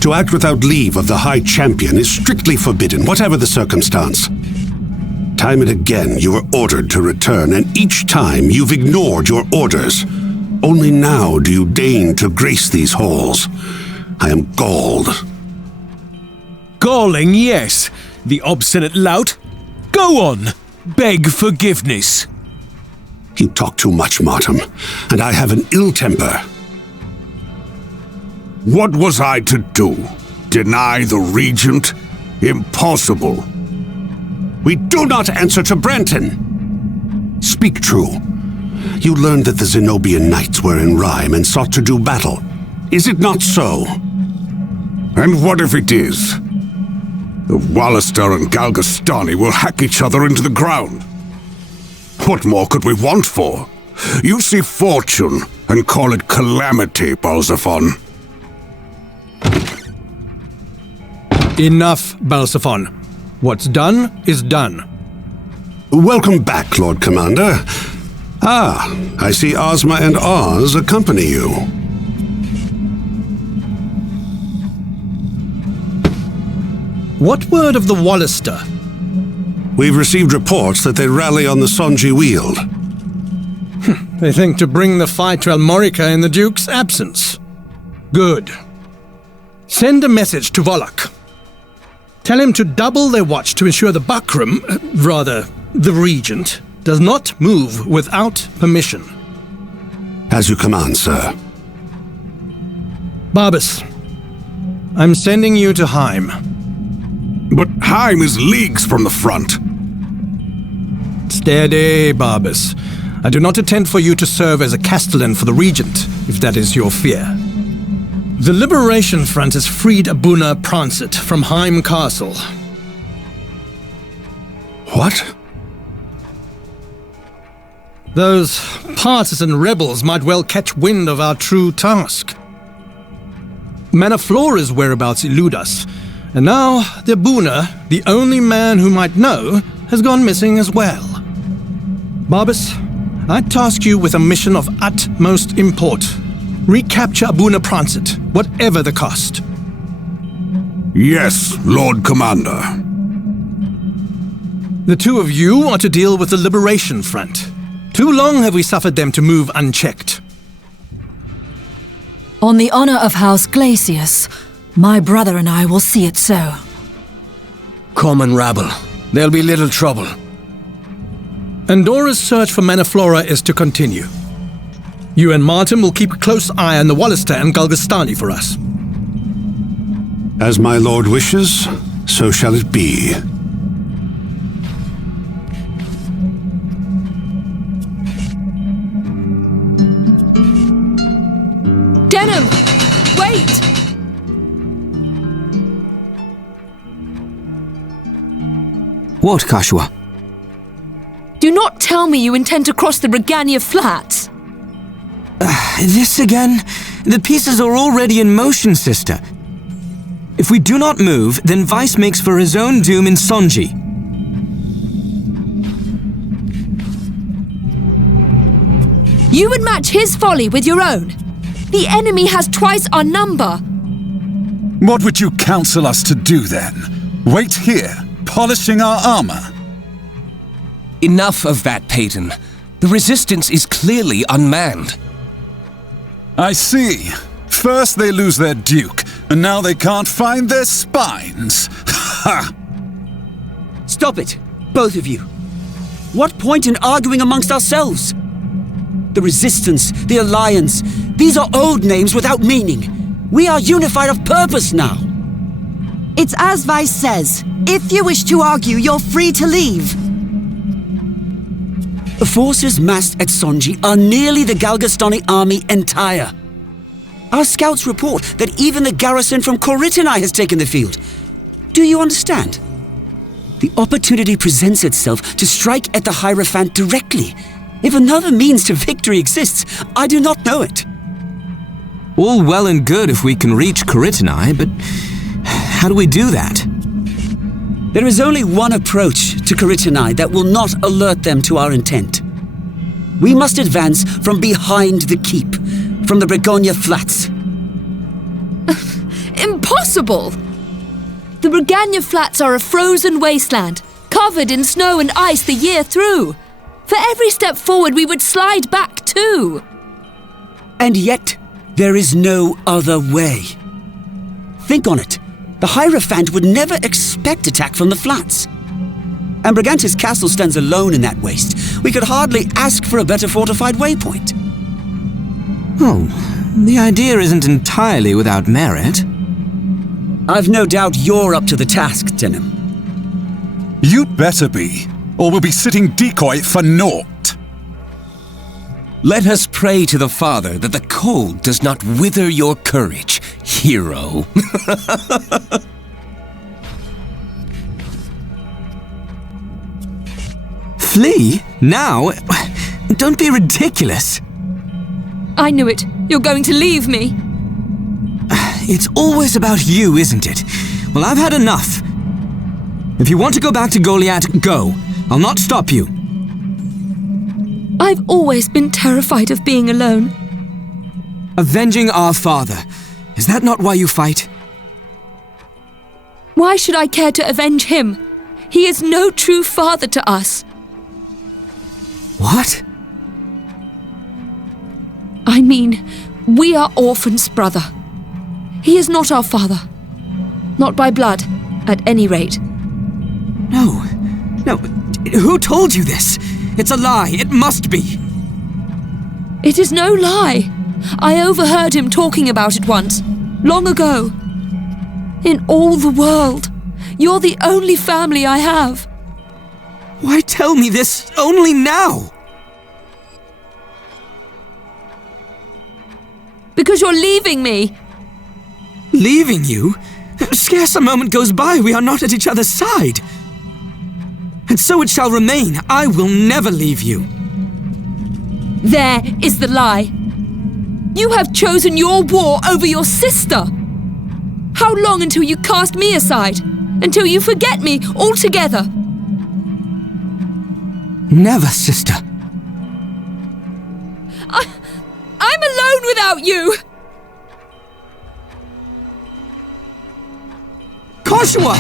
To act without leave of the High Champion is strictly forbidden, whatever the circumstance. Time and again you were ordered to return, and each time you've ignored your orders. Only now do you deign to grace these halls. I am galled. Galling, yes. The obstinate lout. Go on. Beg forgiveness. You talk too much, Martin, and I have an ill temper. What was I to do? Deny the Regent? Impossible. We do not answer to Branton. Speak true. You learned that the Zenobian Knights were in Rime and sought to do battle. Is it not so? And what if it is? The Wallister and Galgastani will hack each other into the ground. What more could we want for? You see fortune and call it calamity, Balzaphon. Enough, Balzaphon. What's done is done. Welcome back, Lord Commander. Ah, I see Ozma and Oz accompany you. What word of the Wallister? We've received reports that they rally on the Sonji Weald. They think to bring the fight to Almorica in the Duke's absence. Good. Send a message to Volok. Tell him to double their watch to ensure the Buckram, rather, the Regent, does not move without permission. As you command, sir. Barbas, I'm sending you to Heim. But Heim is leagues from the front. Steady, Barbas. I do not intend for you to serve as a castellan for the Regent, if that is your fear. The Liberation Front has freed Abuna Prancet from Heim Castle. What? Those partisan rebels might well catch wind of our true task. Manaflora's whereabouts elude us, and now the Abuna, the only man who might know, has gone missing as well. Barbas, I task you with a mission of utmost import. Recapture Abuna Prancet, whatever the cost. Yes, Lord Commander. The two of you are to deal with the Liberation Front. Too long have we suffered them to move unchecked. On the honor of House Glacius, my brother and I will see it so. Common rabble. There'll be little trouble. Andora's search for Manaflora is to continue. You and Martin will keep a close eye on the Wallister and Galgastani for us. As my lord wishes, so shall it be. Denham! Wait! What, Kashua? Do not tell me you intend to cross the Regania Flats. This again? The pieces are already in motion, sister. If we do not move, then Vice makes for his own doom in Sonji. You would match his folly with your own. The enemy has twice our number. What would you counsel us to do then? Wait here, polishing our armor? Enough of that, Peyton. The Resistance is clearly unmanned. I see. First they lose their Duke, and now they can't find their spines. Ha! Stop it, both of you. What point in arguing amongst ourselves? The Resistance, the Alliance, these are old names without meaning. We are unified of purpose now. It's as Vice says. If you wish to argue, you're free to leave. The forces massed at Sonji are nearly the Galgastani army entire. Our scouts report that even the garrison from Koritinai has taken the field. Do you understand? The opportunity presents itself to strike at the Hierophant directly. If another means to victory exists, I do not know it. All well and good if we can reach Koritinai, but how do we do that? There is only one approach to Koritinai that will not alert them to our intent. We must advance from behind the keep, from the Bregonia Flats. Impossible! The Bregonia Flats are a frozen wasteland, covered in snow and ice the year through. For every step forward, we would slide back too. And yet, there is no other way. Think on it. The Hierophant would never expect attack from the flats. And Brigantis Castle stands alone in that waste. We could hardly ask for a better fortified waypoint. Oh, the idea isn't entirely without merit. I've no doubt you're up to the task, Denim. You'd better be, or we'll be sitting decoy for naught. Let us pray to the Father that the cold does not wither your courage, hero. Flee? Now? Don't be ridiculous. I knew it. You're going to leave me. It's always about you, isn't it? Well, I've had enough. If you want to go back to Goliath, go. I'll not stop you. I've always been terrified of being alone. Avenging our father. Is that not why you fight? Why should I care to avenge him? He is no true father to us. What? I mean, we are orphans, brother. He is not our father. Not by blood, at any rate. No. Who told you this? It's a lie. It must be. It is no lie. I overheard him talking about it once, long ago. In all the world, you're the only family I have. Why tell me this only now? Because you're leaving me. Leaving you? Scarce a moment goes by we are not at each other's side. And so it shall remain. I will never leave you. There is the lie. You have chosen your war over your sister. How long until you cast me aside? Until you forget me altogether? Never, sister. I'm alone without you! Koshua!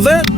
that